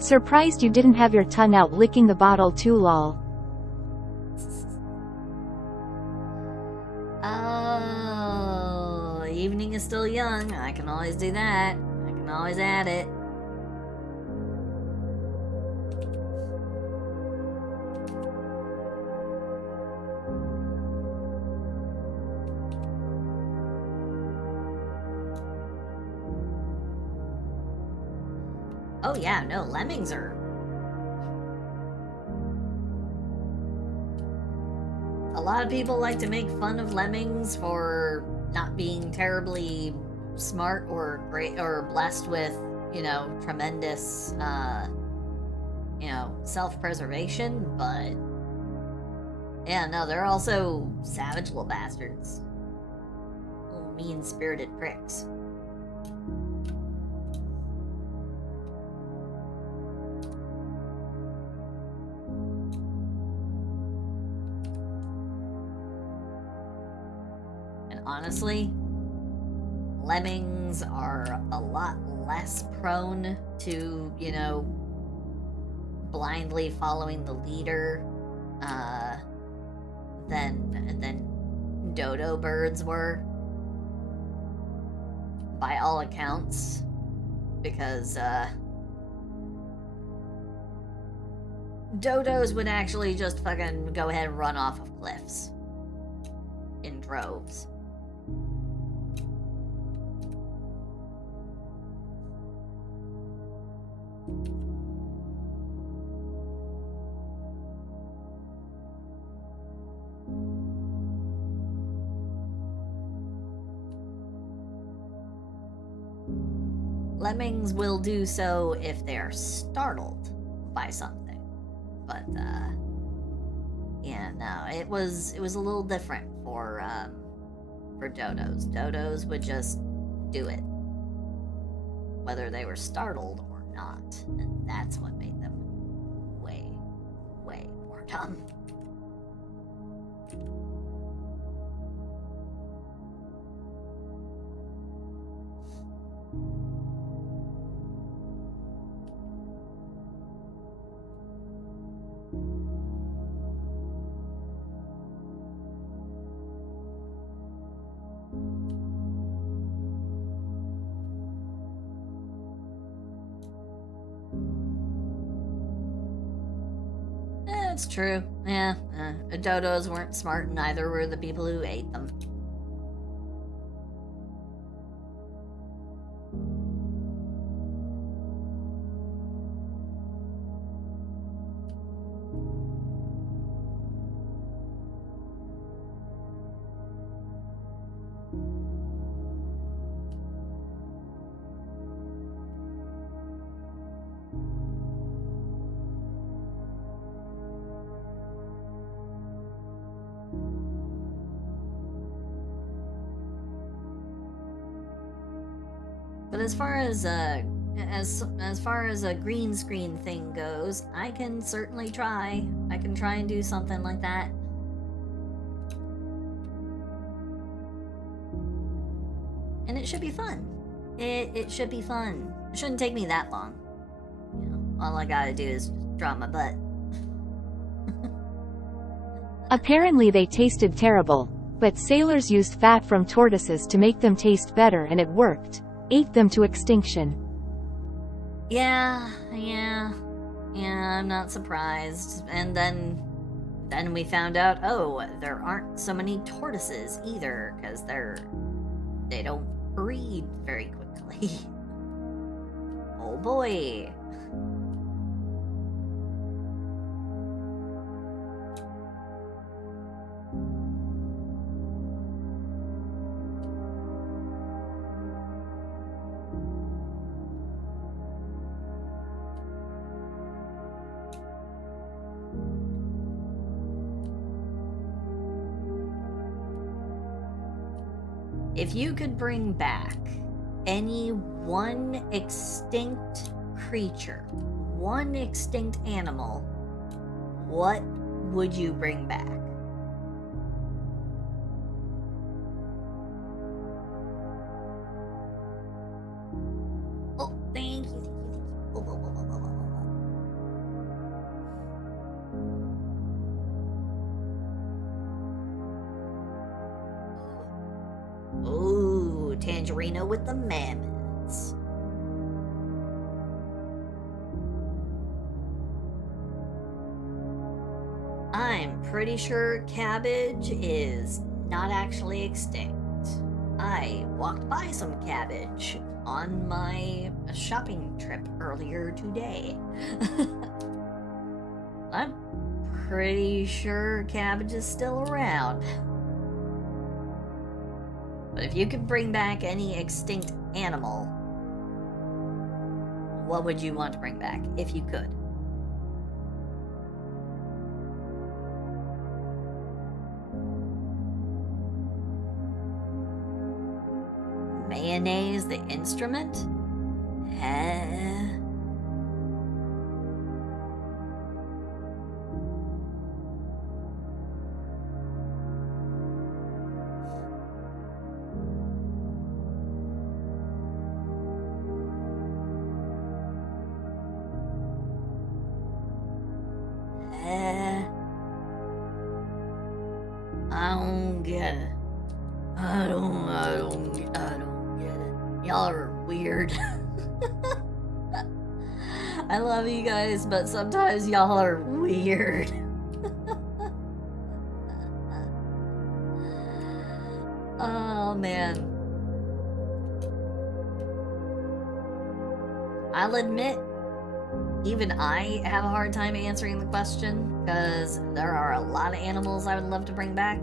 Surprised you didn't have your tongue out licking the bottle too, lol. Oh, the evening is still young. I can always do that. I can always add it. Oh yeah, no, lemmings are... A lot of people like to make fun of lemmings for not being terribly smart or great or blessed with, you know, tremendous, you know, self-preservation, but yeah, no, they're also savage little bastards. Little mean-spirited pricks. Honestly, lemmings are a lot less prone to, you know, blindly following the leader than dodo birds were, by all accounts, because dodos would actually just fucking go ahead and run off of cliffs in droves. Lemmings will do so if they're startled by something, but yeah, no, it was a little different for dodos. Dodos would just do it, whether they were startled or not, and that's what made them way more dumb. It's true. Yeah, dodos weren't smart, and neither were the people who ate them. But as far as a green screen thing goes, I can certainly try. I can try and do something like that. And it should be fun. It should be fun. It shouldn't take me that long. You know, all I gotta do is draw my butt. Apparently they tasted terrible, but sailors used fat from tortoises to make them taste better, and it worked. Ate them to extinction. Yeah, I'm not surprised. And then we found out, oh, there aren't so many tortoises either, because they don't breed very quickly. Oh boy. If you could bring back any one extinct creature, one extinct animal, what would you bring back? Oh, thank you. Tangerino with the mammoths. I'm pretty sure cabbage is not actually extinct. I walked by some cabbage on my shopping trip earlier today. I'm pretty sure cabbage is still around. But if you could bring back any extinct animal, what would you want to bring back if you could? Mayonnaise the instrument? I don't get it. I don't get it. Y'all are weird. I love you guys, but sometimes y'all are weird. Oh man. I'll admit, even I have a hard time answering the question, because there are a lot of animals I would love to bring back.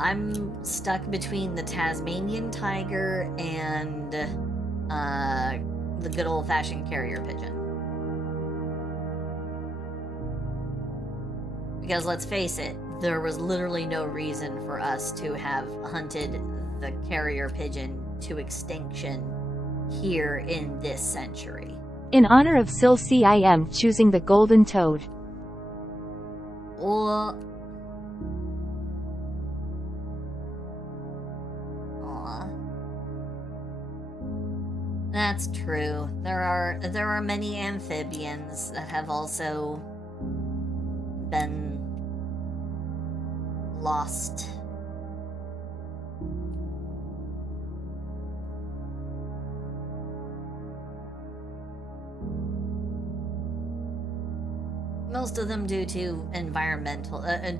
I'm stuck between the Tasmanian tiger and the good old-fashioned carrier pigeon. Because let's face it, there was literally no reason for us to have hunted the carrier pigeon to extinction here in this century. In honor of Silsea, I am choosing the golden toad. Well, aw. That's true. There are many amphibians that have also been lost. Most of them due to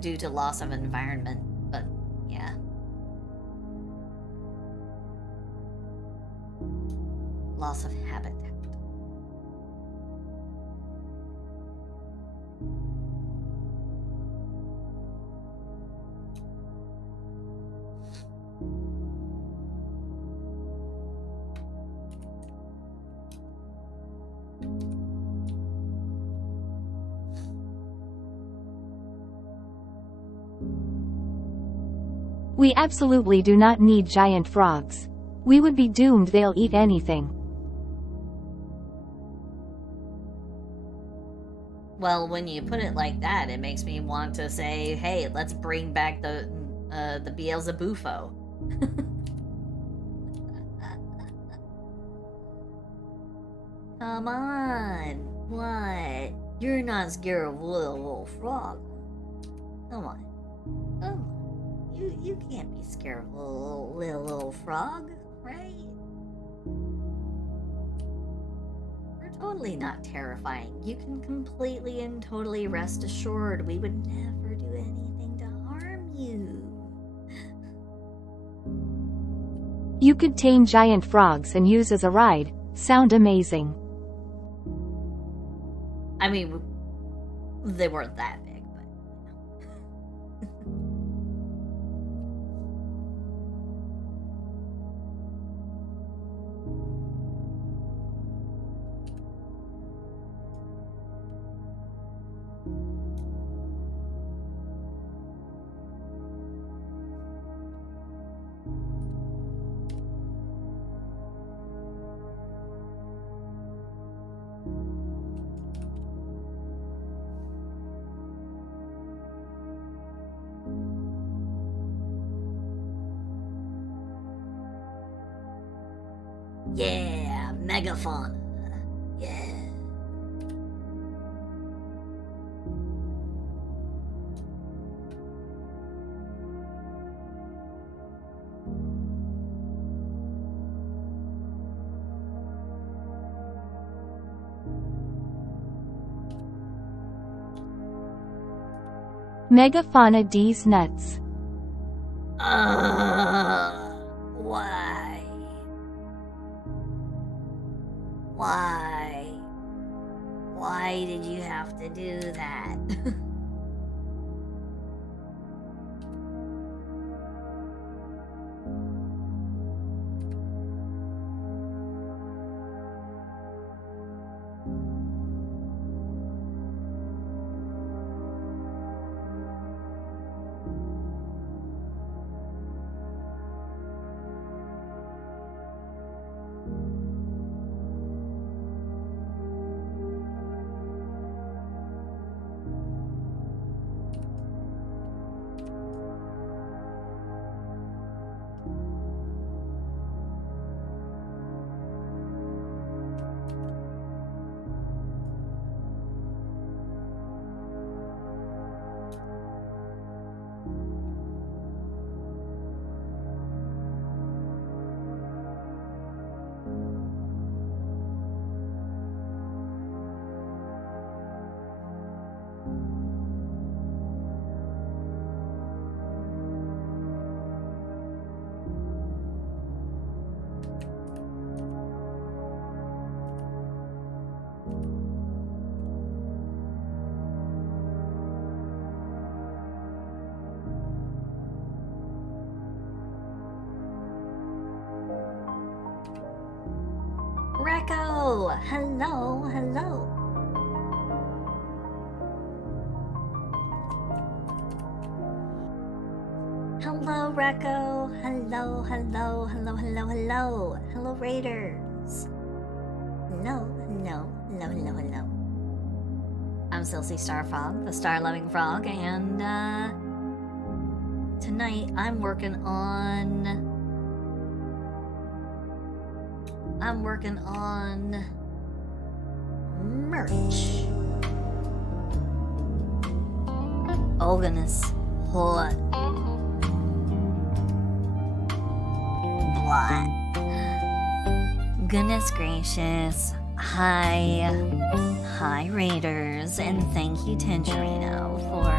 due to loss of environment, but yeah. Loss of habitat. We absolutely do not need giant frogs. We would be doomed, they'll eat anything. Well, when you put it like that, it makes me want to say, hey, let's bring back the Beelzebufo. Come on. What? You're not scared of a little frog. Come on. Come on. You can't be scared of a little frog, right? We're totally not terrifying. You can completely and totally rest assured we would never do anything to harm you. You could tame giant frogs and use as a ride. Sound amazing. I mean, they weren't that big, but yeah, megafauna. Yeah. Megafauna D's nuts. Why? Why? Why did you have to do that? Recco! Hello, hello. Hello, Recco. Hello, hello, hello, hello, hello. Hello, Raiders. Hello, hello, hello, hello, hello. I'm Silsey Starfrog, the star-loving frog, and, tonight I'm working on merch. Oh goodness. What? Goodness gracious. Hi Raiders, and thank you Tangerino for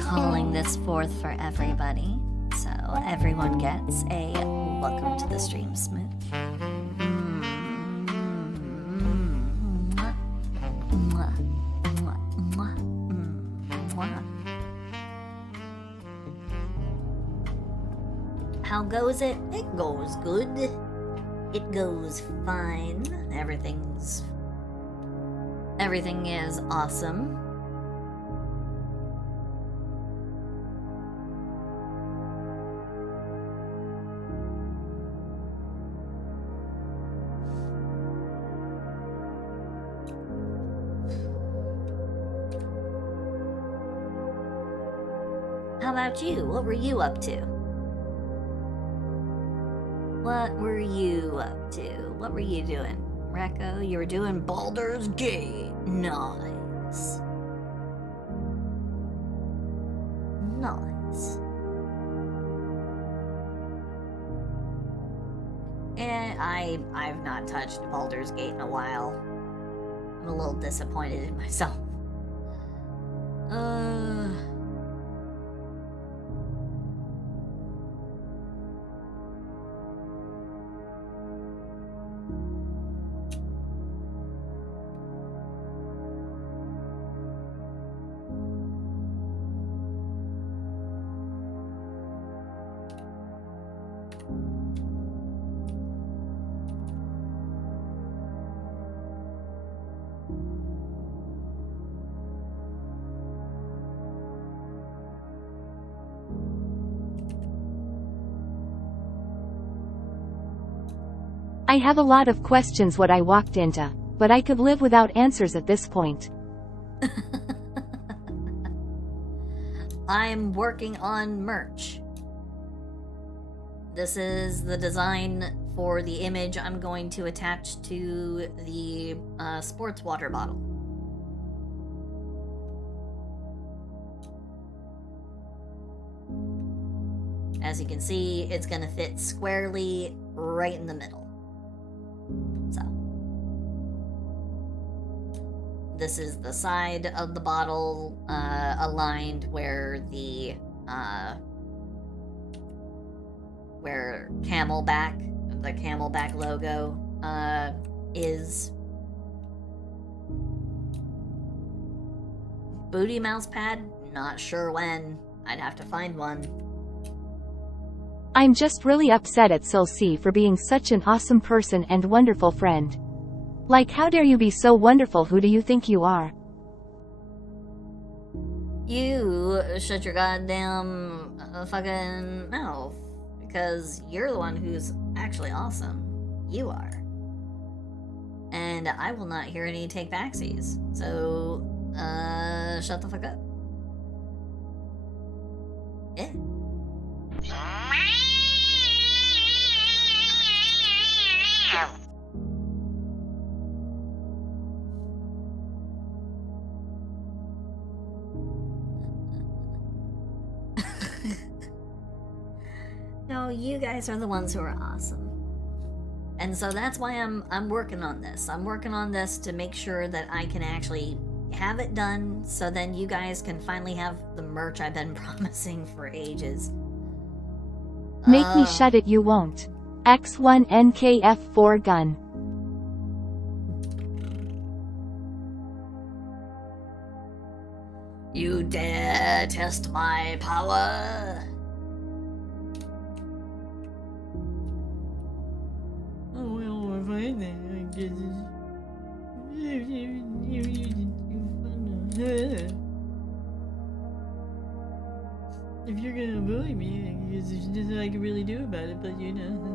calling this forth for everybody. So everyone gets a welcome to the stream smooch. How goes it? It goes good. It goes fine. Everything is awesome. How about you? What were you up to? What were you up to? What were you doing? Recco, you were doing Baldur's Gate. Nice. Nice. And I've not touched Baldur's Gate in a while. I'm a little disappointed in myself. I have a lot of questions what I walked into, but I could live without answers at this point. I'm working on merch. This is the design for the image I'm going to attach to the sports water bottle. As you can see, it's going to fit squarely right in the middle. So, this is the side of the bottle aligned where the camelback logo is. Booty mouse pad? Not sure when. I'd have to find one. I'm just really upset at Silsea for being such an awesome person and wonderful friend. Like, how dare you be so wonderful? Who do you think you are? You shut your goddamn fucking mouth. Because you're the one who's actually awesome. You are. And I will not hear any take backsies. So, shut the fuck up. Yeah. No, you guys are the ones who are awesome. And so that's why I'm working on this. I'm working on this to make sure that I can actually have it done, so then you guys can finally have the merch I've been promising for ages. Make me shut it, you won't. X1 NKF4 gun. You dare test my power? Oh, well, if I guess if you're gonna bully me, I guess there's nothing I can really do about it, but you know.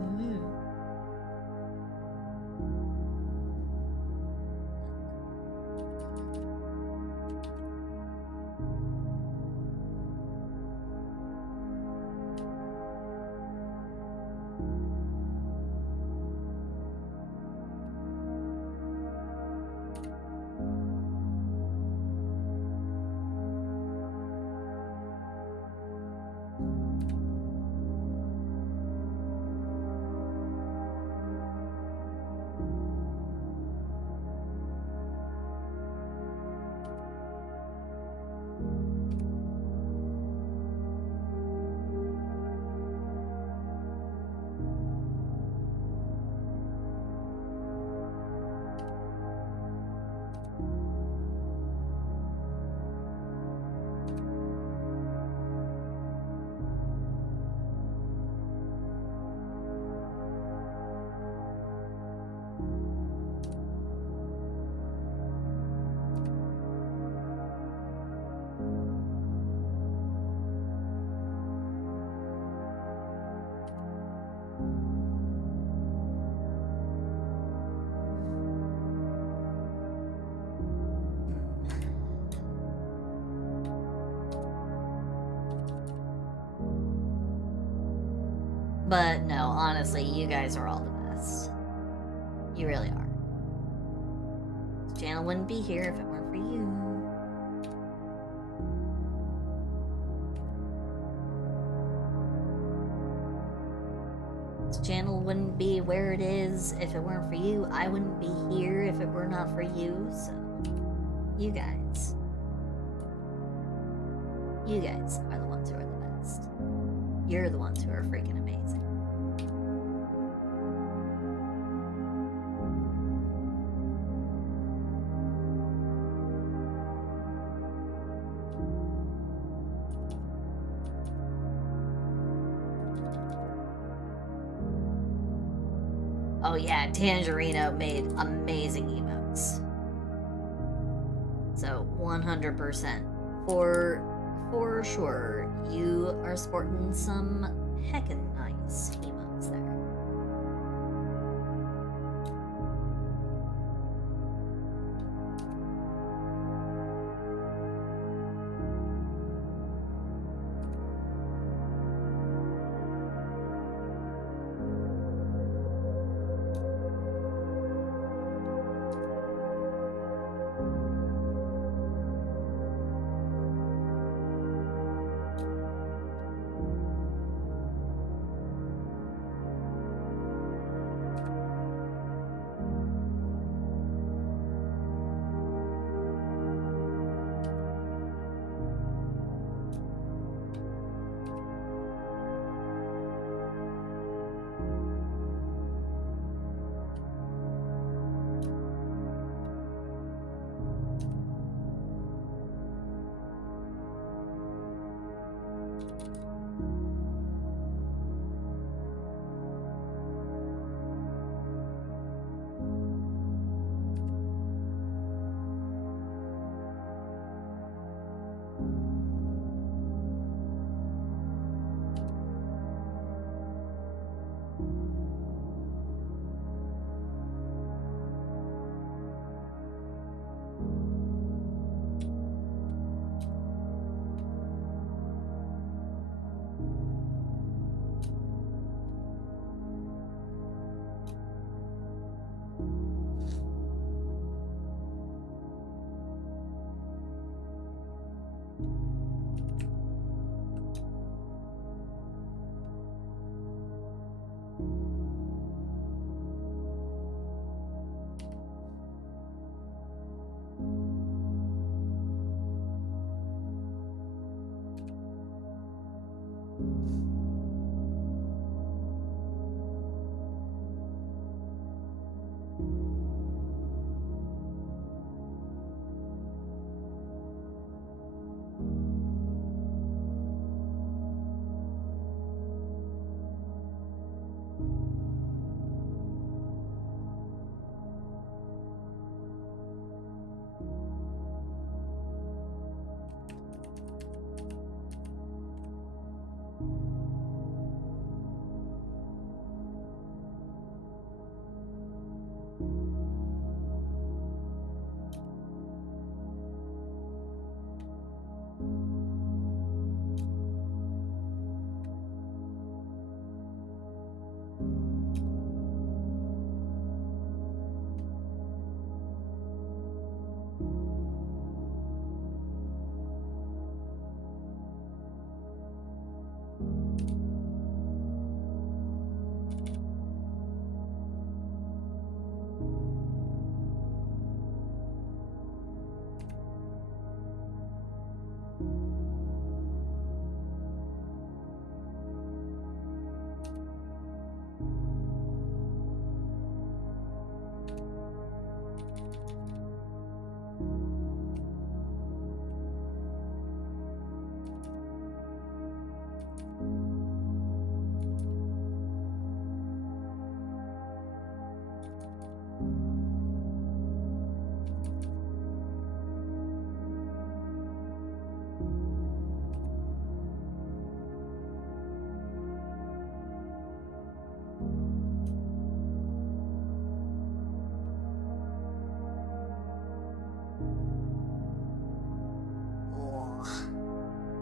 But no, honestly, you guys are all the best. You really are. This channel wouldn't be here if it weren't for you. This channel wouldn't be where it is if it weren't for you. I wouldn't be here if it were not for you. So, you guys are the ones who are the best. You're the ones who are freaking amazing. Oh yeah, Tangerino made amazing emotes. So 100%. For sure, you are sporting some heckin' nice emotes there.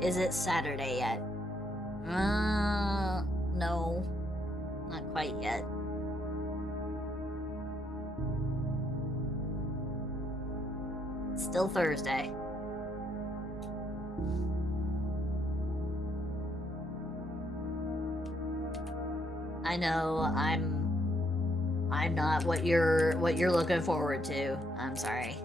Is it Saturday yet? No. Not quite yet. Still Thursday. I know I'm not what you're looking forward to. I'm sorry.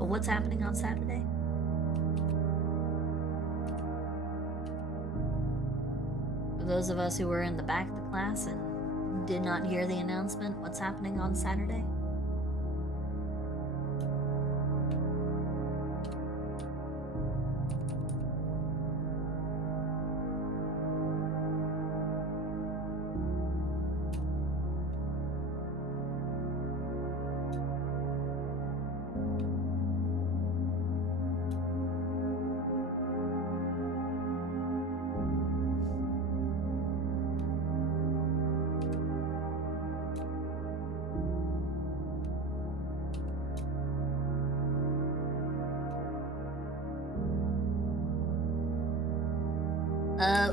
What's happening on Saturday? For those of us who were in the back of the class and did not hear the announcement, what's happening on Saturday?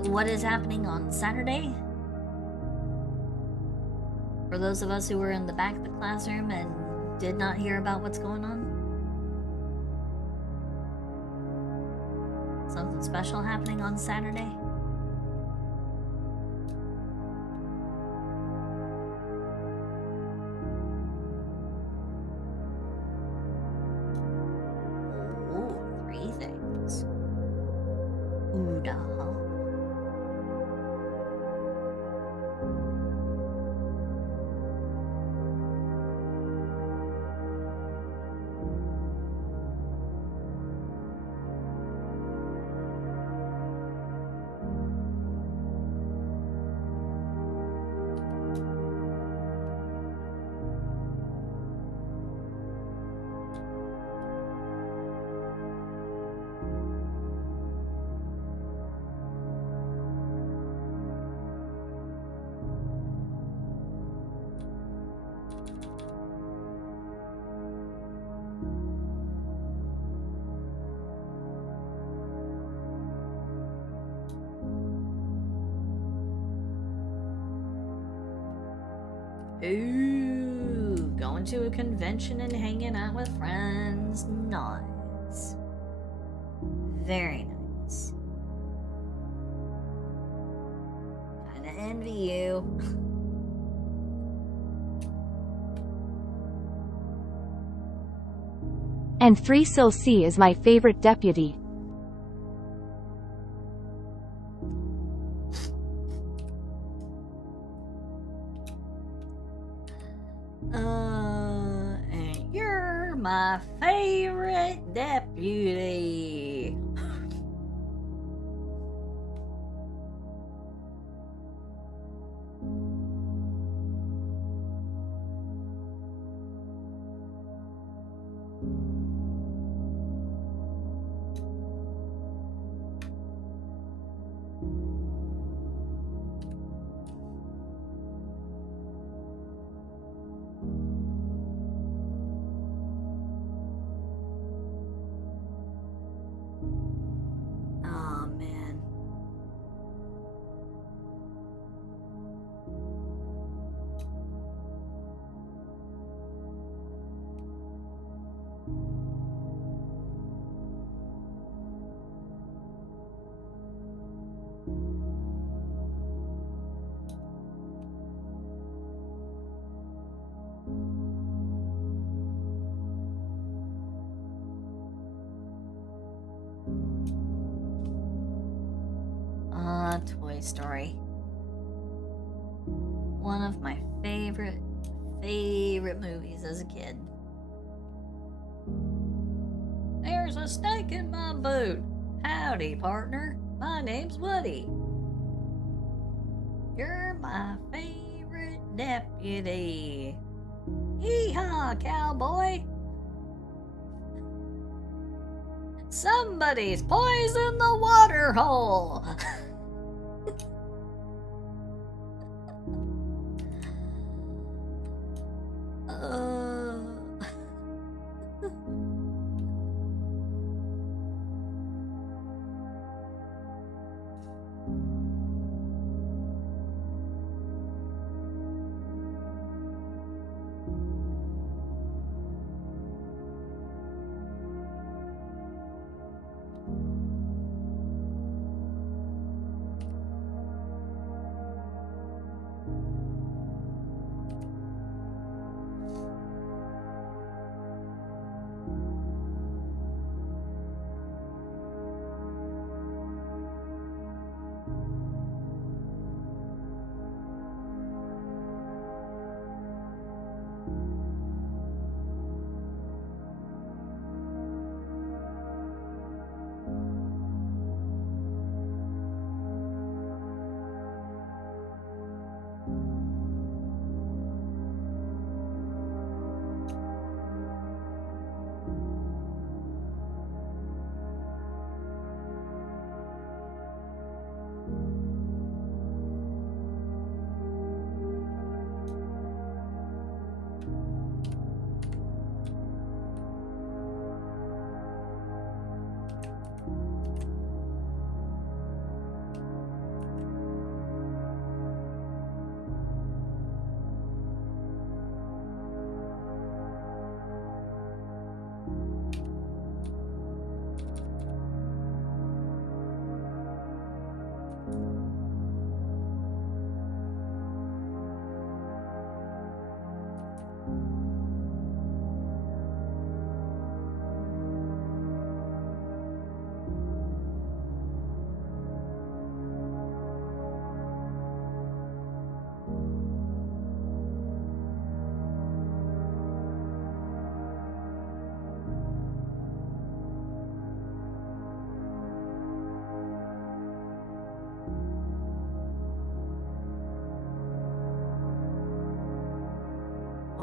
What is happening on Saturday? For those of us who were in the back of the classroom and did not hear about what's going on? Something special happening on Saturday? Oh, 3 things. Ooh-da. Ooh, going to a convention and hanging out with friends. Nice. Very nice. Kinda envy you. And 3 Sil C is my favorite deputy. And you're my favorite deputy. Toy Story. One of my favorite movies as a kid. There's a snake in my boot. Howdy, partner. My name's Woody. You're my favorite deputy. Hee-haw, cowboy. Somebody's poisoned the water hole.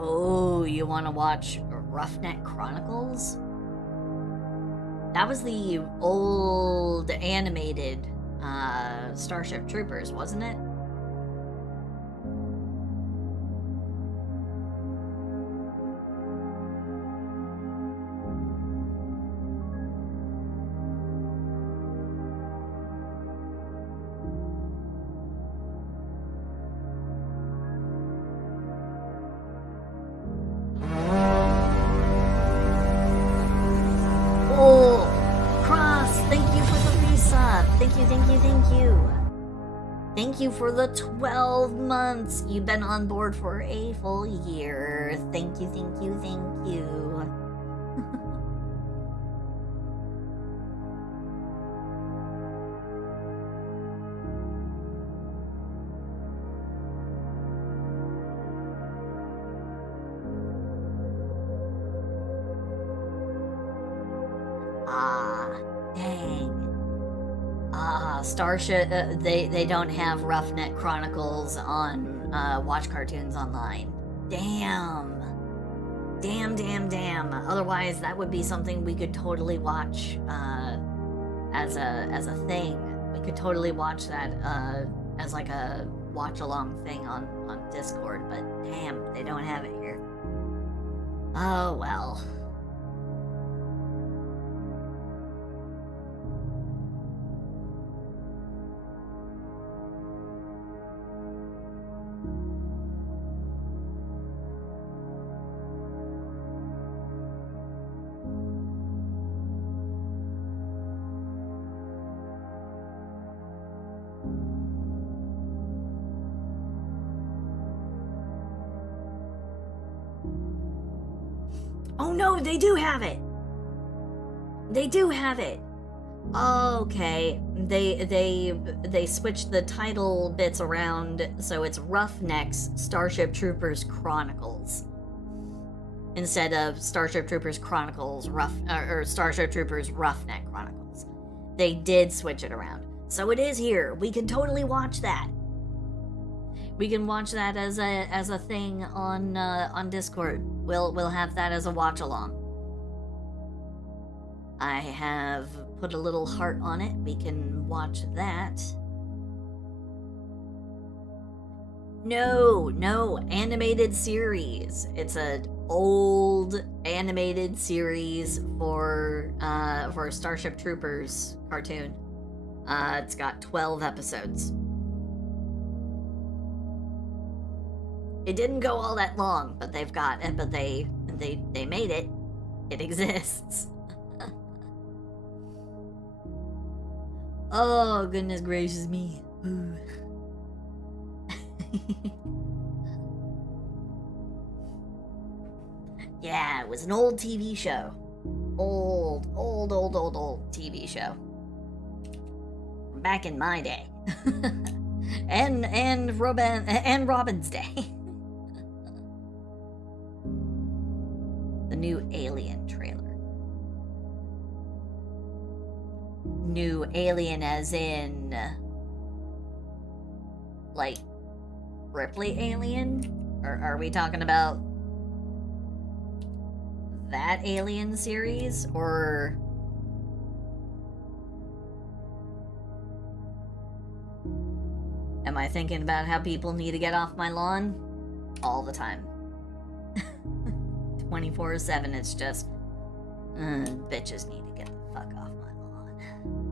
Oh, you want to watch Roughneck Chronicles? That was the old animated Starship Troopers, wasn't it? Thank you for the 12 months. You've been on board for a full year. Thank you, thank you, thank you. Dang. Starship, they don't have Roughneck Chronicles on Watch Cartoons Online. Damn. Damn. Otherwise, that would be something we could totally watch as a thing. We could totally watch that as like a watch-along thing on Discord, but damn, they don't have it here. Oh, well. Oh no, they do have it! They do have it! Okay, they switched the title bits around, so it's Roughnecks Starship Troopers Chronicles instead of Starship Troopers Chronicles or Starship Troopers Roughneck Chronicles. They did switch it around, so it is here. We can totally watch that. We can watch that as a thing on Discord. We'll have that as a watch along. I have put a little heart on it. We can watch that. No, animated series. It's an old animated series for Starship Troopers cartoon. It's got 12 episodes. It didn't go all that long, but they've got it. But they made it. It exists. Oh, goodness gracious me. Yeah, it was an old TV show. Old TV show. Back in my day. and Robin's day. The new Alien trailer. New Alien as in like Ripley Alien? Or are we talking about that Alien series? Or am I thinking about how people need to get off my lawn? All the time. 24/7, it's just bitches need to get the fuck off my lawn.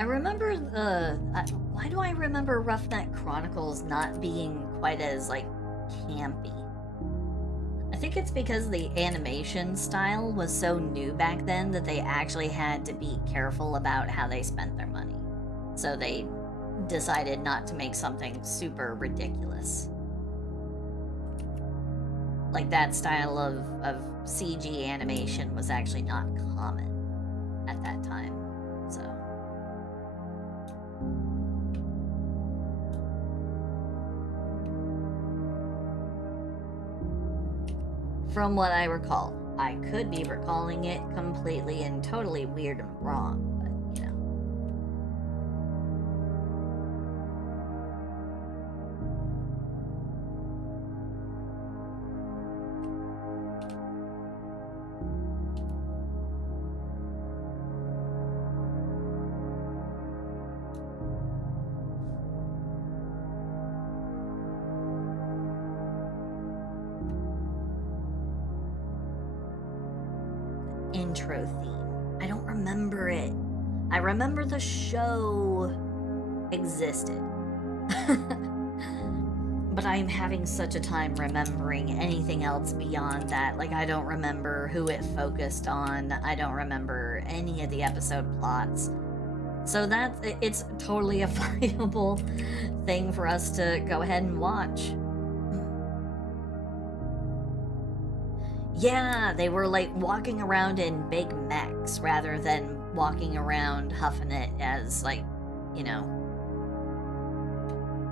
I remember why do I remember Roughneck Chronicles not being quite as, like, campy? I think it's because the animation style was so new back then that they actually had to be careful about how they spent their money. So they decided not to make something super ridiculous. Like, that style of CG animation was actually not common at that time, so... From what I recall. I could be recalling it completely and totally weird and wrong, but, you know. Intro theme. I don't remember it. I remember the show existed. But I'm having such a time remembering anything else beyond that. Like, I don't remember who it focused on. I don't remember any of the episode plots. So it's totally a viable thing for us to go ahead and watch. Yeah, they were like walking around in big mechs rather than walking around huffing it as like, you know,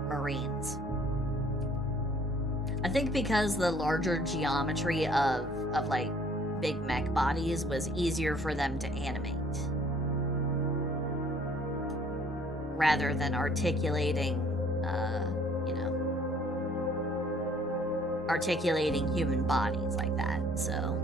Marines. I think because the larger geometry of like big mech bodies was easier for them to animate rather than articulating articulating human bodies like that. So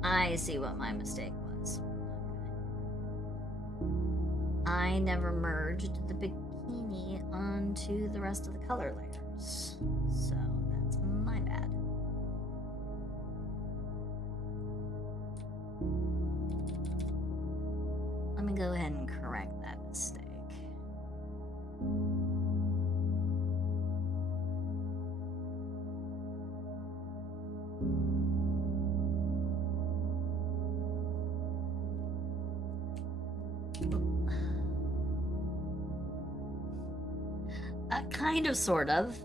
I see what my mistake was. Okay. I never merged the bikini onto the rest of the color layers. So that's my bad. Let me go ahead and correct that mistake. Kind of, sort of.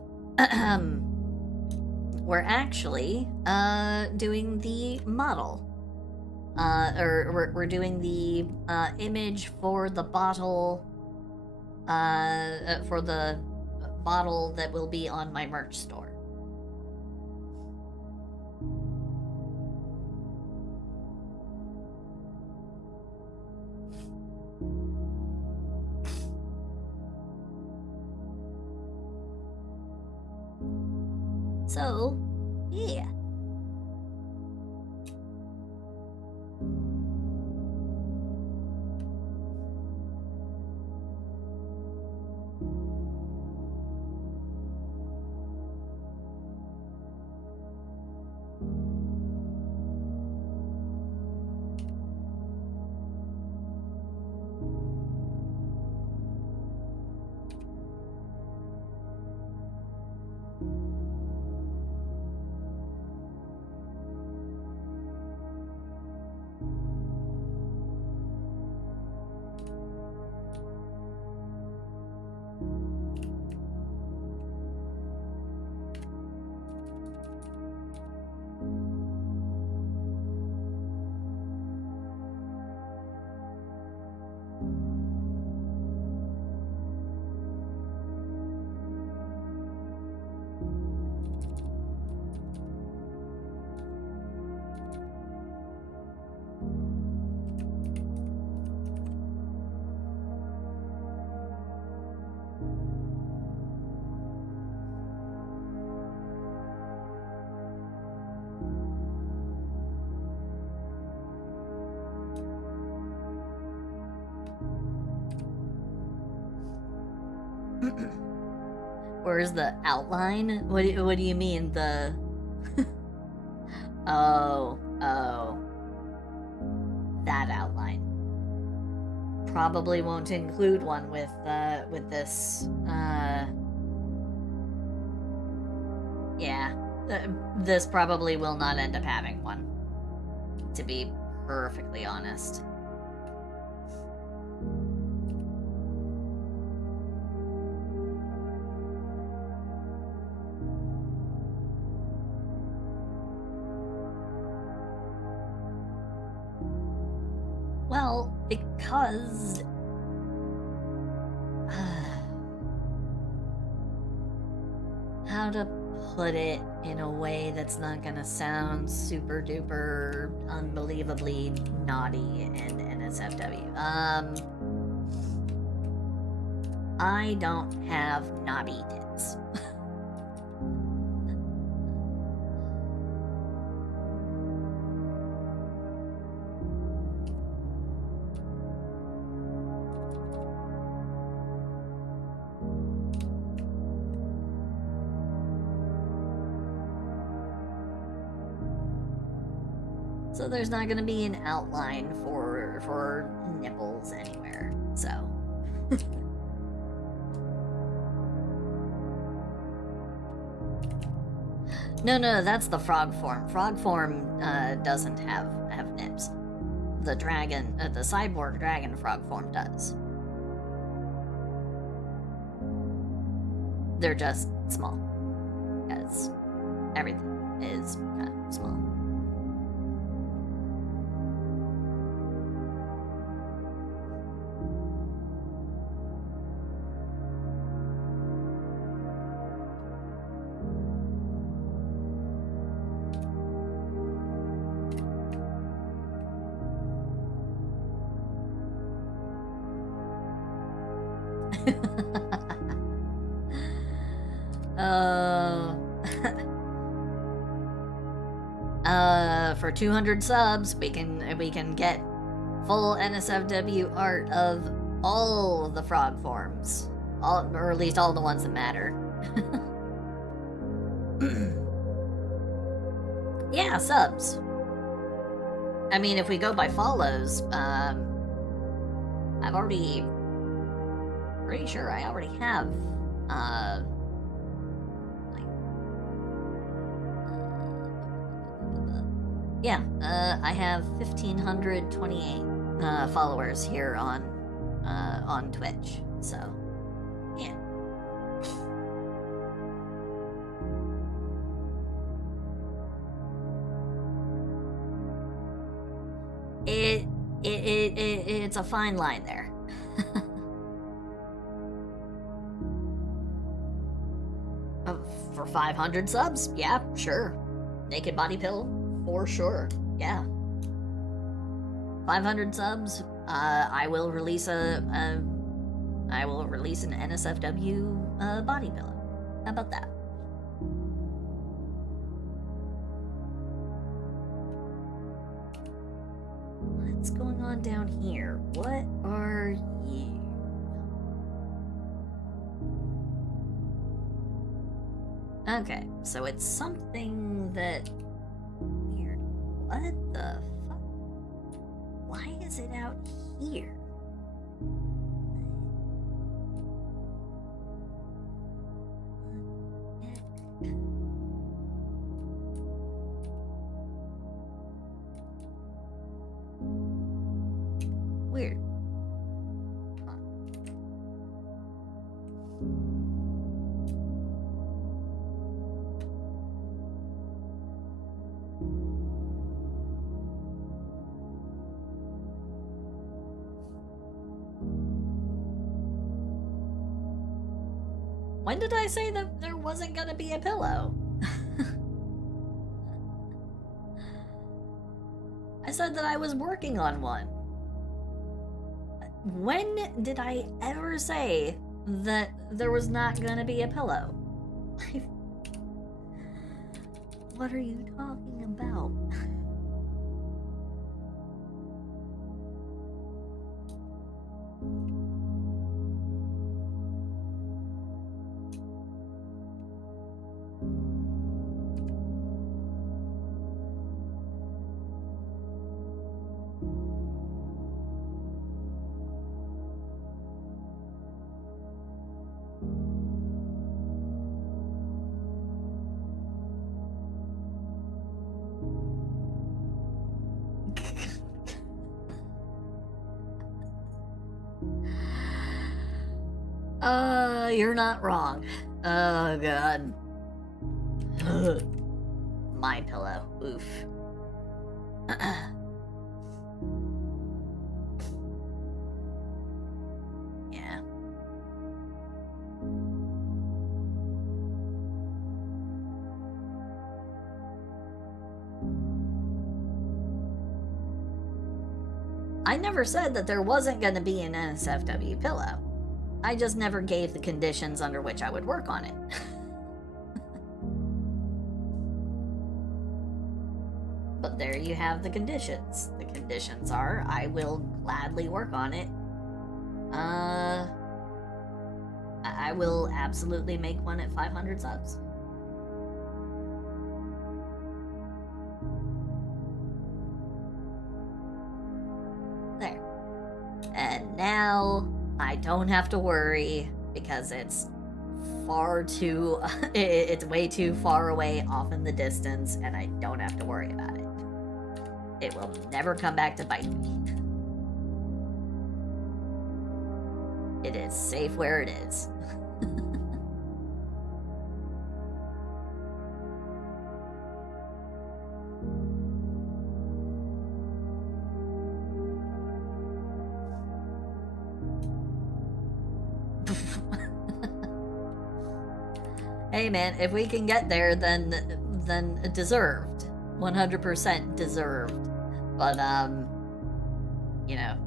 We're actually doing the model. We're doing the image for the bottle, for the bottle that will be on my merch store. So, yeah. Where's the outline? What do you mean, the... oh. That outline. Probably won't include one with this, yeah. This probably will not end up having one, to be perfectly honest. Well, because how to put it in a way that's not gonna sound super duper unbelievably naughty in NSFW. I don't have knobby tits. So there's not gonna be an outline for nipples anywhere. So no, that's the frog form. Frog form doesn't have nips. The dragon, the cyborg dragon frog form does. They're just small because everything is kind of small. For 200 subs, we can get full NSFW art of all the frog forms, or at least all the ones that matter. Yeah, subs. I mean, if we go by follows, I've already, pretty sure I already have, yeah, I have 1,528 followers here on Twitch, so yeah. It's a fine line there. For 500 subs, yeah, sure. Naked body pill, for sure, yeah. 500 subs, I will release an NSFW body pillow. How about that? What's going on down here? What are you? Okay, so it's something that... Weird. What the fuck? Why is it out here? Weird. Huh. When did I say that there wasn't gonna be a pillow? I said that I was working on one. When did I ever say that there was not gonna be a pillow? What are you talking about? You're not wrong. Oh, God. My pillow. Oof. Yeah. I never said that there wasn't going to be an NSFW pillow. I just never gave the conditions under which I would work on it. But there you have the conditions. The conditions are, I will gladly work on it. I will absolutely make one at 500 subs. There. And now I don't have to worry because it's far too, it's way too far away off in the distance, and I don't have to worry about it. It will never come back to bite me. It is safe where it is. Hey man, if we can get there, then deserved. 100% deserved. But, you know,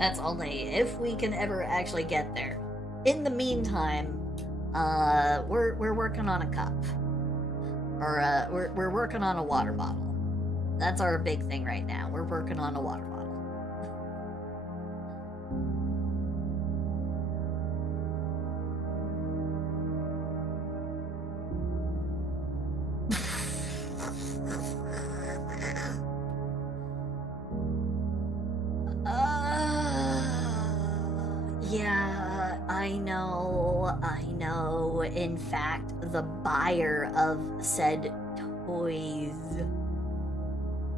that's only if we can ever actually get there. In the meantime, we're working on a cup. Or, we're working on a water bottle. That's our big thing right now. We're working on a water bottle. Yeah, I know. In fact, the buyer of said toys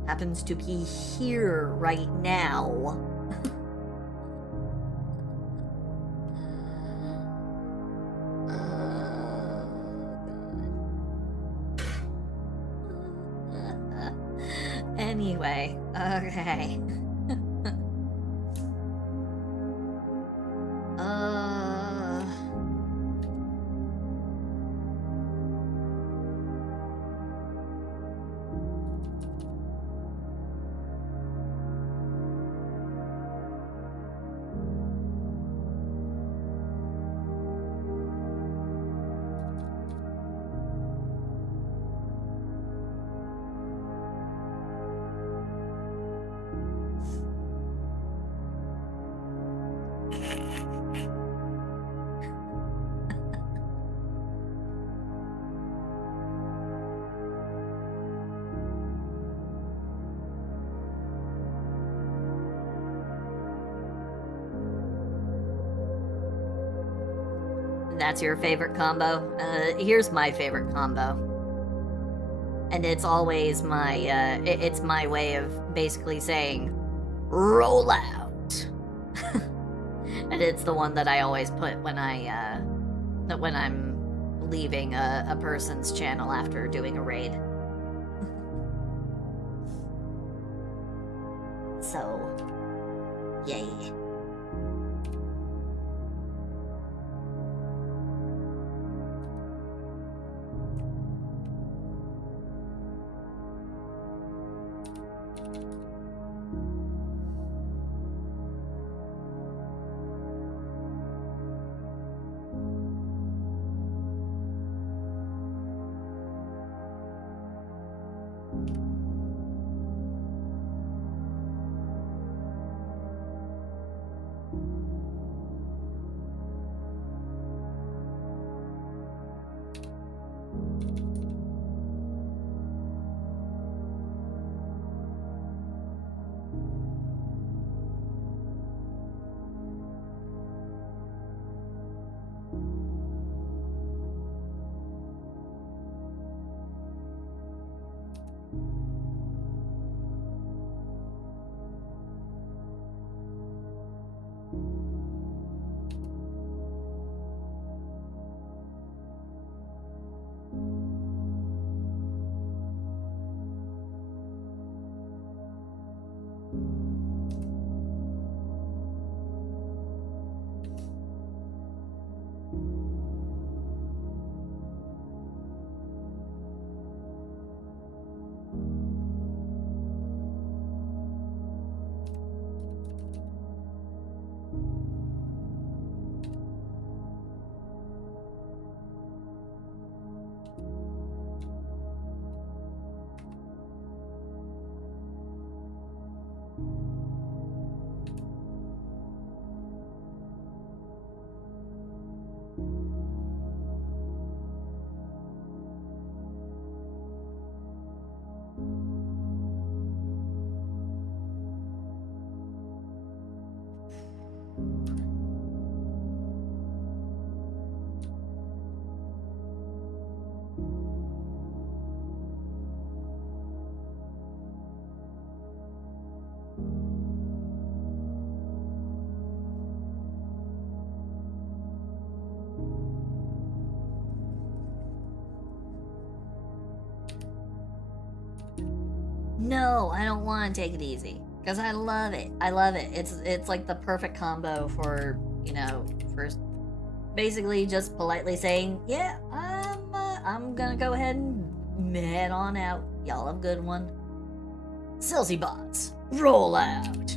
happens to be here right now. Anyway, okay. That's your favorite combo? Here's my favorite combo. And it's always my, it's my way of basically saying, roll out. And it's the one that I always put when when I'm leaving a person's channel after doing a raid. So, yay. No, I don't want to take it easy. Because I love it. I love it. It's like the perfect combo for, for basically just politely saying, yeah, I'm gonna go ahead and head on out. Y'all have a good one. Silsy bots, roll out.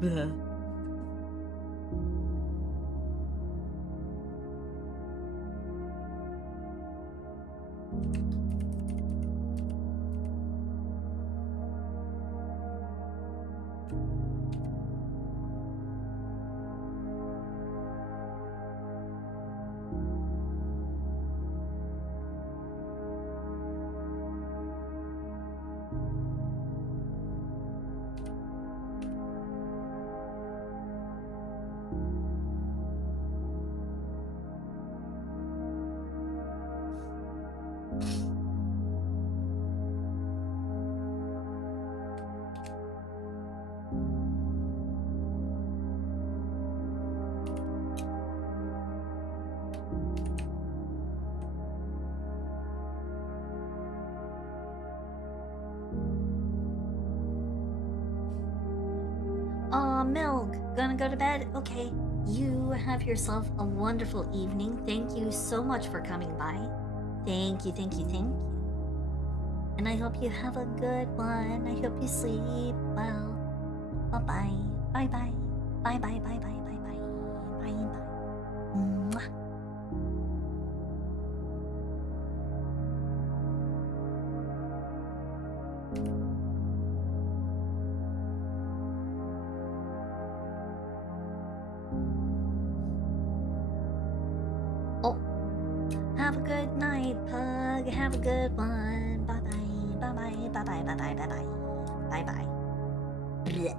Bleh. Aw, Milk, gonna go to bed? Okay, you have yourself a wonderful evening. Thank you so much for coming by. Thank you, thank you, thank you. And I hope you have a good one. I hope you sleep well. Bye-bye. Bye-bye. Bye-bye, bye-bye, bye-bye. Bye-bye. Mwah. Oh, have a good night, Pug. Have a good one. Bye-bye. Bye-bye. Bye-bye. Bye-bye. Bye-bye. Bye-bye. Blech.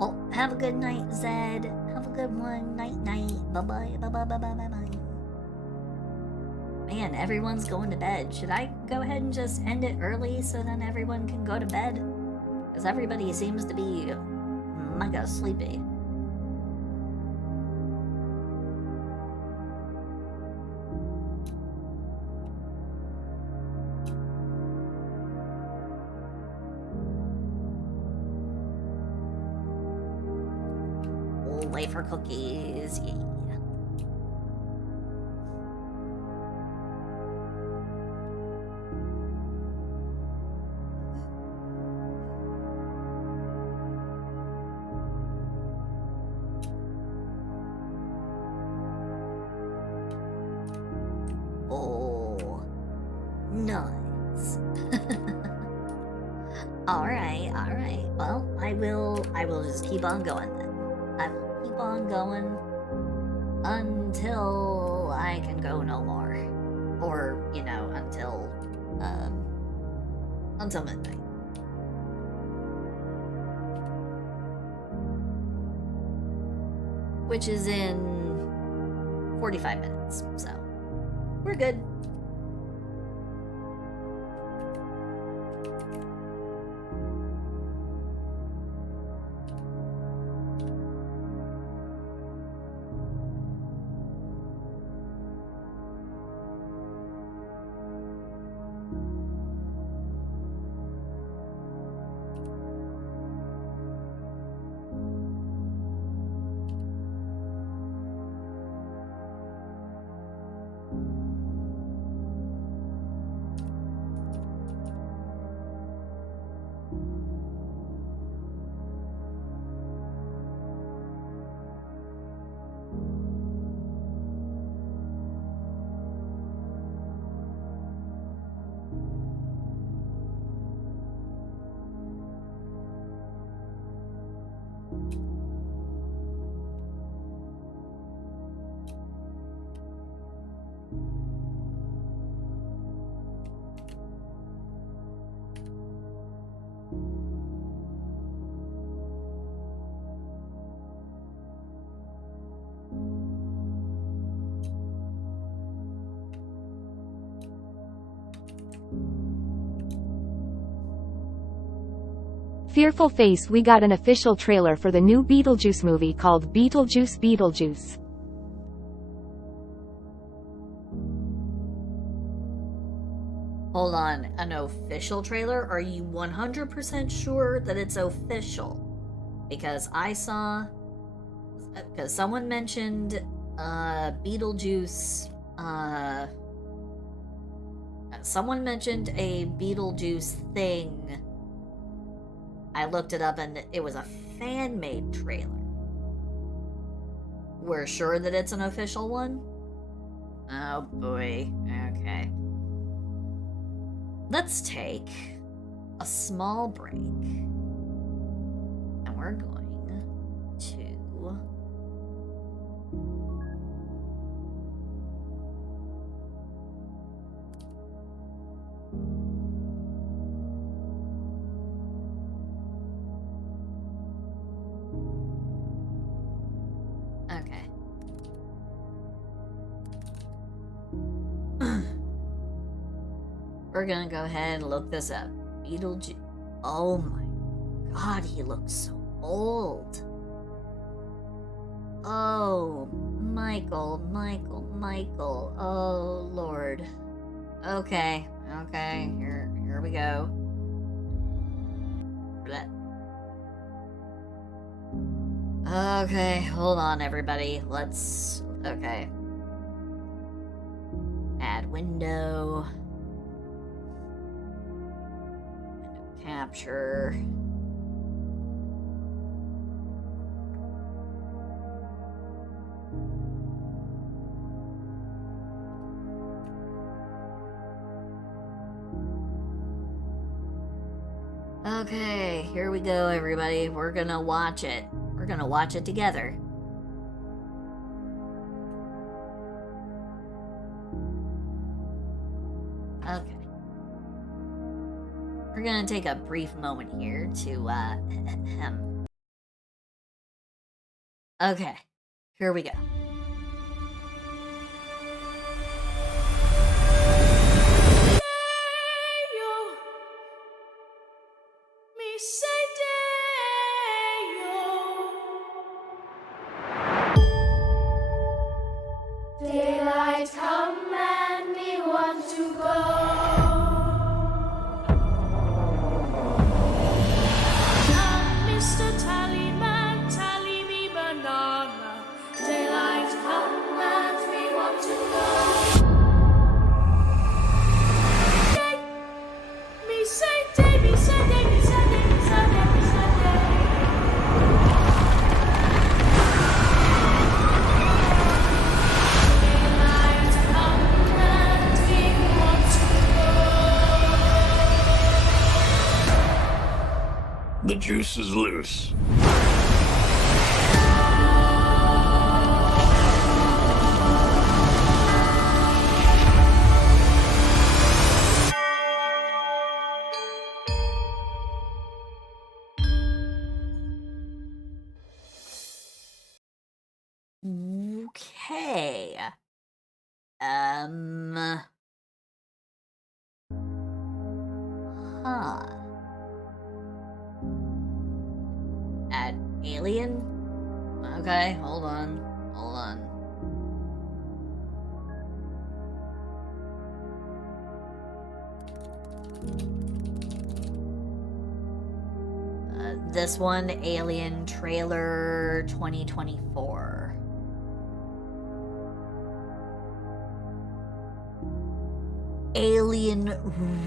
Oh, have a good night, Zed. Have a good one. Night, night. Bye-bye. Bye-bye. Bye-bye. Bye-bye. Man, everyone's going to bed. Should I go ahead and just end it early so then everyone can go to bed? Because everybody seems to be mega sleepy. We'll wait for cookies. Yeah. Oh, nice. All right. Well, I will just keep on going then. I will keep on going until I can go no more. Or, until midnight. Which is in 45 minutes, so we're good. Fearful face, we got an official trailer for the new Beetlejuice movie called Beetlejuice Beetlejuice. Hold on, an official trailer? Are you 100% sure that it's official? Because I saw... Because someone mentioned, Beetlejuice, someone mentioned a Beetlejuice thing. I looked it up and it was a fan-made trailer. We're sure that it's an official one? Oh boy, okay. Let's take a small break. And we're going to... Okay. We're gonna go ahead and look this up. Beetlejuice. Oh my god, he looks so old. Oh, Michael. Oh, Lord. Okay, here we go. Okay, hold on, everybody. Okay. Add window. Window capture. Okay, here we go, everybody. We're gonna watch it. We're gonna watch it together. Okay. We're gonna take a brief moment here to, Okay, here we go. Daylight come and we want to go. Mr. Tallyman, tally me banana. Daylight come and we want to go. Me say day, me say day, me say day, me say day, me say day. Daylight come and we want to go. The juice is loose. Okay. Huh. Add alien? Okay, hold on. This one, Alien Trailer 2024. Alien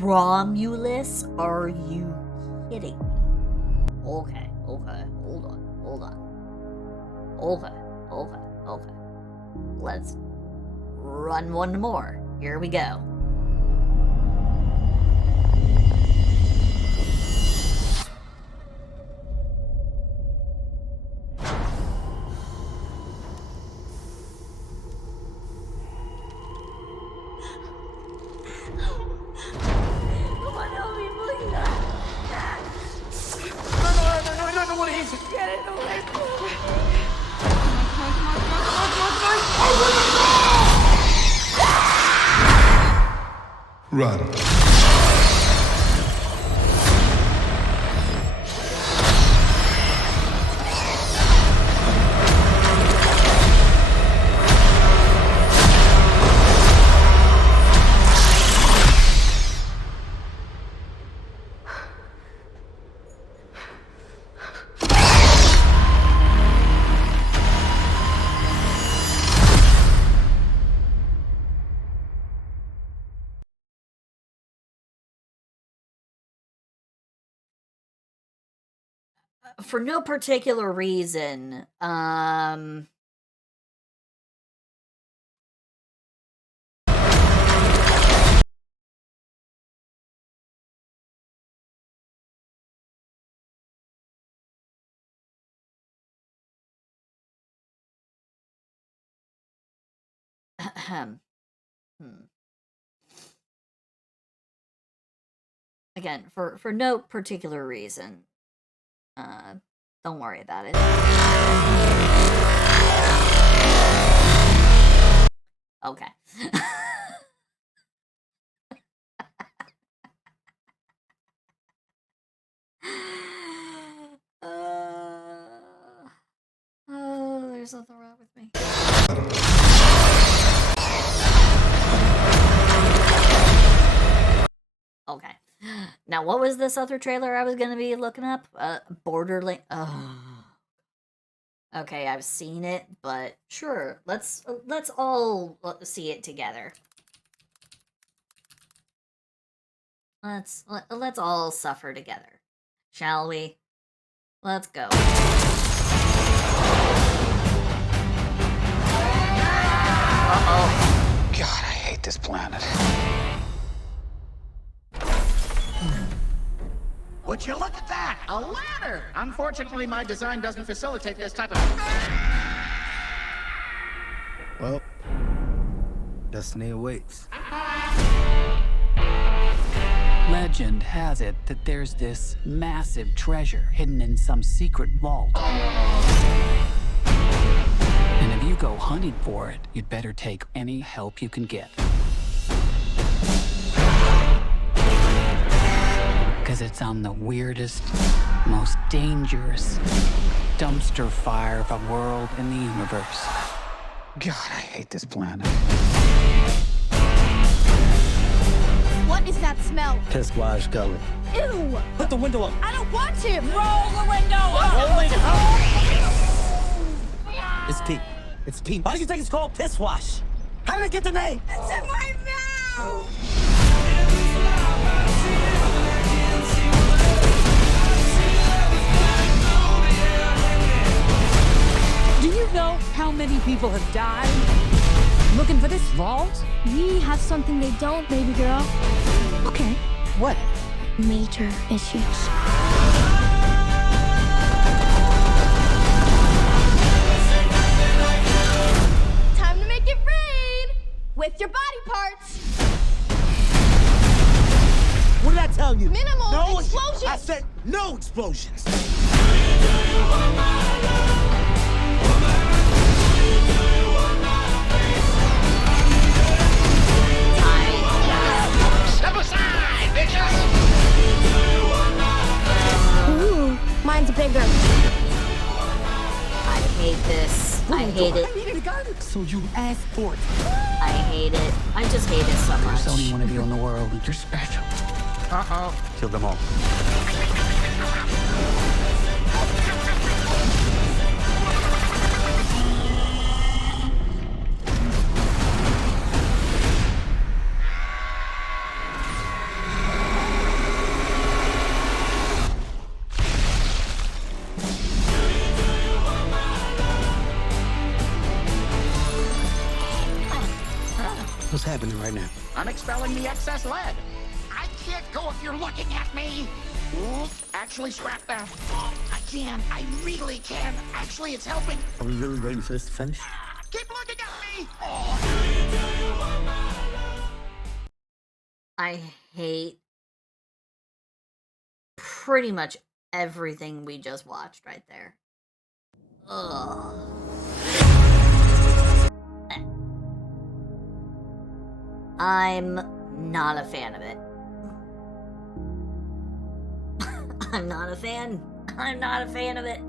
Romulus? Are you kidding me? Okay, hold on. Okay. Let's run one more. Here we go. Run. for no particular reason, hmm. Again, for no particular reason. Don't worry about it. Okay. Oh, there's something wrong with me. Okay. Now, what was this other trailer I was gonna be looking up? Borderlands. Oh. Okay, I've seen it, but sure, let's all see it together. Let's all suffer together, shall we? Let's go. Uh-oh. God, I hate this planet. Would you look at that? A ladder! Unfortunately, my design doesn't facilitate this type of... Well, destiny awaits. Legend has it that there's this massive treasure hidden in some secret vault. And if you go hunting for it, you'd better take any help you can get. Because it's on the weirdest, most dangerous dumpster fire of a world in the universe. God, I hate this planet. What is that smell? Piss wash gully. Ew! Put the window up. I don't want to! Roll the window up! Rolling up. It's Pete. It's Pete. Why do you think it's called piss wash? How did it get the name? It's in my mouth! Do you know how many people have died looking for this vault? We have something they don't, baby girl. Okay, what? Major issues. Time to make it rain with your body parts. What did I tell you? Minimal explosions. I said no explosions. Step aside, bitches! Ooh, mine's bigger. I hate this. I hate it. I needed a gun, so you asked for it. I hate it. I just hate it so much. There's only one of you in the world, and you're special. Uh-oh. Kill them all. What's happening right now? I'm expelling the excess lead. I can't go if you're looking at me. Ooh, actually, scrap that. I can. I really can. Actually, it's helping. Are we really waiting for this to finish? Keep looking at me! I hate pretty much everything we just watched right there. Ugh. I'm not a fan of it. I'm not a fan. I'm not a fan of it.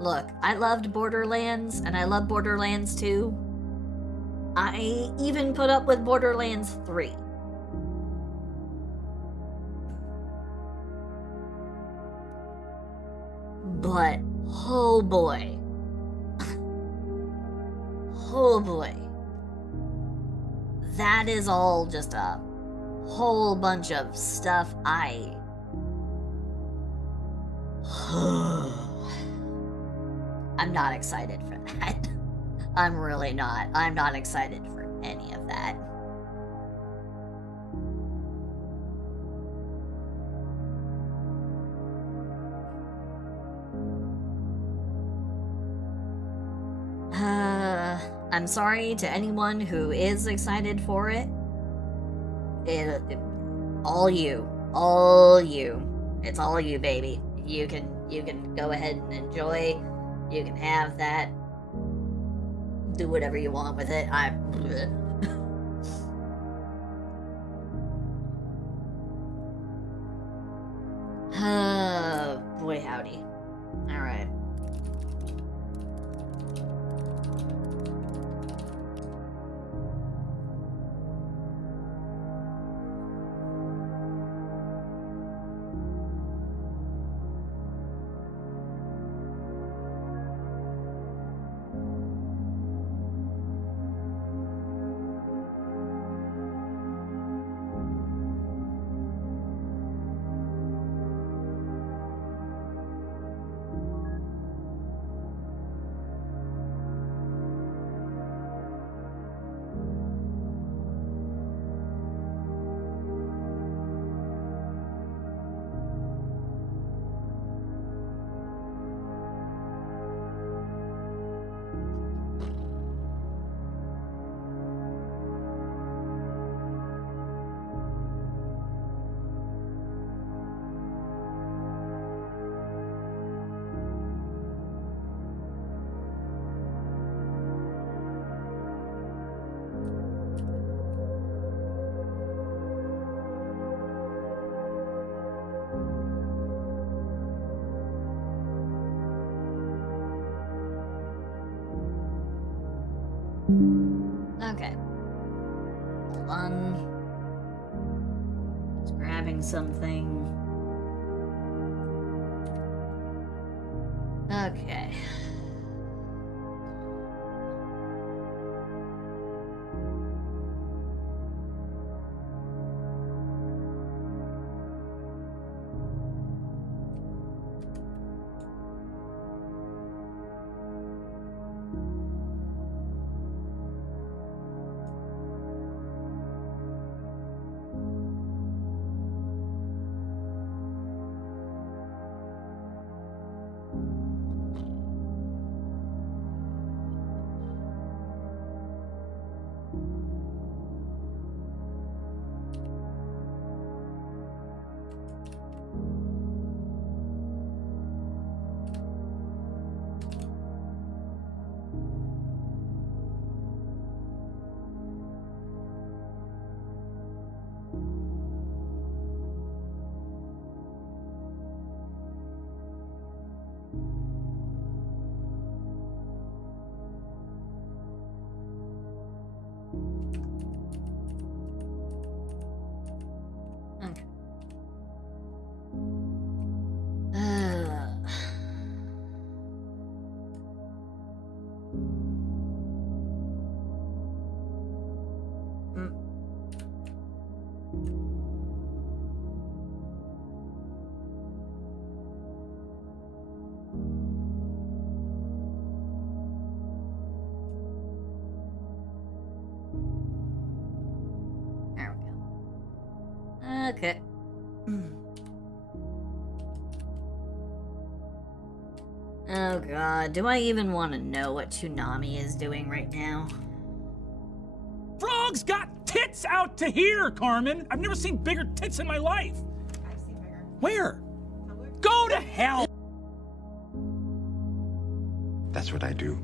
Look, I loved Borderlands, and I love Borderlands 2. I even put up with Borderlands 3. But, oh boy. Oh boy. That is all just a whole bunch of stuff I'm not excited for that. I'm really not. I'm not excited for any of that. I'm sorry to anyone who is excited for it. All you. It's all you, baby. You can go ahead and enjoy. You can have that. Do whatever you want with it. Boy howdy. All right. Okay. Hold on. Just grabbing something. Okay. Okay. Oh god, do I even want to know what Toonami is doing right now? Frog's got tits out to here, Carmen! I've never seen bigger tits in my life! I've seen bigger. Where? Go to hell! That's what I do.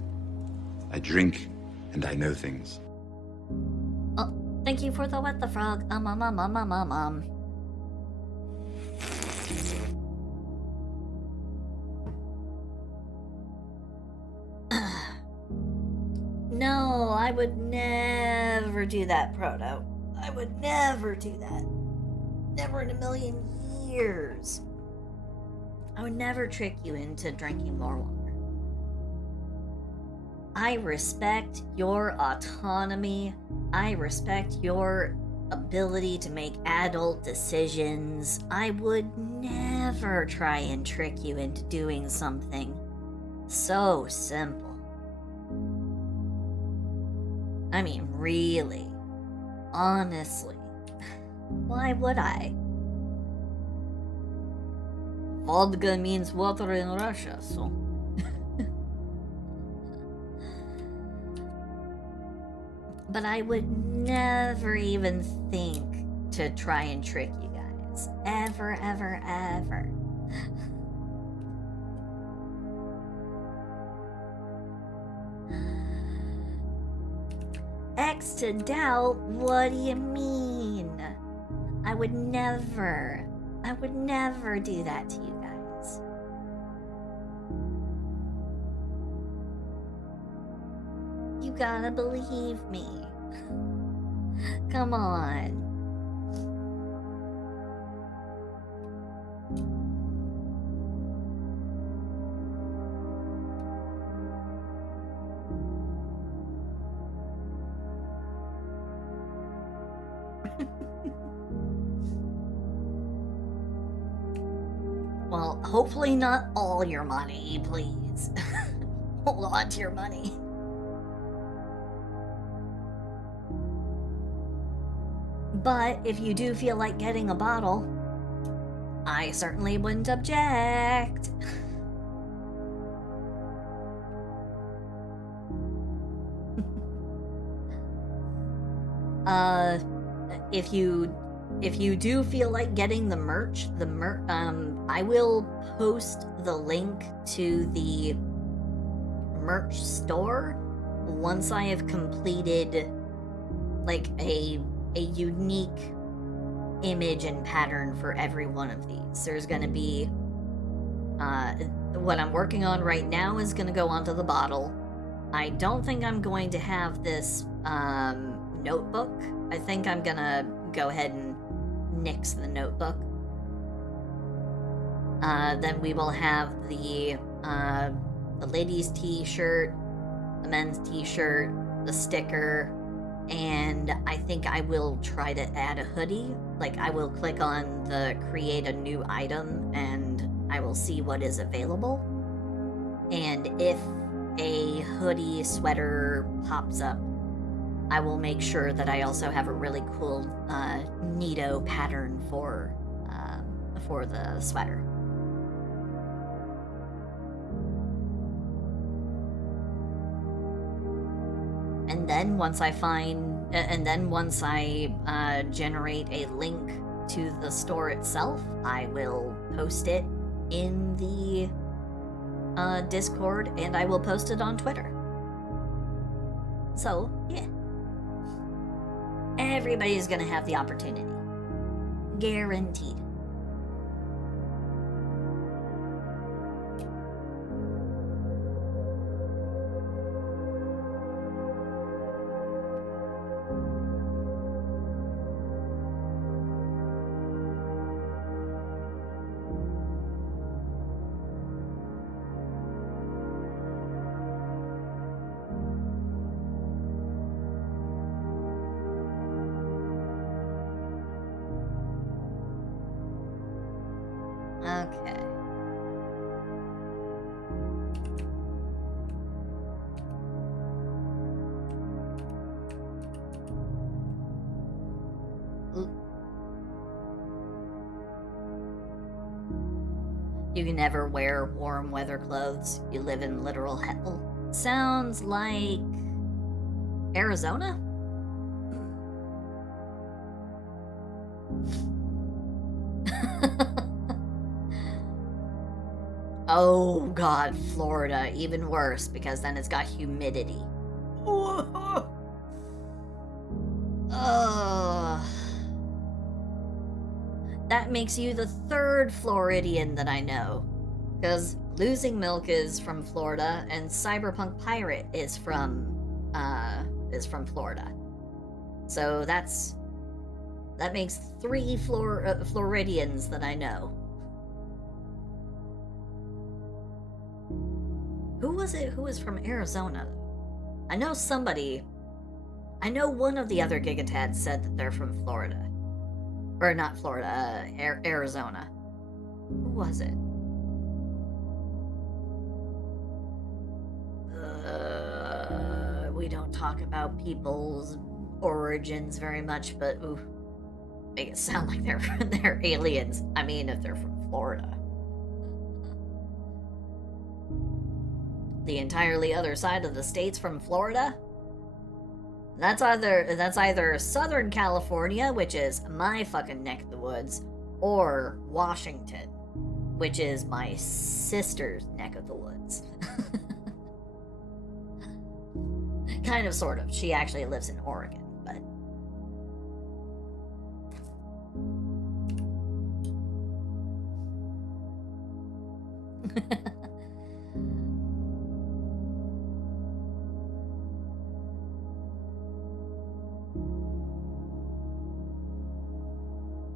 I drink, and I know things. Oh, thank you for the what the frog. No, I would never do that, Proto. I would never do that. Never in a million years. I would never trick you into drinking more water. I respect your autonomy. I respect your ability to make adult decisions, I would never try and trick you into doing something so simple. I mean, really, honestly, why would I? Vodka means water in Russia, so... But I would never even think to try and trick you guys. Ever, ever, ever. X to doubt? What do you mean? I would never do that to you guys. You gotta believe me. Come on. Well, hopefully not all your money, please. Hold on to your money. But if you do feel like getting a bottle, I certainly wouldn't object. If you do feel like getting the merch, I will post the link to the merch store once I have completed like a unique image and pattern for every one of these. There's gonna be what I'm working on right now is gonna go onto the bottle. I don't think I'm going to have this notebook. I think I'm gonna go ahead and nix the notebook. Then we will have the ladies' t-shirt, the men's t-shirt, the sticker, and I think I will try to add a hoodie. Like, I will click on the create a new item and I will see what is available. And if a hoodie sweater pops up, I will make sure that I also have a really cool neato pattern for the sweater. And then once I generate a link to the store itself, I will post it in the Discord, and I will post it on Twitter. So, yeah. Everybody's gonna have the opportunity. Guaranteed. Okay. You can never wear warm weather clothes. You live in literal hell. Sounds like Arizona? Oh god, Florida, even worse, because then it's got humidity. That makes you the third Floridian that I know, because Losing Milk is from Florida and Cyberpunk Pirate is from Florida. So that makes 3 Floridians that I know. Who was it who was from Arizona? I know somebody I know one of the other Gigatads said that they're from Florida. Or not Florida, Arizona. Who was it? We don't talk about people's origins very much, but ooh, make it sound like they're aliens. I mean, if they're from Florida. The entirely other side of the state's from Florida? That's either Southern California, which is my fucking neck of the woods, or Washington, which is my sister's neck of the woods. Kind of, sort of. She actually lives in Oregon, but...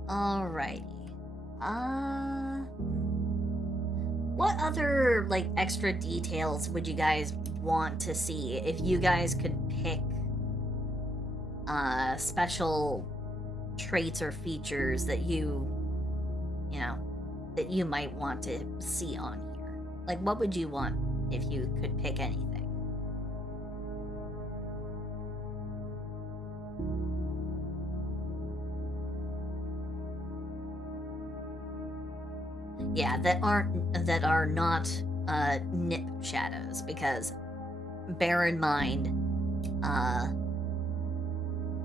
Alrighty. What other, like, extra details would you guys want to see if you guys could pick, special traits or features that you know, that you might want to see on here? Like, what would you want if you could pick anything? Yeah, that are not nip shadows, because bear in mind,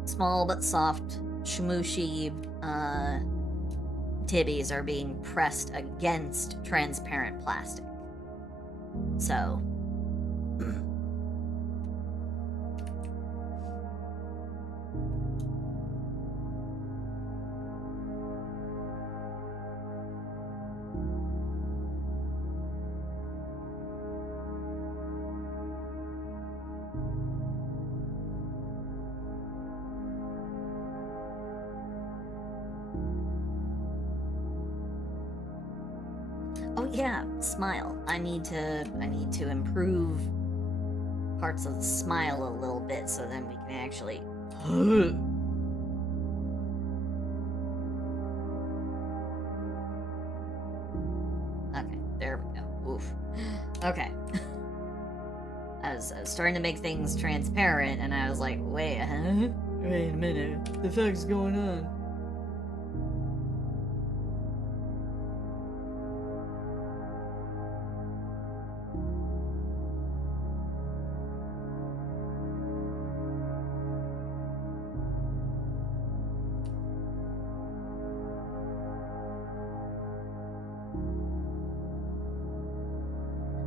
small but soft shmooshy tibbies are being pressed against transparent plastic. So oh yeah, smile. I need to improve parts of the smile a little bit so then we can actually Okay, there we go. Oof. Okay. I was starting to make things transparent and I was like, wait, huh? Wait a minute. What the fuck's going on?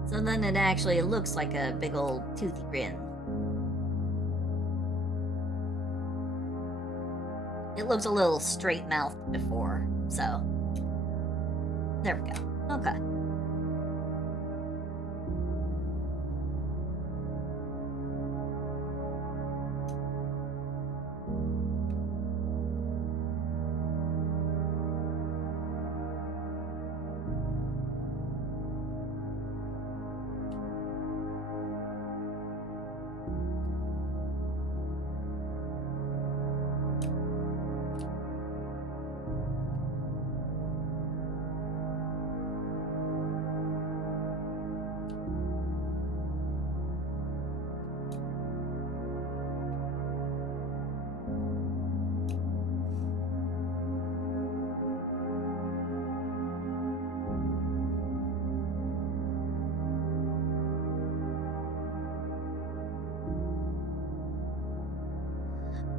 So then it actually looks like a big old toothy grin. It looked a little straight-mouthed before, so... There we go. Okay.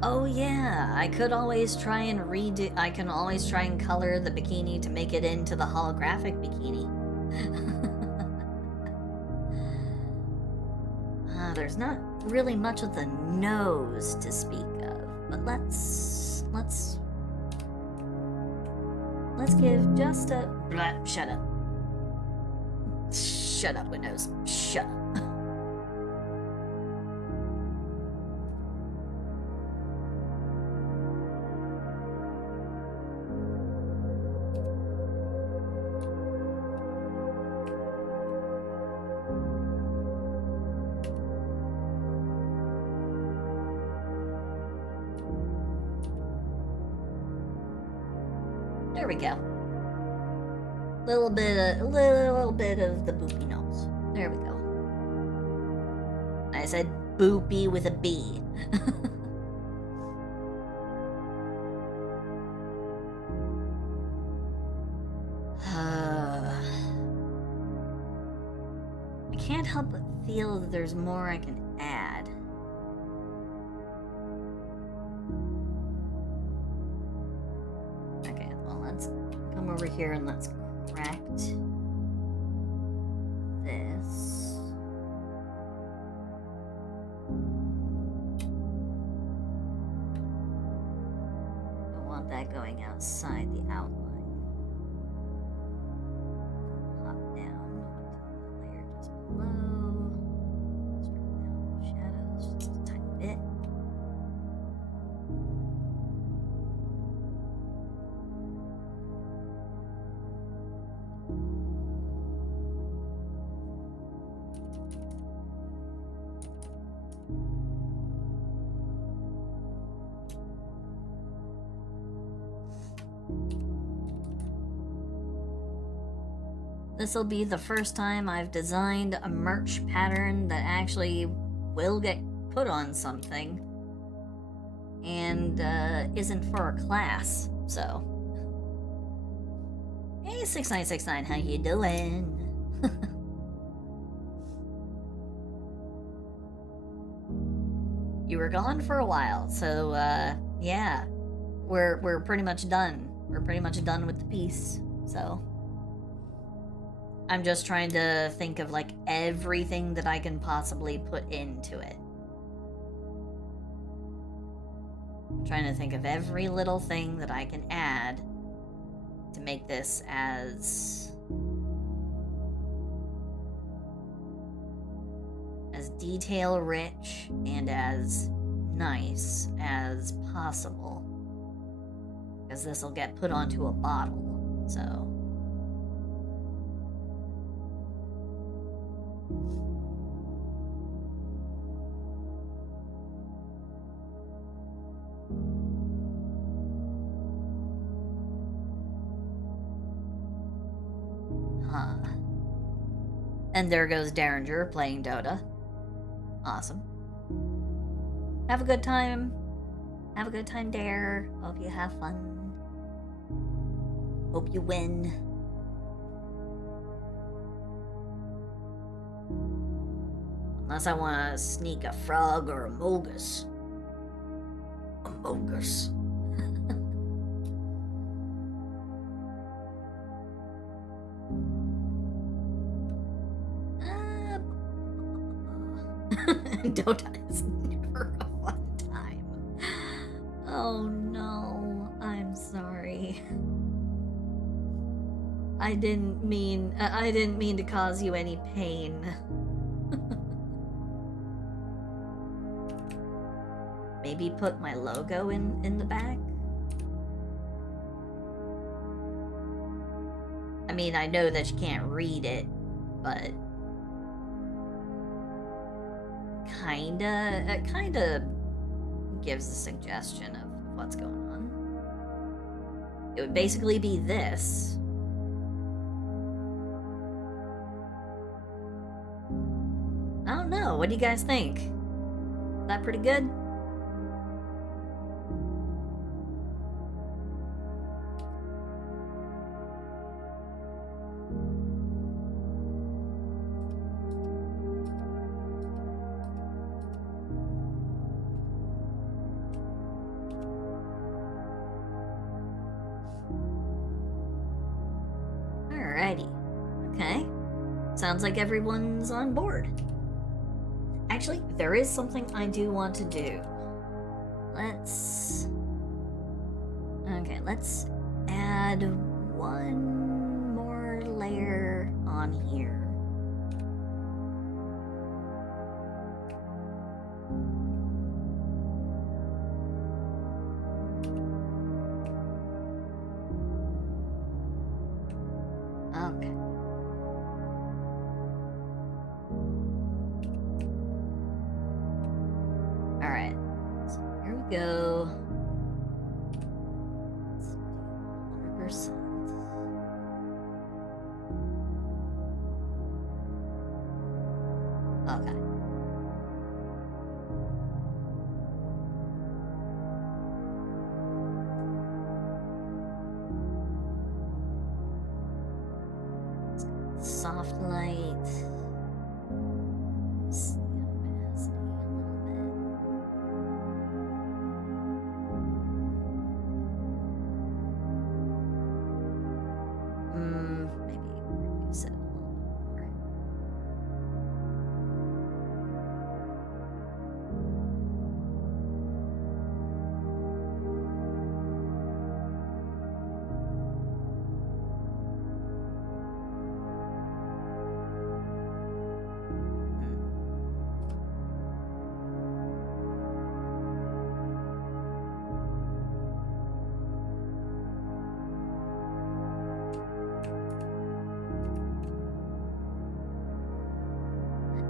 Oh yeah, I could always try and I can always try and color the bikini to make it into the holographic bikini. There's not really much of the nose to speak of, but let's give just a... Blah, shut up. Shut up, Windows. Shut up. There we go. Little bit of the boopy nose. There we go. I said boopy with a B. I can't help but feel that there's more I can add. Okay, well, let's come over here and let's correct this. Don't want that going outside the outline. Hop down to the layer just below. Strip down the shadows just a tiny bit. This will be the first time I've designed a merch pattern that actually will get put on something and isn't for a class, so. Hey, 6969, how you doing? You were gone for a while, so yeah, we're pretty much done. We're pretty much done with the piece, so. I'm just trying to think of like everything that I can possibly put into it. I'm trying to think of every little thing that I can add to make this as detail rich and as nice as possible. Because this will get put onto a bottle, so. Huh. And there goes Derringer playing Dota. Awesome. Have a good time. Have a good time, Dare. Hope you have fun. Hope you win. Unless I want to sneak a frog or a mogus. A mogus. Dota is never a fun time. Oh no, I'm sorry. I didn't mean to cause you any pain. Maybe put my logo in the back? I mean, I know that you can't read it, but it kinda gives a suggestion of what's going on. It would basically be this. I don't know, what do you guys think? Is that pretty good? Alrighty. Okay. Sounds like everyone's on board. Actually, there is something I do want to do. Let's add one more layer on here. Okay. Alright. So here we go. Let's do 1%. Okay. Soft light. Increase the opacity a little bit. Maybe reduce it a little bit more.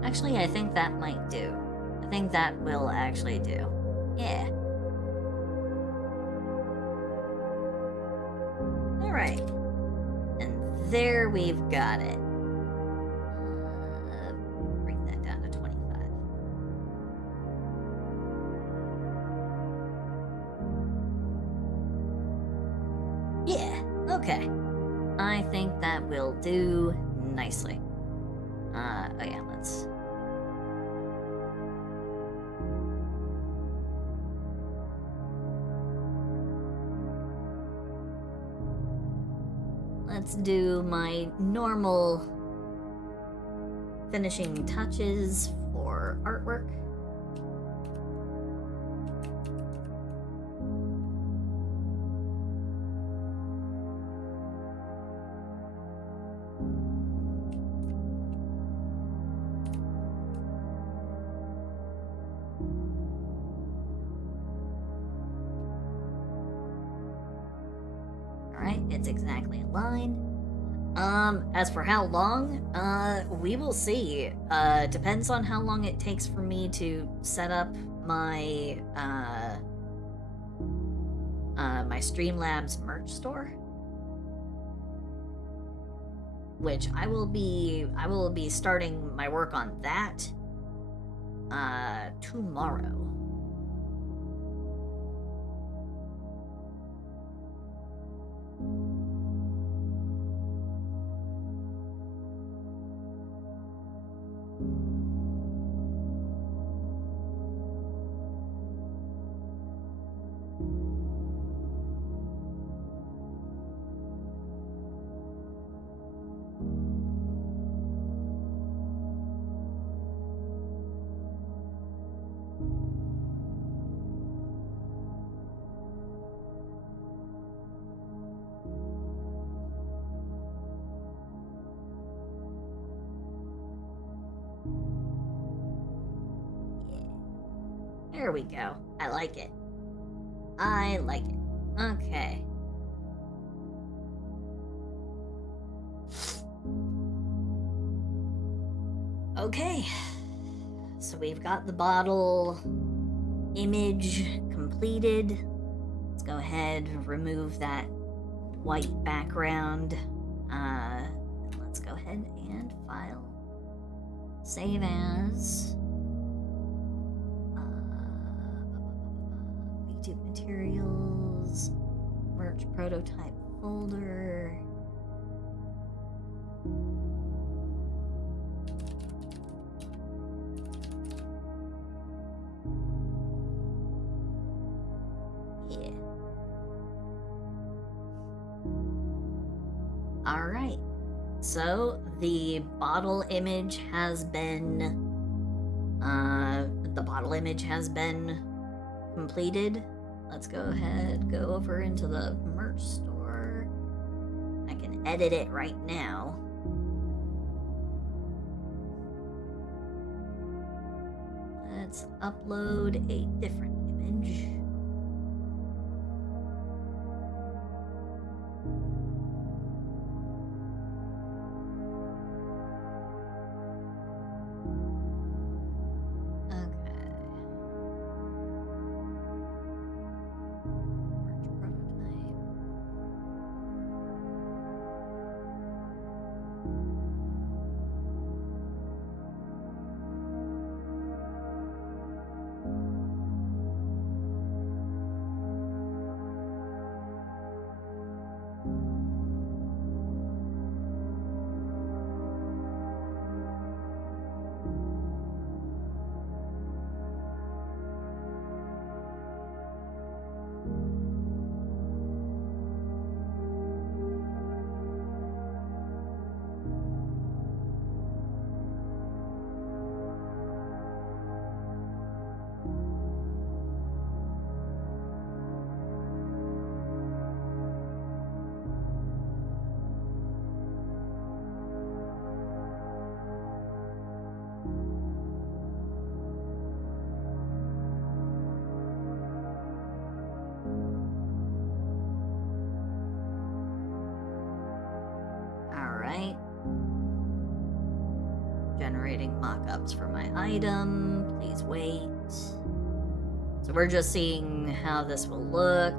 Actually, I think that might do. I think that will actually do. Yeah. Alright. And there we've got it. Bring that down to 25. Yeah, okay. I think that will do nicely. Oh yeah, let's do my normal finishing touches for artwork. Alright, it's exactly aligned. As for how long, we will see. Depends on how long it takes for me to set up my, my Streamlabs merch store. Which I will be starting my work on that, tomorrow. There we go. I like it. I like it. Okay. Okay. So we've got the bottle image completed. Let's go ahead and remove that white background. Let's go ahead and file. Save as. VTube materials. Merch prototype folder. Yeah. Alright. So the bottle image has been completed. Let's go ahead, go over into the merch store. I can edit it right now. Let's upload a different image. generating mock-ups for my item. Please wait. So we're just seeing how this will look.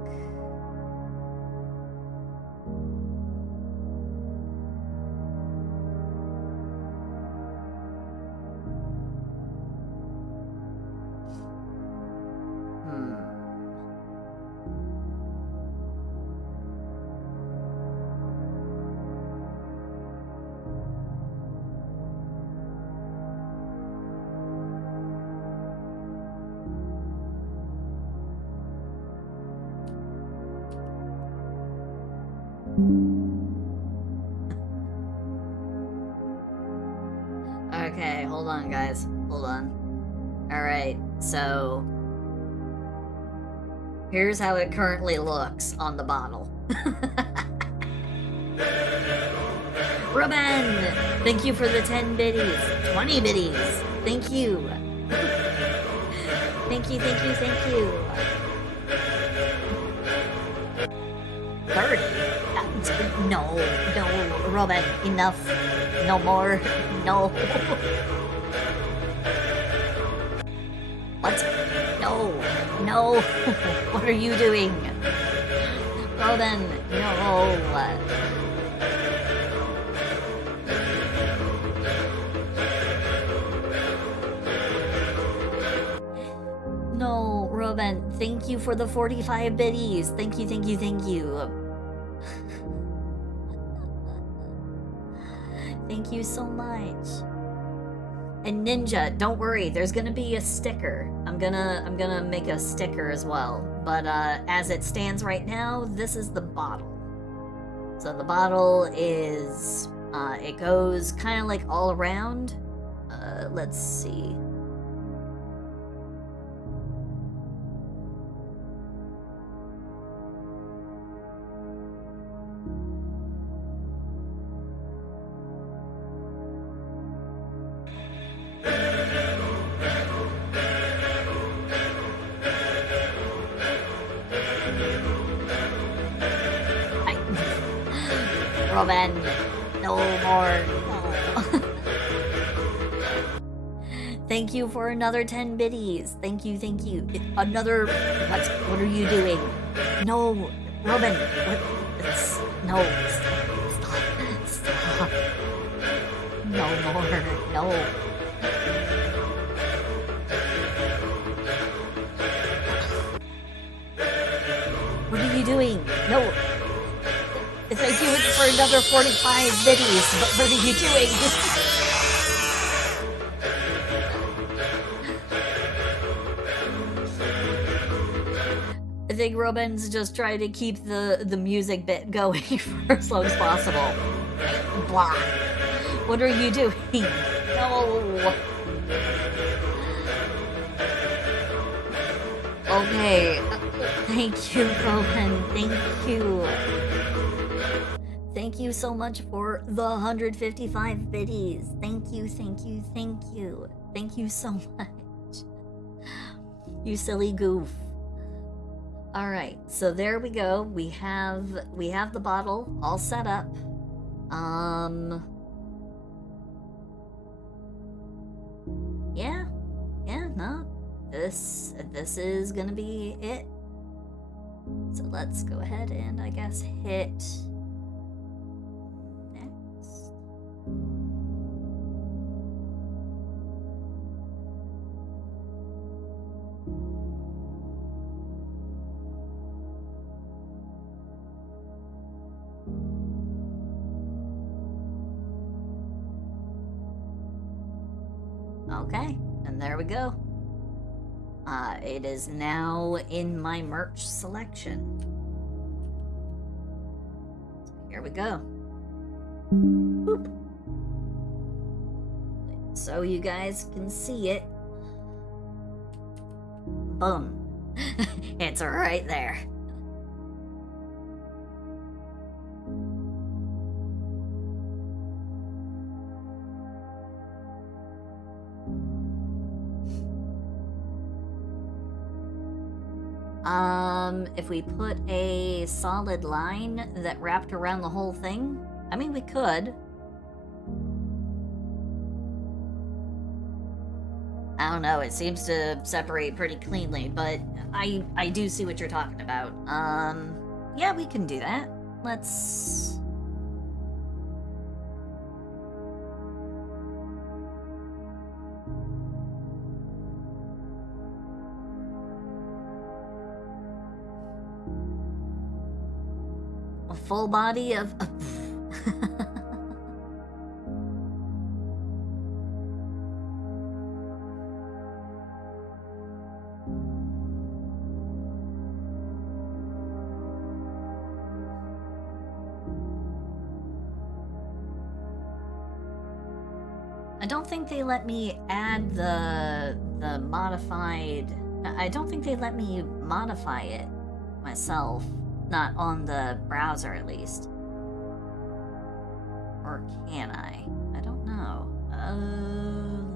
Okay, hold on, guys. Hold on. Alright, so... here's how it currently looks on the bottle. Ruben! Thank you for the 10 biddies. 20 biddies. Thank you. Thank you, thank you, thank you. 30? No, Ruben, enough. No more. No. What? No. No. What are you doing? Ruben, no. No, Ruben, thank you for the 45 biddies. Thank you, thank you, thank you. Thank you so much. And Ninja, don't worry, there's gonna be a sticker. I'm gonna make a sticker as well. But as it stands right now, this is the bottle. So the bottle is it goes kind of like all around. Let's see. Robin, no more. No. Thank you for another 10 biddies. Thank you, thank you. Another. What are you doing? No, Robin. No. Stop. No more. No. What are you doing? No. Thank you for another 45 biddies, but what are you doing? I think Robin's just trying to keep the music bit going for as long as possible. Blah. What are you doing? No. Okay. Thank you, Robin. Thank you. Thank you so much for the 155 biddies. Thank you, thank you, thank you. Thank you so much. You silly goof. Alright, so there we go. We have the bottle all set up. Yeah, no. This is gonna be it. So let's go ahead and I guess hit next. Okay, and there we go. It is now in my merch selection. So here we go. Boop. So you guys can see it. Boom. It's right there. If we put a solid line that wrapped around the whole thing, I mean, we could. I don't know, it seems to separate pretty cleanly, but I do see what you're talking about. Yeah, we can do that. Let's... A full body of... I don't think they let me add the modified... I don't think they let me modify it myself. Not on the browser, at least. Or can I? I don't know.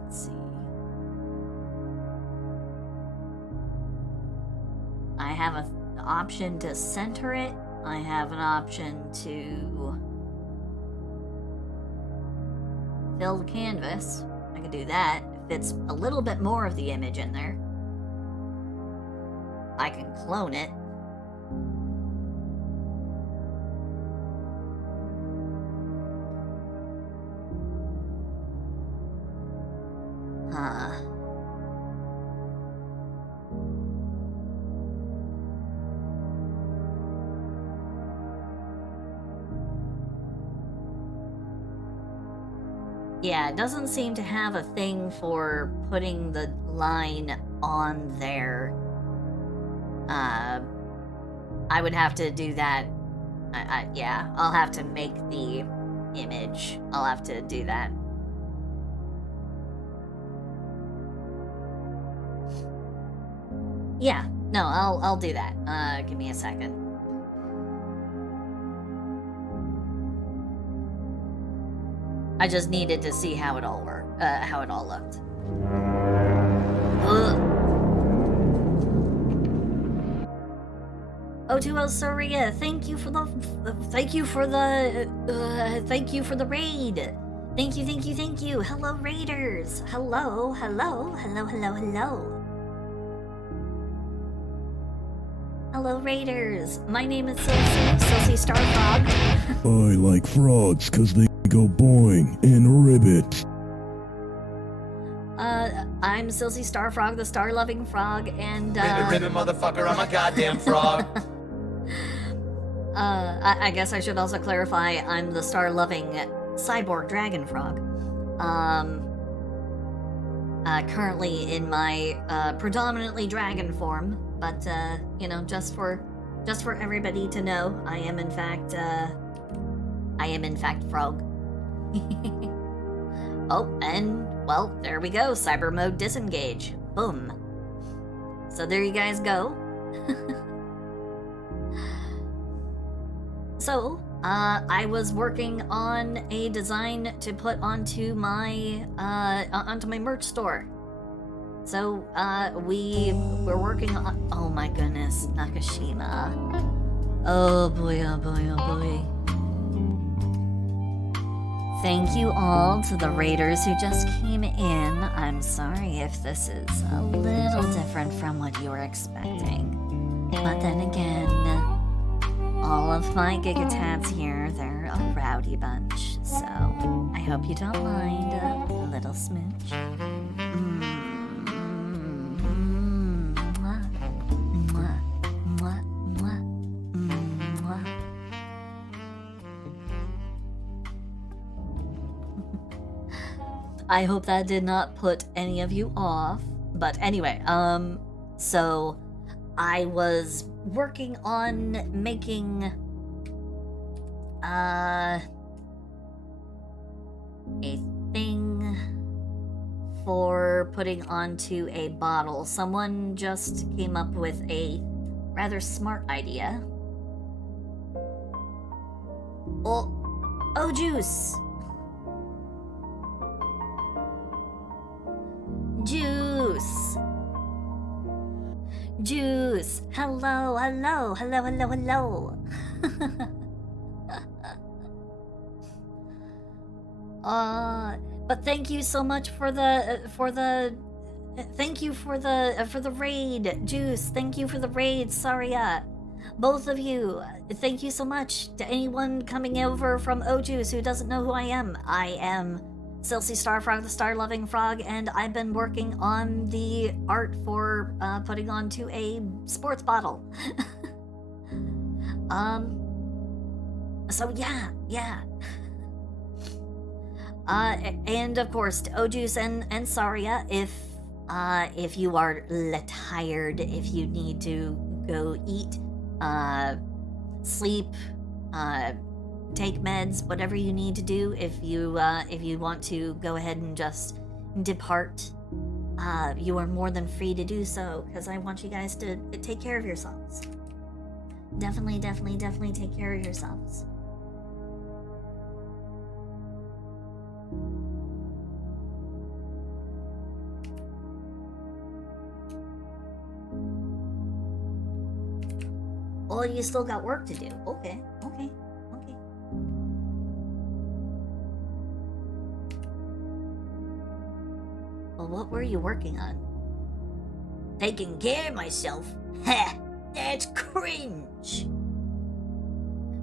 Let's see. I have an option to center it. I have an option to fill the canvas. I could do that. If it's a little bit more of the image in there, I can clone it. Huh. Yeah, it doesn't seem to have a thing for putting the line on there. I would have to do that. Yeah, I'll have to make the image. I'll have to do that. Yeah, no, I'll do that. Give me a second. I just needed to see how it all worked, how it all looked. O2O Soria, thank you for the raid. Thank you. Hello, raiders. Hello. Hello, raiders. My name is Silsy Starfrog. I like frogs because they go boing and ribbit. I'm Silsy Starfrog, the star-loving frog, and Ribbit, motherfucker, I'm a goddamn frog. I guess I should also clarify, I'm the star-loving cyborg dragon frog. Currently in my predominantly dragon form, but you know, just for everybody to know, I am in fact frog. Oh, and well, there we go. Cyber mode disengage. Boom. So there you guys go. So, I was working on a design to put onto my merch store. So, we're working on... Oh my goodness, Nakashima. Oh boy. Thank you all to the raiders who just came in. I'm sorry if this is a little different from what you were expecting. But then again, all of my gigatats here, they're a rowdy bunch. So, I hope you don't mind a little smooch. I hope that did not put any of you off. But anyway, so I was working on making a thing for putting onto a bottle. Someone just came up with a rather smart idea. Oh, juice. Juice. Hello. But thank you so much for the Thank you for the raid, Juice. Thank you for the raid, Saria. Both of you, thank you so much. To anyone coming over from Juice who doesn't know who I am Silsey Starfrog, the Star-Loving Frog, and I've been working on the art for putting onto a sports bottle. So yeah. And of course, to Ojuice and Saria, if you are tired, if you need to go eat, sleep, take meds, whatever you need to do, if you want to go ahead and just depart, you are more than free to do so, because I want you guys to take care of yourselves. Definitely take care of yourselves. Oh, you still got work to do. Okay. Well, what were you working on? Taking care of myself? Ha! That's cringe!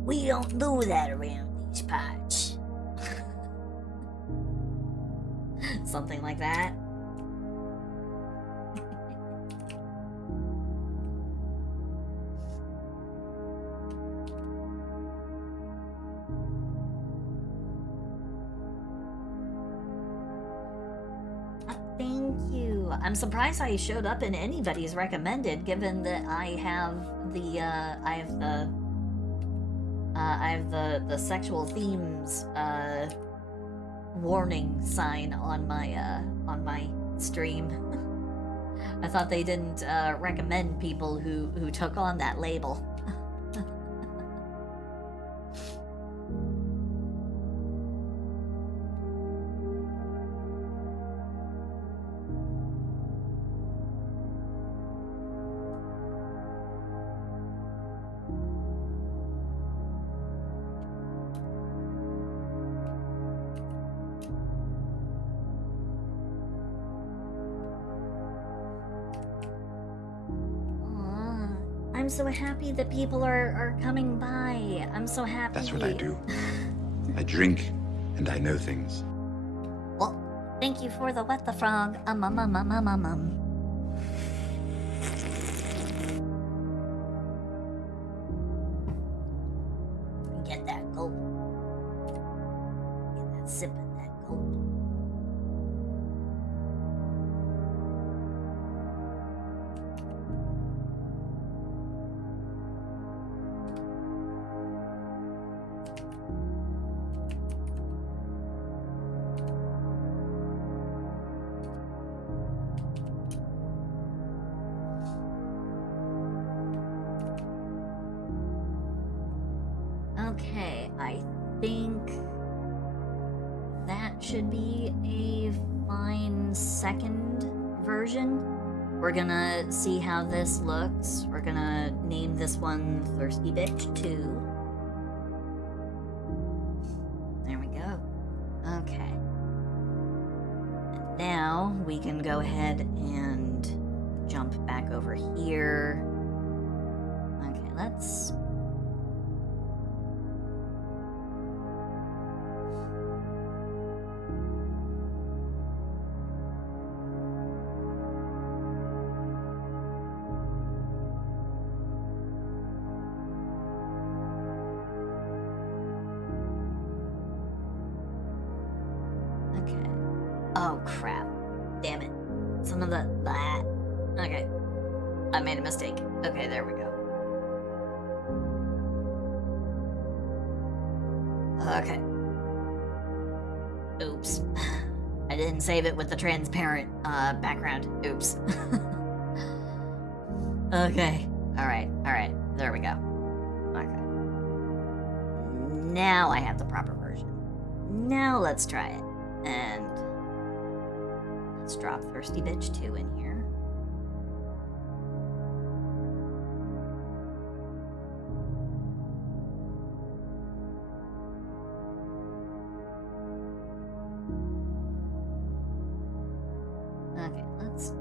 We don't do that around these parts. Something like that. Thank you. I'm surprised I showed up in anybody's recommended, given that I have the sexual themes warning sign on my stream. I thought they didn't recommend people who took on that label. I'm so happy that people are coming by. I'm so happy. That's what I do. I drink, and I know things. Well, thank you for the what the frog. Get that gulp. Get that sip of that gulp. Okay, I think that should be a fine second version. We're gonna see how this looks. We're gonna name this one Thirsty Bitch 2. There we go. Okay. And now we can go ahead and jump back over here. Okay, let's... Oh crap. Damn it. Some of the... Blah. Okay. I made a mistake. Okay, there we go. Okay. Oops. I didn't save it with the transparent background. Oops. Okay. Alright. There we go. Okay. Now I have the proper version. Now let's try it. And... let's drop Thirsty Bitch 2 in here. Okay, let's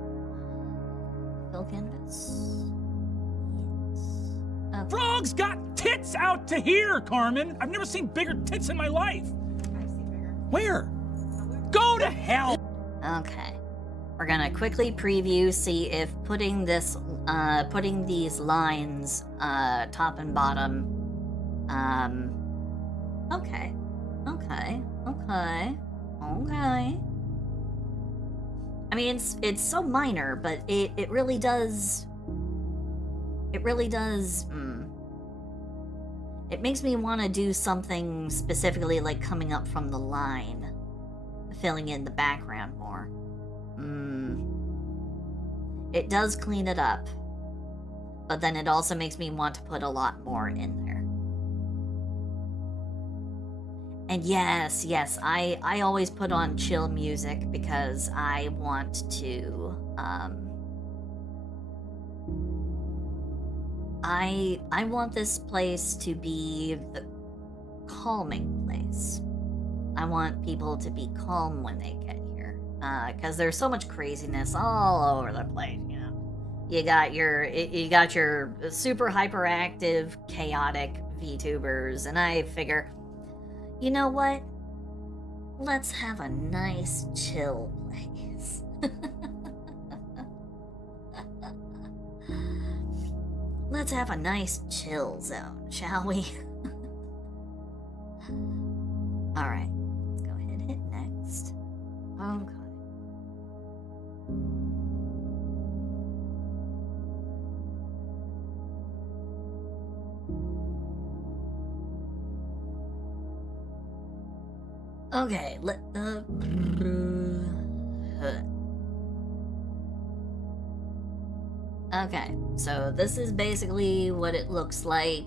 Frogs got tits out to here, Carmen. I've never seen bigger tits in my life. Where? Go to hell. Okay. We're gonna quickly preview, see if putting these lines, top and bottom, okay. I mean, it's so minor, but it really does, it makes me want to do something specifically like coming up from the line, filling in the background more. It does clean it up, but then it also makes me want to put a lot more in there. And yes, I always put on chill music because I want to, I want this place to be the calming place. I want people to be calm when they get here, because there's so much craziness all over the place. You know, you got your super hyperactive, chaotic VTubers, and I figure, you know what? Let's have a nice chill place. Let's have a nice chill zone, shall we? Alright, let's go ahead and hit next. Okay. Okay, okay, so this is basically what it looks like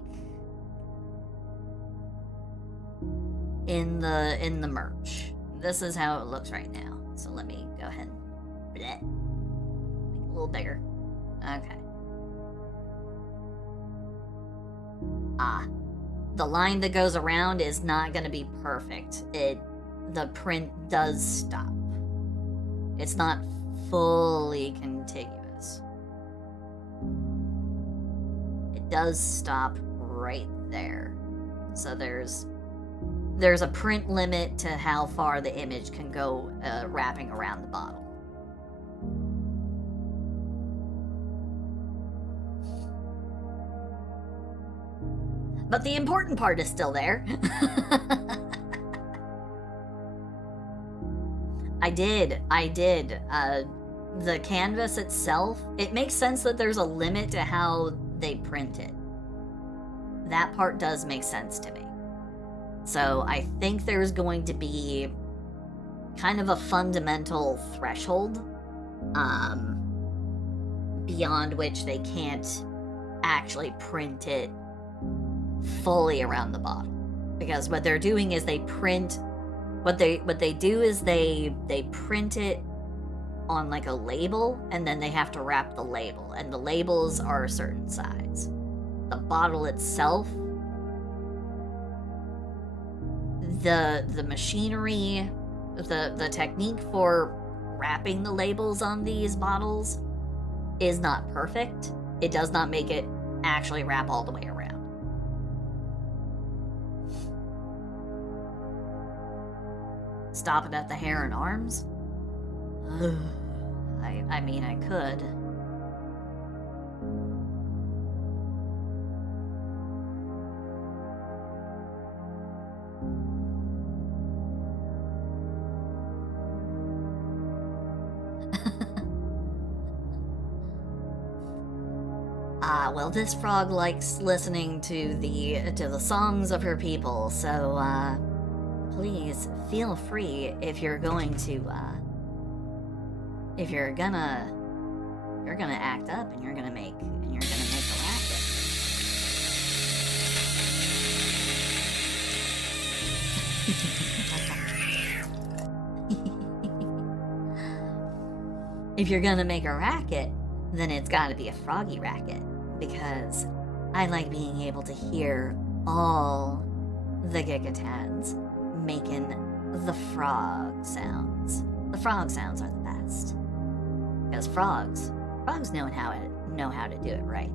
in the merch. This is how it looks right now. So let me go ahead and make it a little bigger. Okay. The line that goes around is not going to be perfect. The print does stop. It's not fully contiguous. It does stop right there. So there's a print limit to how far the image can go wrapping around the bottle. But the important part is still there. I did. The canvas itself, it makes sense that there's a limit to how they print it. That part does make sense to me. So I think there's going to be kind of a fundamental threshold beyond which they can't actually print it fully around the bottle, because what they're doing is they print what they do is they print it on like a label, and then they have to wrap the label, and the labels are a certain size. The bottle itself, the machinery, the technique for wrapping the labels on these bottles is not perfect. It does not make it actually wrap all the way around. Stop it at the hair and arms? I mean, I could. Well, this frog likes listening to the songs of her people, so please feel free if you're going to if you're gonna act up and you're gonna make a racket. If you're gonna make a racket, then it's gotta be a froggy racket, because I like being able to hear all the Gigatans making the frog sounds. The frog sounds are the best, because frogs know how to do it right.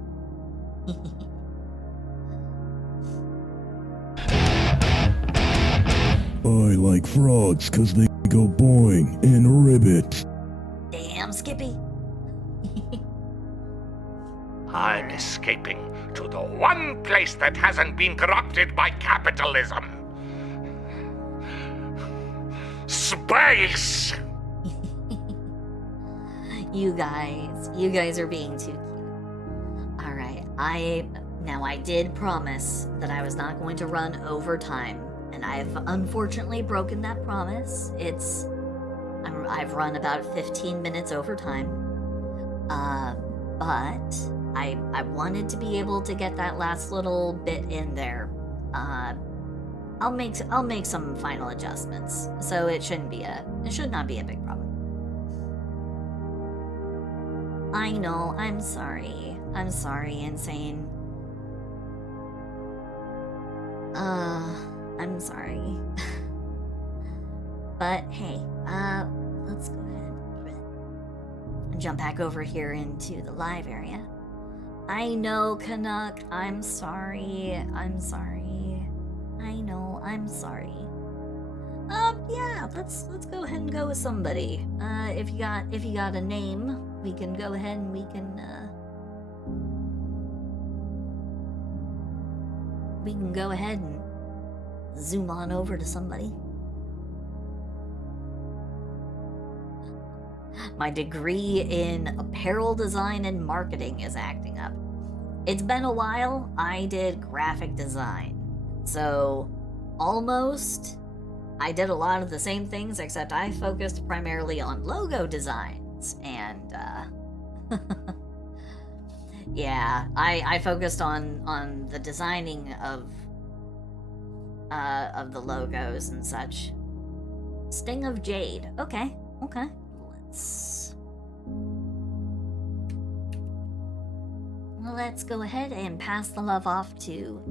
I like frogs because they go boing and ribbit. Damn, Skippy. I'm escaping to the one place that hasn't been corrupted by capitalism. Space! You guys are being too cute. Alright, I did promise that I was not going to run overtime, and I've unfortunately broken that promise. I've run about 15 minutes overtime. But I wanted to be able to get that last little bit in there. I'll make some final adjustments, so it should not be a big problem. I know, I'm sorry, Insane. I'm sorry. But hey, let's go ahead and jump back over here into the live area. I know, Canuck, I'm sorry. I know, I'm sorry. Yeah, let's go ahead and go with somebody. If you got a name, we can go ahead and we can go ahead and zoom on over to somebody. My degree in apparel design and marketing is acting up. It's been a while. I did graphic design. So, almost, I did a lot of the same things, except I focused primarily on logo designs. And, yeah, I focused on the designing of the logos and such. Sting of Jade. Okay. Let's go ahead and pass the love off to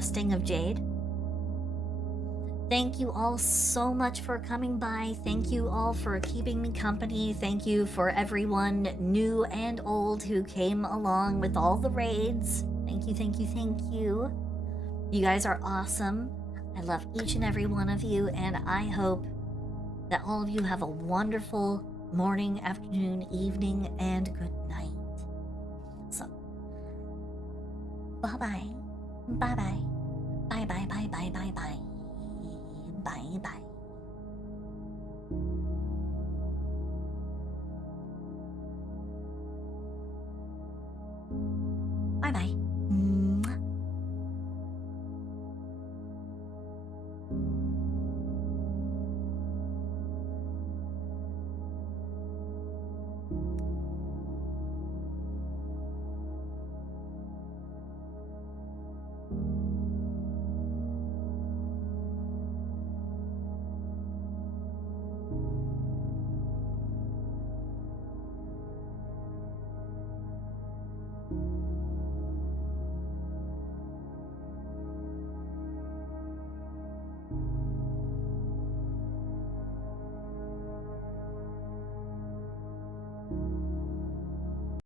Sting of Jade. Thank you all so much for coming by. Thank you all for keeping me company. Thank you for everyone, new and old, who came along with all the raids. Thank you. You guys are awesome. I love each and every one of you, and I hope that all of you have a wonderful morning, afternoon, evening, and good night. So, bye-bye. Bye-bye. Bye-bye. Bye-bye. Bye-bye. Bye-bye.